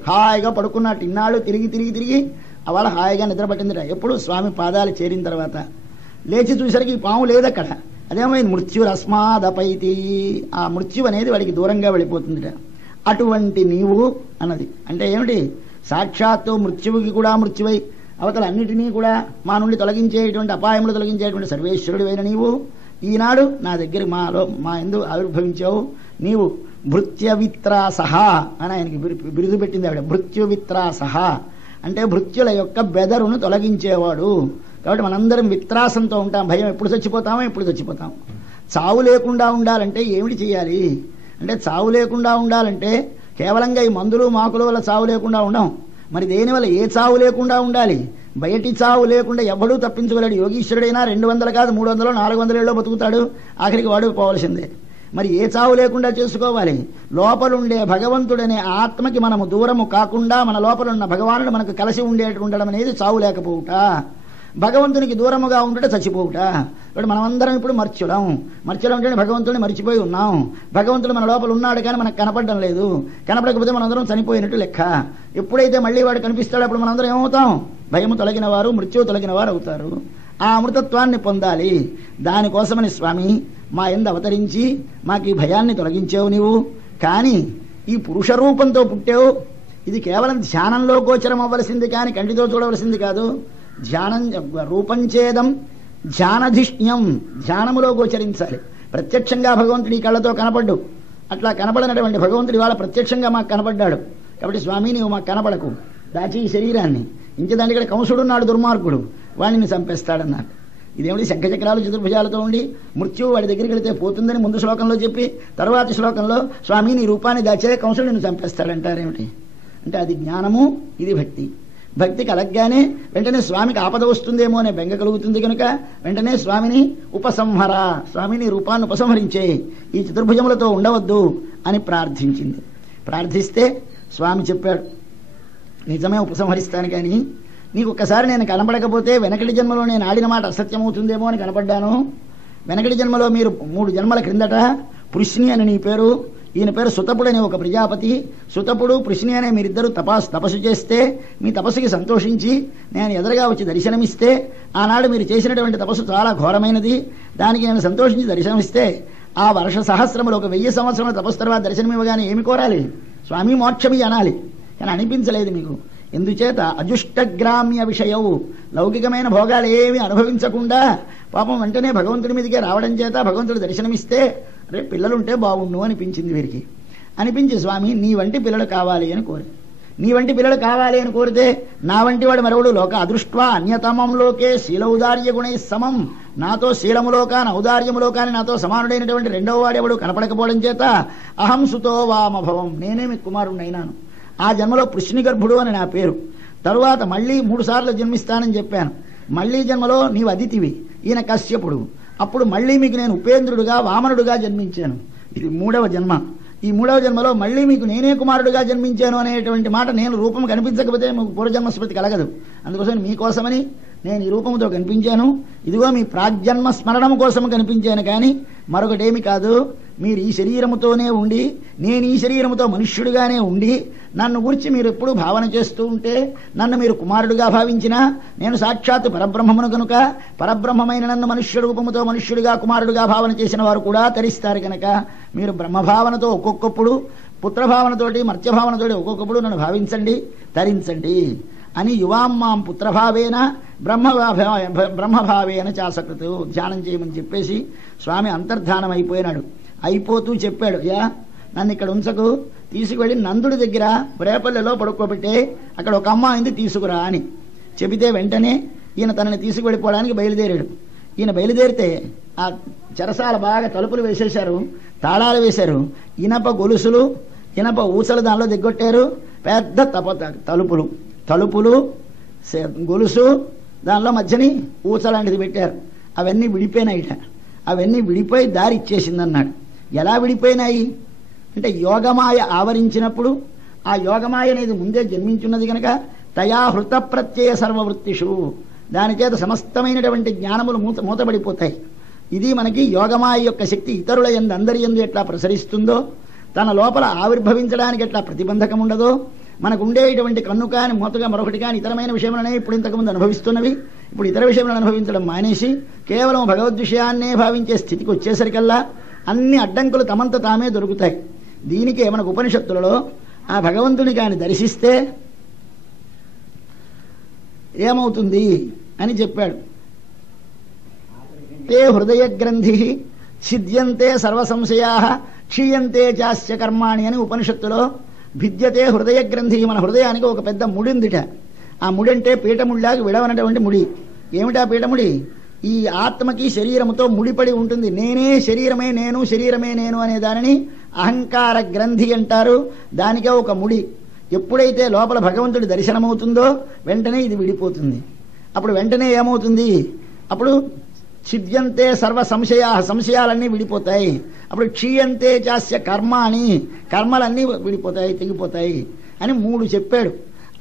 హాయిగా పడుకున్నట్టు. ఇన్నాళ్ళు తిరిగి అవాళ హాయిగా నిద్ర పట్టిందిరా. ఎప్పుడు? స్వామి పాదాలు చేరిన తర్వాత. లేచి చూసరికి ఈ పాము లేదు అక్కడ. అదేమైంది? మృత్యురస్మాదపైతి. ఆ మృత్యు అనేది వాడికి దూరంగా వెళ్ళిపోతుందిట. అటువంటి నీవు అన్నది అంటే ఏమిటి? సాక్షాత్తు మృత్యువుకి కూడా మృత్యువై అవతల అన్నిటినీ కూడా మా నుండి తొలగించేటువంటి, అపాయములు తొలగించేటువంటి సర్వేశ్వరుడు అయిన నీవు ఈనాడు నా దగ్గర మా ఎందు ఆవిర్భవించావు. నీవు భృత్యవిత్రాసహ అని ఆయనకి బిరుదు పెట్టింది ఆవిడ. భృత్యువిత్రాసహ అంటే భృత్యుల యొక్క బెదరును తొలగించేవాడు. కాబట్టి మనందరం విత్రాసంతో ఉంటాం. భయం, ఎప్పుడు చచ్చిపోతాము. చావు లేకుండా ఉండాలంటే ఏమిటి చేయాలి అంటే, చావు లేకుండా ఉండాలంటే కేవలంగా ఈ మందులు మాకుల వల్ల చావు లేకుండా ఉండం. మరి దేనివల్ల ఏ చావు లేకుండా ఉండాలి? బయటి చావు లేకుండా ఎవడూ తప్పించుకోలేడు. యోగీశ్వరుడైనా 200 కాదు 300 400 ఏళ్ళలో బతుకుతాడు, ఆఖరికి వాడు పోవలసిందే. మరి ఏ చావు లేకుండా చేసుకోవాలి? లోపలుండే భగవంతుడనే ఆత్మకి మనము దూరము కాకుండా మన లోపలున్న భగవానుడు మనకు కలిసి ఉండడం అనేది చావు లేకపోవుట. భగవంతునికి దూరముగా ఉంటే చచ్చిపోవుట. ఇప్పుడు మనమందరం ఇప్పుడు మర్చులం అంటే భగవంతుడిని మర్చిపోయి ఉన్నాం. భగవంతుడు మన లోపల ఉన్నాడు కానీ మనకు కనపడడం లేదు. కనపడకపోతే మనందరం చనిపోయినట్టు లెక్క. ఎప్పుడైతే మళ్ళీ వాడు కనిపిస్తాడో అప్పుడు మనందరం ఏమవుతాం? భయము తొలగిన వారు, మృత్యువు తొలగిన వారు అవుతారు. ఆ అమృతత్వాన్ని పొందాలి. దానికోసమని స్వామి మా యందు అవతరించి మాకు ఈ భయాన్ని తొలగించావు నీవు. కానీ ఈ పురుష రూపంతో పుట్టావు. ఇది కేవలం ధ్యానంలో గోచరం అవ్వలసింది కానీ కంటితో చూడవలసింది కాదు. ధ్యానం రూపంచేదం ధ్యానధిష్ణ్యం, ధ్యానములో గోచరించాలి. ప్రత్యక్షంగా భగవంతుడి కళ్ళతో కనపడ్డు. అట్లా కనపడినటువంటి భగవంతుడి వాళ్ళ ప్రత్యక్షంగా మాకు కనపడ్డాడు. కాబట్టి స్వామి నీవు మాకు కనపడకు, దాచి ఈ శరీరాన్ని. ఇంకేదాని ఇక్కడ కంసుడున్నాడు దుర్మార్గుడు, వాడిని చంపేస్తాడన్నారు. ఇదేమిటి? శంఖచక్రాలు చతుర్భుజాలతో ఉండి మృత్యువు వాడి దగ్గరికి వెళితే పోతుందని ముందు శ్లోకంలో చెప్పి తర్వాతి శ్లోకంలో స్వామి నీ రూపాన్ని దాచే కంసుడు నిన్ను చంపేస్తాడంటారేమిటి? అంటే అది జ్ఞానము, ఇది భక్తి. భక్తి కలగ్గానే వెంటనే స్వామికి ఆపద వస్తుందేమో అనే బెంగ కలుగుతుంది కనుక వెంటనే స్వామిని ఉపసంహర, స్వామిని రూపాన్ని ఉపసంహరించే, ఈ చతుర్భుజములతో ఉండవద్దు అని ప్రార్థించింది. ప్రార్థిస్తే స్వామి చెప్పాడు, నిజమే ఉపసంహరిస్తాను కానీ నీకు ఒక్కసారి నేను కనపడకపోతే వెనకటి జన్మలో నేను ఆడిన మాట అసత్యమవుతుందేమో అని కనపడ్డాను. వెనకటి జన్మలో మీరు 3 జన్మల క్రిందట పృష్ణి అని నీ పేరు, ఈయన పేరు సుతపుడు అనే ఒక ప్రజాపతి, సుతపుడు పృష్ణి అనే మీరిద్దరూ తపస్సు చేస్తే మీ తపస్సుకి సంతోషించి నేను ఎదురుగా వచ్చి దర్శనమిస్తే ఆనాడు మీరు చేసినటువంటి తపస్సు చాలా ఘోరమైనది, దానికి నేను సంతోషించి దర్శనమిస్తే ఆ వర్ష సహస్రములు 1000 సంవత్సరముల తపస్సు తర్వాత దర్శనమివ్వగానే ఏమి కోరాలి? స్వామి మోక్షమి అనాలి. కానీ అనిపించలేదు మీకు. ఎందుచేత అజుష్టగ్రామ్య విషయవు, లౌకికమైన భోగాలు ఏమి అనుభవించకుండా పాపం వెంటనే భగవంతుడి మీదకే రావడం చేత భగవంతుడు దర్శనమిస్తే అరే పిల్లలుంటే బాగుండు అనిపించింది వీరికి. అనిపించి స్వామి నీ వంటి పిల్లలు కావాలి అని కోరి, నీ వంటి పిల్లలు కావాలి అని కోరితే నా వంటి వాడు మరొకడు లోక అదృష్ట్వా అన్యతమం లోకే శీల ఔదార్య గుణై సమం, నాతో శీలములోకాన ఔదార్యములోకాని నాతో సమానుడైనటువంటి రెండవ వాడెవడు కనపడకపోవడం చేత అహం సుతో వామభవం, నేనే మీ కుమారుణ్ణైనాను. ఆ జన్మలో పృష్ణిగర్భుడు అని నా పేరు. తరువాత మళ్ళీ 3 సార్లు జన్మిస్తానని చెప్పాను. మళ్ళీ జన్మలో నీవు అదితివి, ఈయన కశ్యపుడు. అప్పుడు మళ్ళీ మీకు నేను ఉపేంద్రుడుగా వామనుడుగా జన్మించాను. ఇది 3వ జన్మ. ఈ 3వ జన్మలో మళ్ళీ మీకు నేనే కుమారుడుగా జన్మించాను అనేటువంటి మాట, నేను రూపం కనిపించకపోతే మీకు పూర్వజన్మ స్మృతి కలగదు. అందుకోసం మీకోసమని నేను ఈ రూపంతో కనిపించాను. ఇదిగో మీ ప్రాగ్జన్మ స్మరణం కోసం కనిపించాను, కానీ మరొకటేమి కాదు. మీరు ఈ శరీరముతోనే ఉండి నేను ఈ శరీరముతో మనుష్యుడిగానే ఉండి నన్ను గురించి మీరు ఎప్పుడూ భావన చేస్తూ ఉంటే, నన్ను మీరు కుమారుడుగా భావించినా నేను సాక్షాత్తు పరబ్రహ్మమును కనుక పరబ్రహ్మమైన నన్ను మనుష్య రూపముతో మనుష్యుడిగా కుమారుడుగా భావన చేసిన వారు కూడా తరిస్తారు కనుక మీరు బ్రహ్మభావనతో ఒక్కొక్కప్పుడు, పుత్రభావనతోటి మర్త్యభావనతోటి ఒక్కొక్కప్పుడు నన్ను భావించండి, తరించండి అని యువామ్మాం పుత్రభావేన బ్రహ్మభావేన చాసకృతు ధ్యానం చేయమని చెప్పేసి స్వామి అంతర్ధానం అయిపోయినాడు. అయిపోతూ చెప్పాడు, యా నన్ను ఇక్కడ ఉంచకు, తీసుకువెళ్ళి నందుడి దగ్గర రేపల్లెలో పడుకోబెట్టే, అక్కడ ఒక అమ్మాయింది తీసుకురా అని చెబితే వెంటనే ఈయన తనని తీసుకువెళ్ళిపోవడానికి బయలుదేరాడు. ఈయన బయలుదేరితే ఆ చెరసాల బాగా తలుపులు వేసేశారు, తాళాలు వేశారు, ఇనప గొలుసులు ఇనప ఊసలు దానిలో దిగ్గొట్టారు. పెద్ద తలుపులు గొలుసు దానిలో మధ్యని ఊసలాంటిది పెట్టారు. అవన్నీ విడిపోయినాయిట. అవన్నీ విడిపోయి దారి ఇచ్చేసిందన్నాడు. ఎలా విడిపోయినాయి అంటే యోగమాయ ఆవరించినప్పుడు ఆ యోగమాయ అనేది ముందే జన్మించున్నది కనుక తయా హృత ప్రత్యయ సర్వవృత్తిషు, దాని చేత సమస్తమైనటువంటి జ్ఞానములు మూతబడిపోతాయి. ఇది మనకి యోగమాయ యొక్క శక్తి ఇతరుల యందు అందరి యందు ఎట్లా ప్రసరిస్తుందో, తన లోపల ఆవిర్భవించడానికి ఎట్లా ప్రతిబంధకం ఉండదో, మనకు ఉండేటువంటి కన్ను కాని మూతగా మరొకటి కాని ఇతరమైన విషయములనే ఇప్పుడు ఇంతకుముందు అనుభవిస్తున్నవి ఇప్పుడు ఇతర విషయములను అనుభవించడం మానేసి కేవలం భగవద్విషయాన్నే భావించే స్థితికి వచ్చేసరికల్లా అన్ని అడ్డంకులు తమంత తామే దొరుకుతాయి. దీనికే మనకు ఉపనిషత్తులలో ఆ భగవంతుని కాని దర్శిస్తే ఏమవుతుంది అని చెప్పాడు. తే హృదయ గ్రంథి ఛిద్యంతే సర్వసంశయా క్షీయంతే చాస్య కర్మాణి అని ఉపనిషత్తులో భిద్యతే హృదయ గ్రంథి. మన హృదయానికి ఒక పెద్ద ముడిందిట. ఆ ముడంటే పీఠముడిలాగా విడవనటువంటి ముడి. ఏమిటా పీఠముడి? ఈ ఆత్మకి శరీరముతో ముడిపడి ఉంటుంది. నేనే శరీరమే నేను, శరీరమే నేను అనే దానిని అహంకార గ్రంథి అంటారు. దానికే ఒక ముడి. ఎప్పుడైతే లోపల భగవంతుడి దర్శనమవుతుందో వెంటనే ఇది విడిపోతుంది. అప్పుడు వెంటనే ఏమవుతుంది? అప్పుడు ఛిద్యంతే సర్వ సంశయాలన్నీ విడిపోతాయి. అప్పుడు క్షీయంతే చాస్య కర్మాణి, కర్మలన్నీ విడిపోతాయి, తెగిపోతాయి అని 3 చెప్పాడు.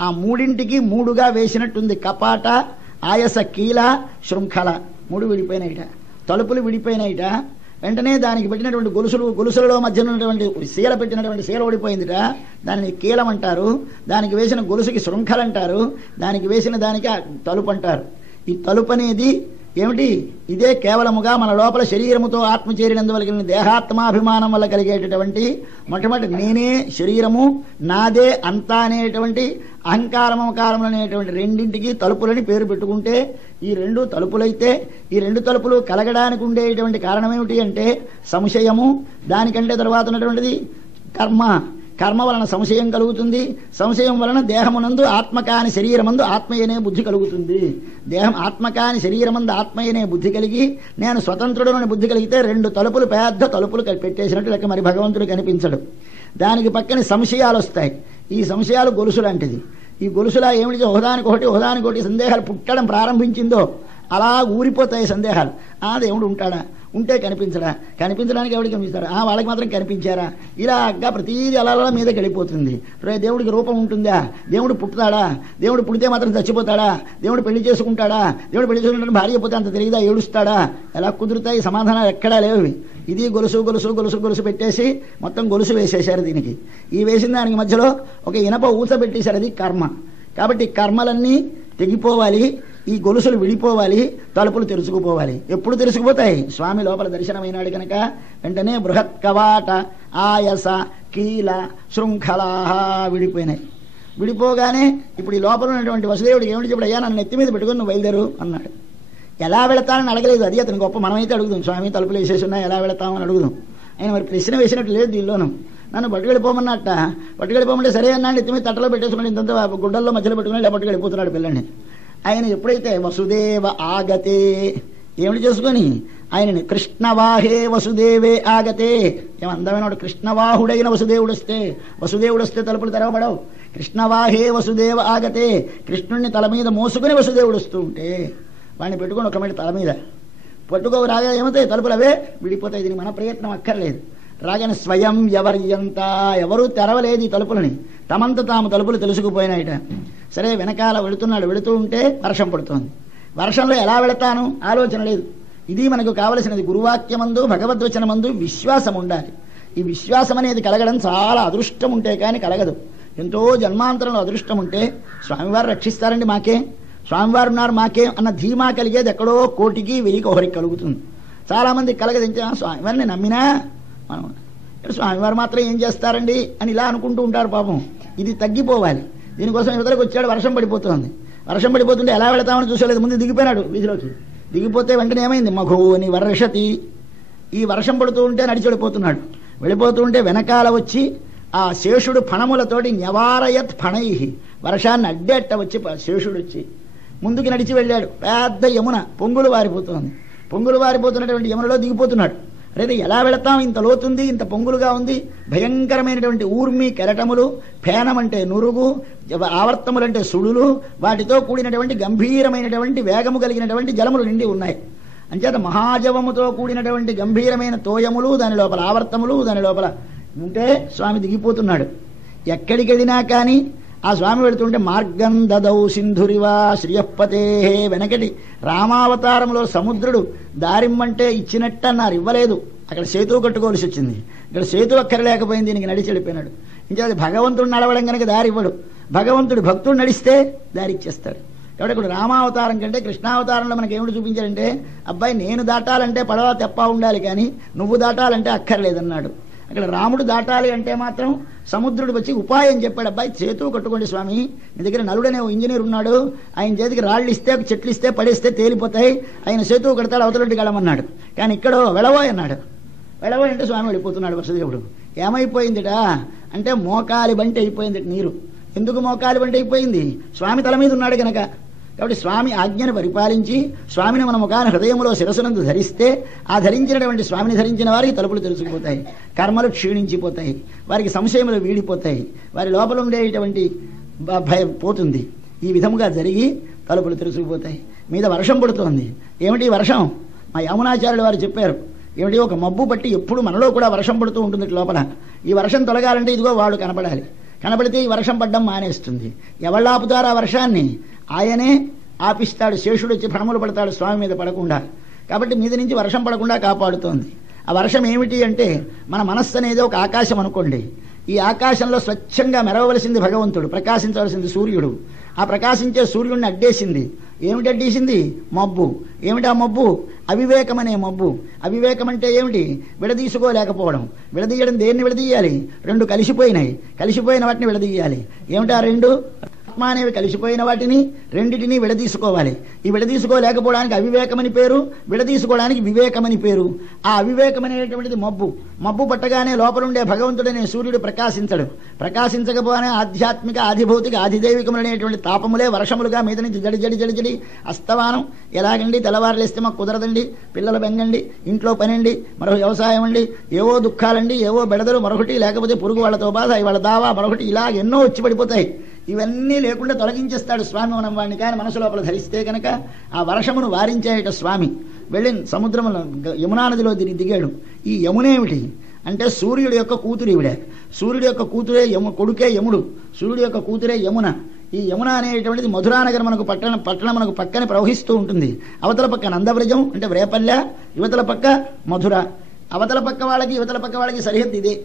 ఆ 3ంటికి 3గా వేసినట్టుంది. కపాట, ఆయస, కీల, శృంఖల 3 విడిపోయినాయిట. తలుపులు విడిపోయినాయిట. వెంటనే దానికి పెట్టినటువంటి గొలుసులలో మధ్య ఉన్నటువంటి శీల పెట్టినటువంటి శీల ఓడిపోయిందిట. దానిని కీలం అంటారు. దానికి వేసిన గొలుసుకి శృంఖల అంటారు. దానికి వేసిన దానికి తలుపు అంటారు. ఈ తలుపు అనేది ఏమిటి? ఇదే కేవలముగా మన లోపల శరీరముతో ఆత్మ చేరినందువల్ల కలిగిన దేహాత్మాభిమానం వల్ల కలిగేటటువంటి మొట్టమొదటి నేనే శరీరము, నాదే అంతా అనేటువంటి అహంకారమకారములు అనేటువంటి 2ంటికి తలుపులని పేరు పెట్టుకుంటే ఈ 2 తలుపులైతే ఈ 2 తలుపులు కలగడానికి ఉండేటువంటి కారణం ఏమిటి అంటే సంశయము. దానికంటే తర్వాత ఉన్నటువంటిది కర్మ. కర్మ వలన సంశయం కలుగుతుంది. సంశయం వలన దేహమునందు ఆత్మకాని శరీరమందు ఆత్మయనే బుద్ధి కలుగుతుంది. దేహం ఆత్మకాని శరీరమందు ఆత్మయనే బుద్ధి కలిగి నేను స్వతంత్రుడని బుద్ధి కలిగితే 2 తలుపులు పెద్ద తలుపులు పెట్టేసినట్టు లెక్క. మరి భగవంతుడు కనిపించడు. దానికి పక్కన సంశయాలు వస్తాయి. ఈ సంశయాలు గొలుసు లాంటిది. ఈ గొలుసులా ఏమిటి? ఒకదానికొకటి సందేహాలు పుట్టడం ప్రారంభించిందో అలా ఊరిపోతాయి సందేహాలు. దేవుడు ఉంటాడా? ఉంటే కనిపించడా? కనిపించడానికి ఎవరికి కనిపిస్తాడా? వాళ్ళకి మాత్రం కనిపించారా? ఇలాగా ప్రతీది అలా మీద గడిపోతుంది. దేవుడికి రూపం ఉంటుందా? దేవుడు పుట్టుతాడా? దేవుడు పుడితే మాత్రం చచ్చిపోతాడా? దేవుడు పెళ్లి చేసుకుంటాడా? దేవుడు పెళ్లి చేసుకుంటే భార్య పోతే అంత తెలియదా? ఏడుస్తాడా? ఎలా కుదురుతాయి? సమాధానాలు ఎక్కడా లేవు. ఇది గొలుసు పెట్టేసి మొత్తం గొలుసు వేసేశారు దీనికి. ఈ వేసిన దానికి మధ్యలో ఒక ఇనప ఊస పెట్టేశారు. అది కర్మ. కాబట్టి కర్మలన్నీ తెగిపోవాలి, ఈ గొలుసులు విడిపోవాలి, తలుపులు తెరుచుకుపోవాలి. ఎప్పుడు తెరుచుకుపోతాయి? స్వామి లోపల దర్శనమైనాడు కనుక వెంటనే బృహత్ కవాట, ఆయస, కీల, శృంఖలా విడిపోయినాయి. విడిపోగానే ఇప్పుడు ఈ లోపల ఉన్నటువంటి వసుదేవుడికి ఏమిటి చెప్పాడు, అయ్యా నన్ను నెత్తి మీద పెట్టుకుని నువ్వు బయలుదేరు అన్నాడు. ఎలా వెళతానని అడగలేదు, అది అతను గొప్ప. మనమైతే అడుగుదాం, స్వామి తలుపులు వేసేసి ఉన్నా ఎలా వెళతామని అడుగుదాం. ఆయన మరి ప్రశ్న వేసినట్టు లేదు దీనిలోనూ. నన్ను పట్టుకెళ్ళిపోమన్నట్ట, పట్టుకెళ్ళిపోమంటే సరే అన్నాడు. నెత్తి మీద తట్టలో పెట్టేసుకుని ఇంత గుడ్డల్లో మధ్యలో పెట్టుకుని ఇలా పట్టుకెళ్ళిపోతున్నాడు పిల్లని. ఆయన ఎప్పుడైతే వసుదేవ ఆగతే ఏమిటి చేసుకొని ఆయనని కృష్ణవాహే వసుదేవే ఆగతే, ఏం అందమైన వాడు, కృష్ణవాహుడైన వసుదేవుడు వస్తే తలుపులు తెరవబడవు. కృష్ణవాహే వసుదేవ ఆగతే, కృష్ణుడిని తల మీద మోసుకుని వసుదేవుడు వస్తూ ఉంటే వాడిని పెట్టుకుని ఒక మీద తల మీద పట్టుకో రాగా ఏమవుతాయి, తలుపులు అవే విడిపోతాయి. దీనికి మన ప్రయత్నం అక్కర్లేదు. రాగానే స్వయం ఎవరియంతా, ఎవరూ తెరవలేదు ఈ తలుపులని, తమంత తాము తలుపులు తెలుసుకుపోయినాయిట. సరే వెనకాల వెళుతూ ఉంటే వర్షం పడుతోంది. వర్షంలో ఎలా వెళతాను ఆలోచన లేదు. ఇది మనకు కావలసినది. గురువాక్యమందు భగవద్వచనమందు విశ్వాసం ఉండాలి. ఈ విశ్వాసం అనేది కలగడం చాలా అదృష్టం ఉంటే కానీ కలగదు. ఎంతో జన్మాంతరంలో అదృష్టం ఉంటే స్వామివారు రక్షిస్తారండి మాకే, స్వామివారు ఉన్నారు మాకే అన్న ధీమా కలిగేది ఎక్కడో 1,000కి 1,000కి ఒకరికి కలుగుతుంది. చాలామంది కలగదించా స్వామివారిని నమ్మినా మనం స్వామివారు మాత్రం ఏం చేస్తారండి అని ఇలా అనుకుంటూ ఉంటారు. పాపం ఇది తగ్గిపోవాలి. దీనికోసం యువతలకు వచ్చాడు. వర్షం పడిపోతుంది. వర్షం పడిపోతుంటే ఎలా వెళతామని చూసలేదు. ముందు దిగిపోయినాడు వీధిలోకి. దిగిపోతే వెంటనే ఏమైంది, మఘోని వర్షతి, ఈ వర్షం పడుతూ ఉంటే నడిచి వెళ్ళిపోతున్నాడు. వెళ్ళిపోతూ ఉంటే వెనకాల వచ్చి ఆ శేషుడు ఫణములతోటి న్యవారయత్ ఫణై, వర్షాన్ని అడ్డేట్ట వచ్చి శేషుడు వచ్చి ముందుకు నడిచి వెళ్ళాడు. పెద్ద యమున పొంగులు వారిపోతుంది. పొంగులు వారిపోతున్నటువంటి యమునలో దిగిపోతున్నాడు. అరే ఎలా వెళతాం, ఇంత లోతుంది, ఇంత పొంగులుగా ఉంది, భయంకరమైనటువంటి ఊర్మి కెరటములు, ఫేనం అంటే నురుగు, ఆవర్తములంటే సుడులు, వాటితో కూడినటువంటి గంభీరమైనటువంటి వేగము కలిగినటువంటి జలములు నిండి ఉన్నాయి. అంచేత మహాజవముతో కూడినటువంటి గంభీరమైన తోయములు, దాని లోపల ఆవర్తములు, దాని లోపల ఉంటే స్వామి దిగిపోతున్నాడు. ఎక్కడికి వెళ్ళినా కానీ ఆ స్వామి వెళుతుంటే మార్గం దదౌ సింధురివా శ్రియపతే, వెనకటి రామావతారంలో సముద్రుడు దారిమ్మంటే ఇచ్చినట్టు అన్నారు, ఇవ్వలేదు. అక్కడ సేతువు కట్టుకోవాల్సి వచ్చింది. ఇక్కడ సేతువు అక్కర్లేకపోయింది, దీనికి నడిచి వెళ్ళిపోయినాడు. ఇంకా అది భగవంతుడు నడవడం కనుక దారి ఇవ్వడు. భగవంతుడు భక్తుడు నడిస్తే దారి ఇచ్చేస్తాడు. కాబట్టి ఇప్పుడు రామావతారం కంటే కృష్ణావతారంలో మనకి ఏమిటి చూపించాడంటే, అబ్బాయి నేను దాటాలంటే పడవ తెప్ప ఉండాలి, కానీ నువ్వు దాటాలంటే అక్కర్లేదన్నాడు. అక్కడ రాముడు దాటాలి అంటే మాత్రం సముద్రుడు వచ్చి ఉపాయం చెప్పాడు. అబ్బాయి చేతువు కట్టుకోండి స్వామి, మీ దగ్గర నలుడనే ఇంజనీర్ ఉన్నాడు, ఆయన చేతికి రాళ్ళు ఇస్తే చెట్లు ఇస్తే పడేస్తే తేలిపోతాయి, ఆయన చేతువు కడతాడు, అవతలొంటికి వెళ్ళమన్నాడు. కానీ ఇక్కడ వెళ్ళబోయ్ అన్నాడు. వెళ్ళబోయ్ అంటే స్వామి వెళ్ళిపోతున్నాడు. వసుదేవుడు ఏమైపోయిందిట అంటే మోకాలి బంటి అయిపోయింది నీరు. ఎందుకు మోకాలి బంటి అయిపోయింది? స్వామి తల మీద ఉన్నాడు కనుక. కాబట్టి స్వామి ఆజ్ఞను పరిపాలించి స్వామిని మనం ఒక హృదయంలో శిరస్సునందు ధరిస్తే ఆ ధరించినటువంటి స్వామిని ధరించిన వారికి తలుపులు తెలుసుకుపోతాయి, కర్మలు క్షీణించిపోతాయి, వారికి సంశయములు వీడిపోతాయి, వారి లోపల ఉండేటువంటి భయం పోతుంది. ఈ విధముగా జరిగి తలుపులు తెలుసుకుపోతాయి. మీద వర్షం పడుతోంది. ఏమిటి వర్షం? మా యమునాచార్యులు వారు చెప్పారు. ఏమిటి, ఒక మబ్బు పట్టి ఎప్పుడు మనలో కూడా వర్షం పడుతూ ఉంటుంది లోపల. ఈ వర్షం తొలగాలంటే ఇదిగో వాడు కనపడాలి. కనపడితే ఈ వర్షం పడ్డం మానేస్తుంది. ఎవళ్ళు ఆపుతారు ఆ వర్షాన్ని? ఆయనే ఆపిస్తాడు. శేషుడు వచ్చి భ్రమలు పడతాడు స్వామి మీద పడకుండా. కాబట్టి మీద నుంచి వర్షం పడకుండా కాపాడుతోంది. ఆ వర్షం ఏమిటి అంటే మన మనస్సు అనేది ఒక ఆకాశం అనుకోండి. ఈ ఆకాశంలో స్వచ్ఛంగా మెరవలసింది భగవంతుడు, ప్రకాశించవలసింది సూర్యుడు. ఆ ప్రకాశించే సూర్యుడిని అడ్డేసింది. ఏమిటి అడ్డేసింది? మబ్బు. ఏమిటి ఆ మబ్బు? అవివేకం అనే మబ్బు. అవివేకం అంటే ఏమిటి? విడదీసుకోలేకపోవడం. విడదీయడం దేన్ని విడదీయాలి? రెండు కలిసిపోయినాయి. కలిసిపోయిన వాటిని విడదీయాలి. ఏమిటి ఆ రెండు? ఆత్మ అనేవి కలిసిపోయిన వాటిని రెండిటిని విడదీసుకోవాలి. ఈ విడదీసుకోలేకపోవడానికి అవివేకమని పేరు, విడదీసుకోవడానికి వివేకమని పేరు. ఆ అవివేకం అనేటువంటిది మబ్బు. మబ్బు పట్టగానే లోపలుండే భగవంతుడనే సూర్యుడు ప్రకాశించడు. ప్రకాశించకపోనే ఆధ్యాత్మిక ఆధిభౌతిక ఆధిదైవికములనేటువంటి తాపములే వర్షములుగా మీద నుంచి జడి జడి జడి జడి అస్తమానం. ఎలాగండి, తెల్లవారులేస్తే మాకు కుదరదండి, పిల్లల బెంగండి, ఇంట్లో పనండి, మరో వ్యవసాయం అండి, ఏవో దుఃఖాలండి, ఏవో బెడదలు, మరొకటి లేకపోతే పురుగు వాళ్ళతో బాధ, వాళ్ళ దావా, మరొకటి, ఇలా ఎన్నో వచ్చి పడిపోతాయి. ఇవన్నీ లేకుండా తొలగించేస్తాడు స్వామి మనం వాడిని కానీ మనసు లోపల ధరిస్తే కనుక. ఆ వర్షమును వారించేట స్వామి వెళ్ళి సముద్రంలో యమునా నదిలో దిగాడు. ఈ యమునేమిటి అంటే సూర్యుడి యొక్క కూతురు ఈవిడే. సూర్యుడి యొక్క కూతురే కొడుకే యముడు, సూర్యుడి యొక్క కూతురే యమున. ఈ యమున అనేటువంటిది మధురానగర్ మనకు పట్టణం మనకు పక్కనే ప్రవహిస్తూ ఉంటుంది. అవతల పక్క నందవ్రజం అంటే వ్రేపల్లె, యువతల పక్క మధుర. అవతల పక్క వాళ్ళకి యువతల పక్క వాళ్ళకి సరిహద్దు ఇదే.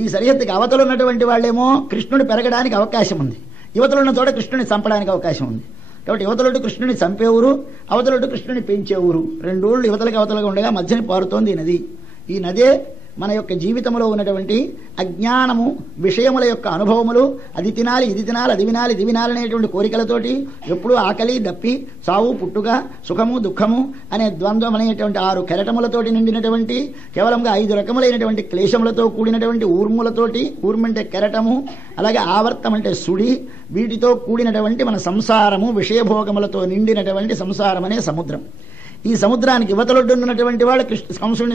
ఈ సరిహద్దుకి అవతల ఉన్నటువంటి వాళ్ళేమో కృష్ణుడు పెరగడానికి అవకాశం ఉంది, యువతలు ఉన్న చోట కృష్ణుని చంపడానికి అవకాశం ఉంది. కాబట్టి యువతలొడ్డు కృష్ణుని చంపే ఊరు, అవతలొడ్డు కృష్ణుని పెంచే ఊరు. రెండు ఊళ్ళు యువతలకి అవతలగా ఉండగా మధ్యని పారుతోంది ఈ నది. ఈ నదే మన యొక్క జీవితంలో ఉన్నటువంటి అజ్ఞానము, విషయముల యొక్క అనుభవములు, అది తినాలి ఇది తినాలి, అది వినాలి ఇది వినాలనేటువంటి కోరికలతోటి ఎప్పుడూ ఆకలి దప్పి సావు పుట్టుక సుఖము దుఃఖము అనే ద్వంద్వం అనేటువంటి 6 కెరటములతోటి నిండినటువంటి కేవలంగా 5 రకములైనటువంటి క్లేశములతో కూడినటువంటి ఊర్ములతోటి, ఊర్మంటే కెరటము, అలాగే ఆవర్తం అంటే సుడి, వీటితో కూడినటువంటి మన సంసారము, విషయభోగములతో నిండినటువంటి సంసారం అనే సముద్రం. ఈ సముద్రానికి యువతలొడ్డున్నటువంటి వాళ్ళు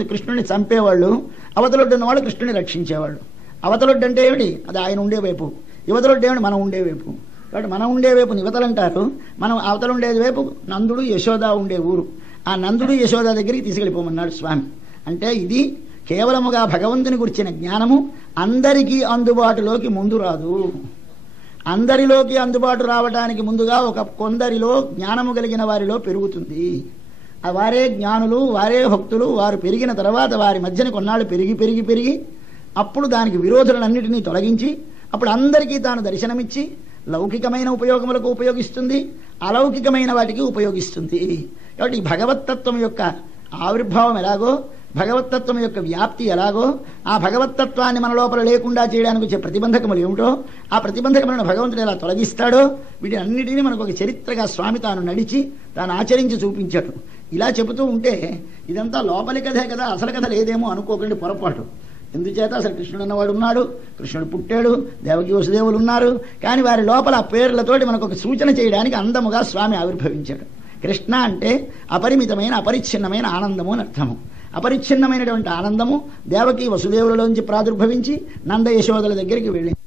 కృష్ణుడిని చంపేవాళ్ళు, అవతలొడ్డున్న వాళ్ళు కృష్ణుని రక్షించేవాళ్ళు. అవతలొడ్డు అంటే ఏమిటి? అది ఆయన ఉండే వైపు. యువతలొడ్డు ఏమిటి? మనం ఉండే వైపు. కాబట్టి మనం ఉండే వైపు యువతలంటారు, మనం అవతల ఉండేది వైపు నందుడు యశోద ఉండే ఊరు. ఆ నందుడు యశోద దగ్గరికి తీసుకెళ్ళిపోమన్నాడు స్వామి. అంటే ఇది కేవలముగా భగవంతుని గురించిన జ్ఞానము అందరికీ అందుబాటులోకి ముందు రాదు. అందరిలోకి అందుబాటు రావడానికి ముందుగా కొందరిలో జ్ఞానము కలిగిన వారిలో పెరుగుతుంది. వారే జ్ఞానులు, వారే భక్తులు. వారు పెరిగిన తర్వాత వారి మధ్యన కొన్నాళ్ళు పెరిగి అప్పుడు దానికి విరోధులన్నిటినీ తొలగించి అప్పుడు అందరికీ తాను దర్శనమిచ్చి లౌకికమైన ఉపయోగములకు ఉపయోగిస్తుంది, అలౌకికమైన వాటికి ఉపయోగిస్తుంది. కాబట్టి భగవత్తత్వం యొక్క ఆవిర్భావం ఎలాగో, భగవత్తత్వం యొక్క వ్యాప్తి ఎలాగో, ఆ భగవత్తత్వాన్ని మన లోపల లేకుండా చేయడానికి వచ్చే ప్రతిబంధకములు ఏమిటో, ఆ ప్రతిబంధకములను భగవంతుడు ఎలా తొలగిస్తాడో, వీటి అన్నిటినీ మనకు ఒక చరిత్రగా స్వామి తాను నడిచి తాను ఆచరించి చూపించాడు. ఇలా చెబుతూ ఉంటే ఇదంతా లోపలి కథే కదా, అసలు కథ లేదేమో అనుకోకండి, పొరపాటు. ఎందుచేత అసలు కృష్ణుడు అన్నవాడు ఉన్నాడు, కృష్ణుడు పుట్టాడు, దేవకి వసుదేవులు ఉన్నారు. కానీ వారి లోపల ఆ పేర్లతోటి మనకు ఒక సూచన చేయడానికి అందముగా స్వామి ఆవిర్భవించాడు. కృష్ణ అంటే అపరిమితమైన అపరిచ్ఛిన్నమైన ఆనందము అని అర్థము. అపరిచ్ఛిన్నమైనటువంటి ఆనందము దేవకి వసుదేవులలోంచి ప్రాదుర్భవించి నంద యశోదల దగ్గరికి వెళ్ళింది.